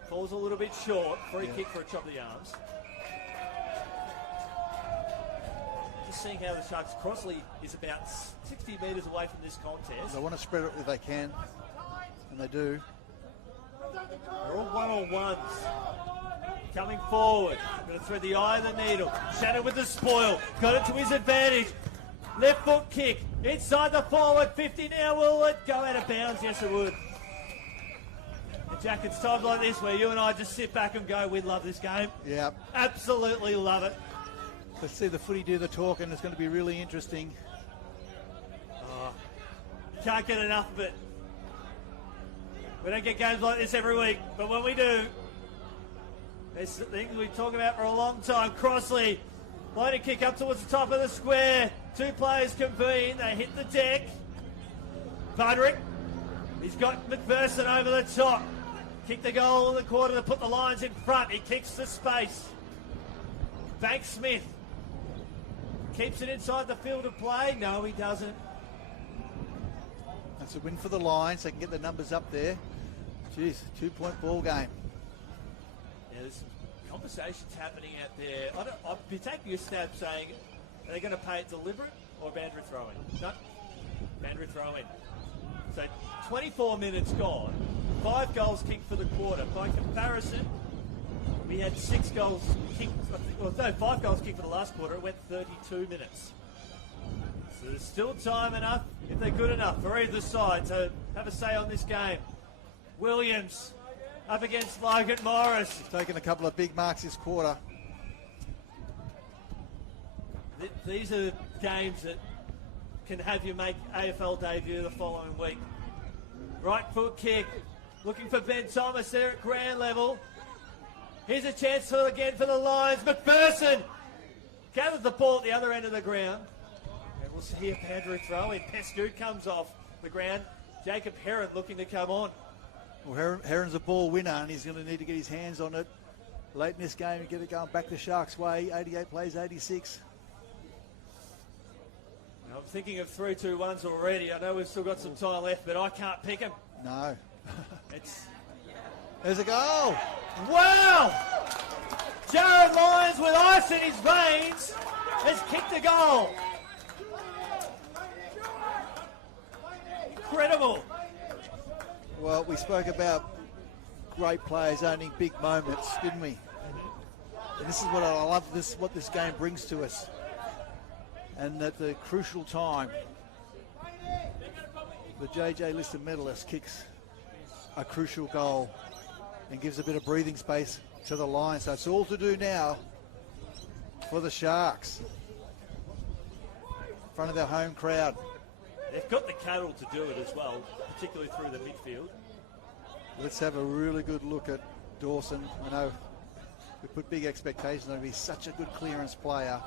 Falls a little bit short. Free kick for a chop of the arms. Just seeing how the Sharks, Crossley is about 60 metres away from this contest. They want to spread it if they can, and they do. They're all one-on-ones. Coming forward. Going to thread the eye of the needle. Shattered with the spoil. Got it to his advantage. Left foot kick. Inside the forward 50 now. Will it go out of bounds? Yes, it would. And Jack, it's times like this where you and I just sit back and go, we love this game. Yeah. Absolutely love it. Let's see the footy do the talking. It's going to be really interesting. Can't get enough of it. We don't get games like this every week, but when we do, there's things we talk about for a long time. Crossley, line kick up towards the top of the square. Two players convene. They hit the deck. Budrick, he's got McPherson over the top. Kick the goal in the quarter to put the Lions in front. He kicks the space. Bank Smith keeps it inside the field of play. No, he doesn't. That's a win for the Lions. They can get the numbers up there. Jeez, 2-point ball game. Yeah, there's some conversations happening out there. I'd be taking a stab saying, are they going to pay it deliberate or boundary throw-in? No, boundary throw-in. So 24 minutes gone. 5 goals kicked for the quarter. By comparison, we had 6 goals kicked. Well, no, 5 goals kicked for the last quarter. It went 32 minutes. So there's still time enough, if they're good enough, for either side to have a say on this game. Williams up against Logan Morris. He's taken a couple of big marks this quarter. These are games that can have you make AFL debut the following week. Right foot kick. Looking for Ben Thomas there at ground level. Here's a chance again for the Lions. McPherson gathers the ball at the other end of the ground. And we'll see a boundary throw in. Pescu comes off the ground. Jacob Heron looking to come on. Well, Heron's a ball winner, and he's going to need to get his hands on it late in this game and get it going back the Sharks' way. 88 plays 86. I'm thinking of 3-2-1s already. I know we've still got some time left, but I can't pick them. No. There's a goal. Wow! Jared Lyons with ice in his veins has kicked a goal. Incredible. Well, we spoke about great players owning big moments, didn't we? And this is what I love, what this game brings to us. And at the crucial time, the JJ Lister medalist kicks a crucial goal and gives a bit of breathing space to the Lions. So it's all to do now for the Sharks in front of their home crowd. They've got the cattle to do it as well, particularly through the midfield. Let's have a really good look at Dawson. I know we put big expectations on him. He's such a good clearance player.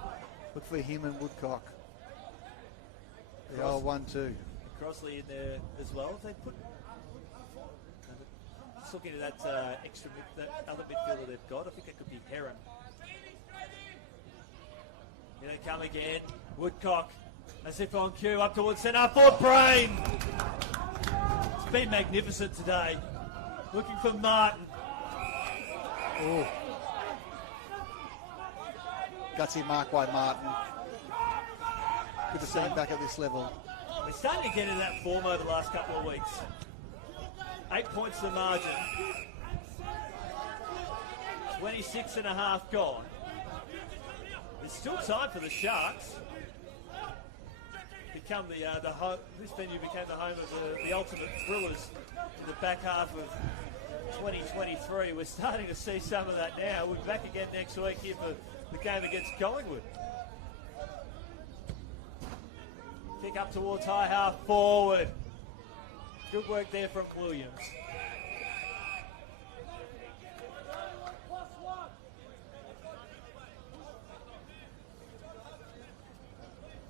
Look for him and Woodcock. The old 1-2. Crossley in there as well. If they put... Just looking at that that other midfielder they've got, I think it could be Heron. Here they come again. Woodcock, as if on cue, up towards centre for Brain. It's been magnificent today. Looking for Martin. Oh. Gutsy mark by Martin. Good to see him back at this level. We're starting to get into that form over the last couple of weeks. 8 points the margin. 26 and a half gone. There's still time for the Sharks. Become this venue became the home of the ultimate thrillers in the back half of 2023. We're starting to see some of that now. We're back again next week here for the game against Collingwood. Kick up towards high half forward. Good work there from Williams.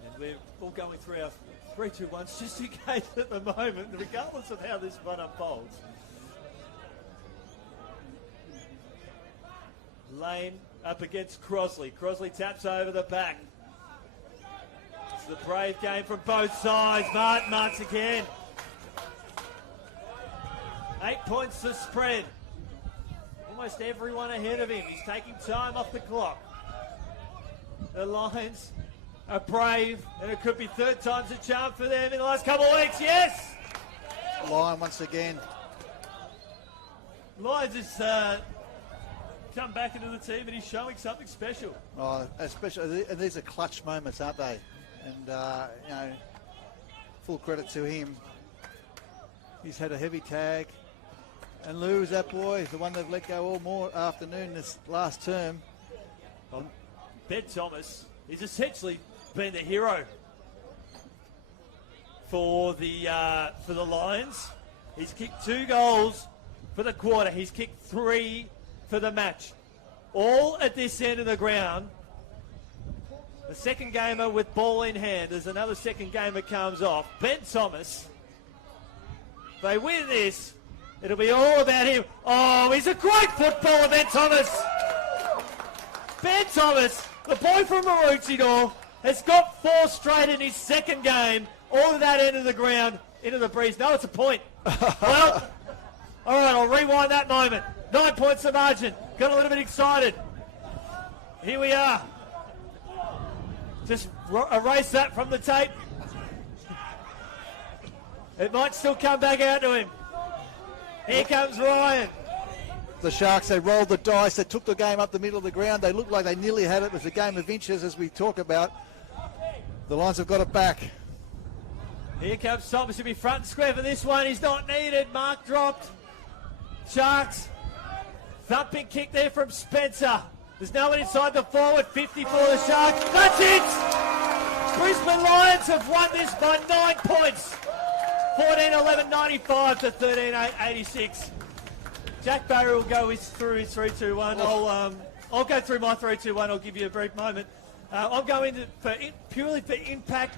And we're all going through our 3-2-1s just in case at the moment, regardless of how this one unfolds. Lane up against Crosley. Crosley taps over the back. It's the brave game from both sides. Martin marks again. 8 points to spread. Almost everyone ahead of him. He's taking time off the clock. The Lions are brave, and it could be third time's a charm for them in the last couple of weeks. Yes! Lion once again. Lions has come back into the team, and he's showing something special. Oh, especially, and these are clutch moments, aren't they? And, you know, full credit to him. He's had a heavy tag. And Lou is that boy, the one they've let go all more afternoon this last term. Well, Ben Thomas is essentially been the hero for the Lions. He's kicked 2 goals for the quarter. He's kicked 3 for the match. All at this end of the ground. The second gamer with ball in hand. There's another second gamer comes off. Ben Thomas. If they win this, it'll be all about him. Oh, he's a great footballer, Ben Thomas. Ben Thomas, the boy from Maroochydore, has got 4 straight in his second game. All of that end of the ground, into the breeze. No, it's a point. Well, all right, I'll rewind that moment. 9 points the margin. Got a little bit excited. Here we are. Just erase that from the tape. It might still come back out to him. Here comes Ryan. The Sharks, they rolled the dice. They took the game up the middle of the ground. They looked like they nearly had it. It was a game of inches, as we talk about. The Lions have got it back. Here comes Thomas to be front and square for this one. He's not needed. Mark dropped. Sharks. Thumping kick there from Spencer. There's no one inside the forward. 50 for the Sharks. That's it! Brisbane Lions have won this by 9 points. 14-11-95 to 13-8-86. Jack Barry will go through his 3-2-1. I'll go through my 3-2-1. I'll give you a brief moment. I'm going purely for impact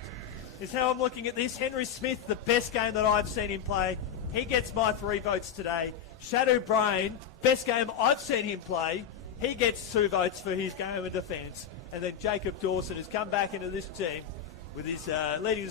is how I'm looking at this. Henry Smith, the best game that I've seen him play. He gets my 3 votes today. Shadow Brain, best game I've seen him play. He gets 2 votes for his game of defence. And then Jacob Dawson has come back into this team with his leading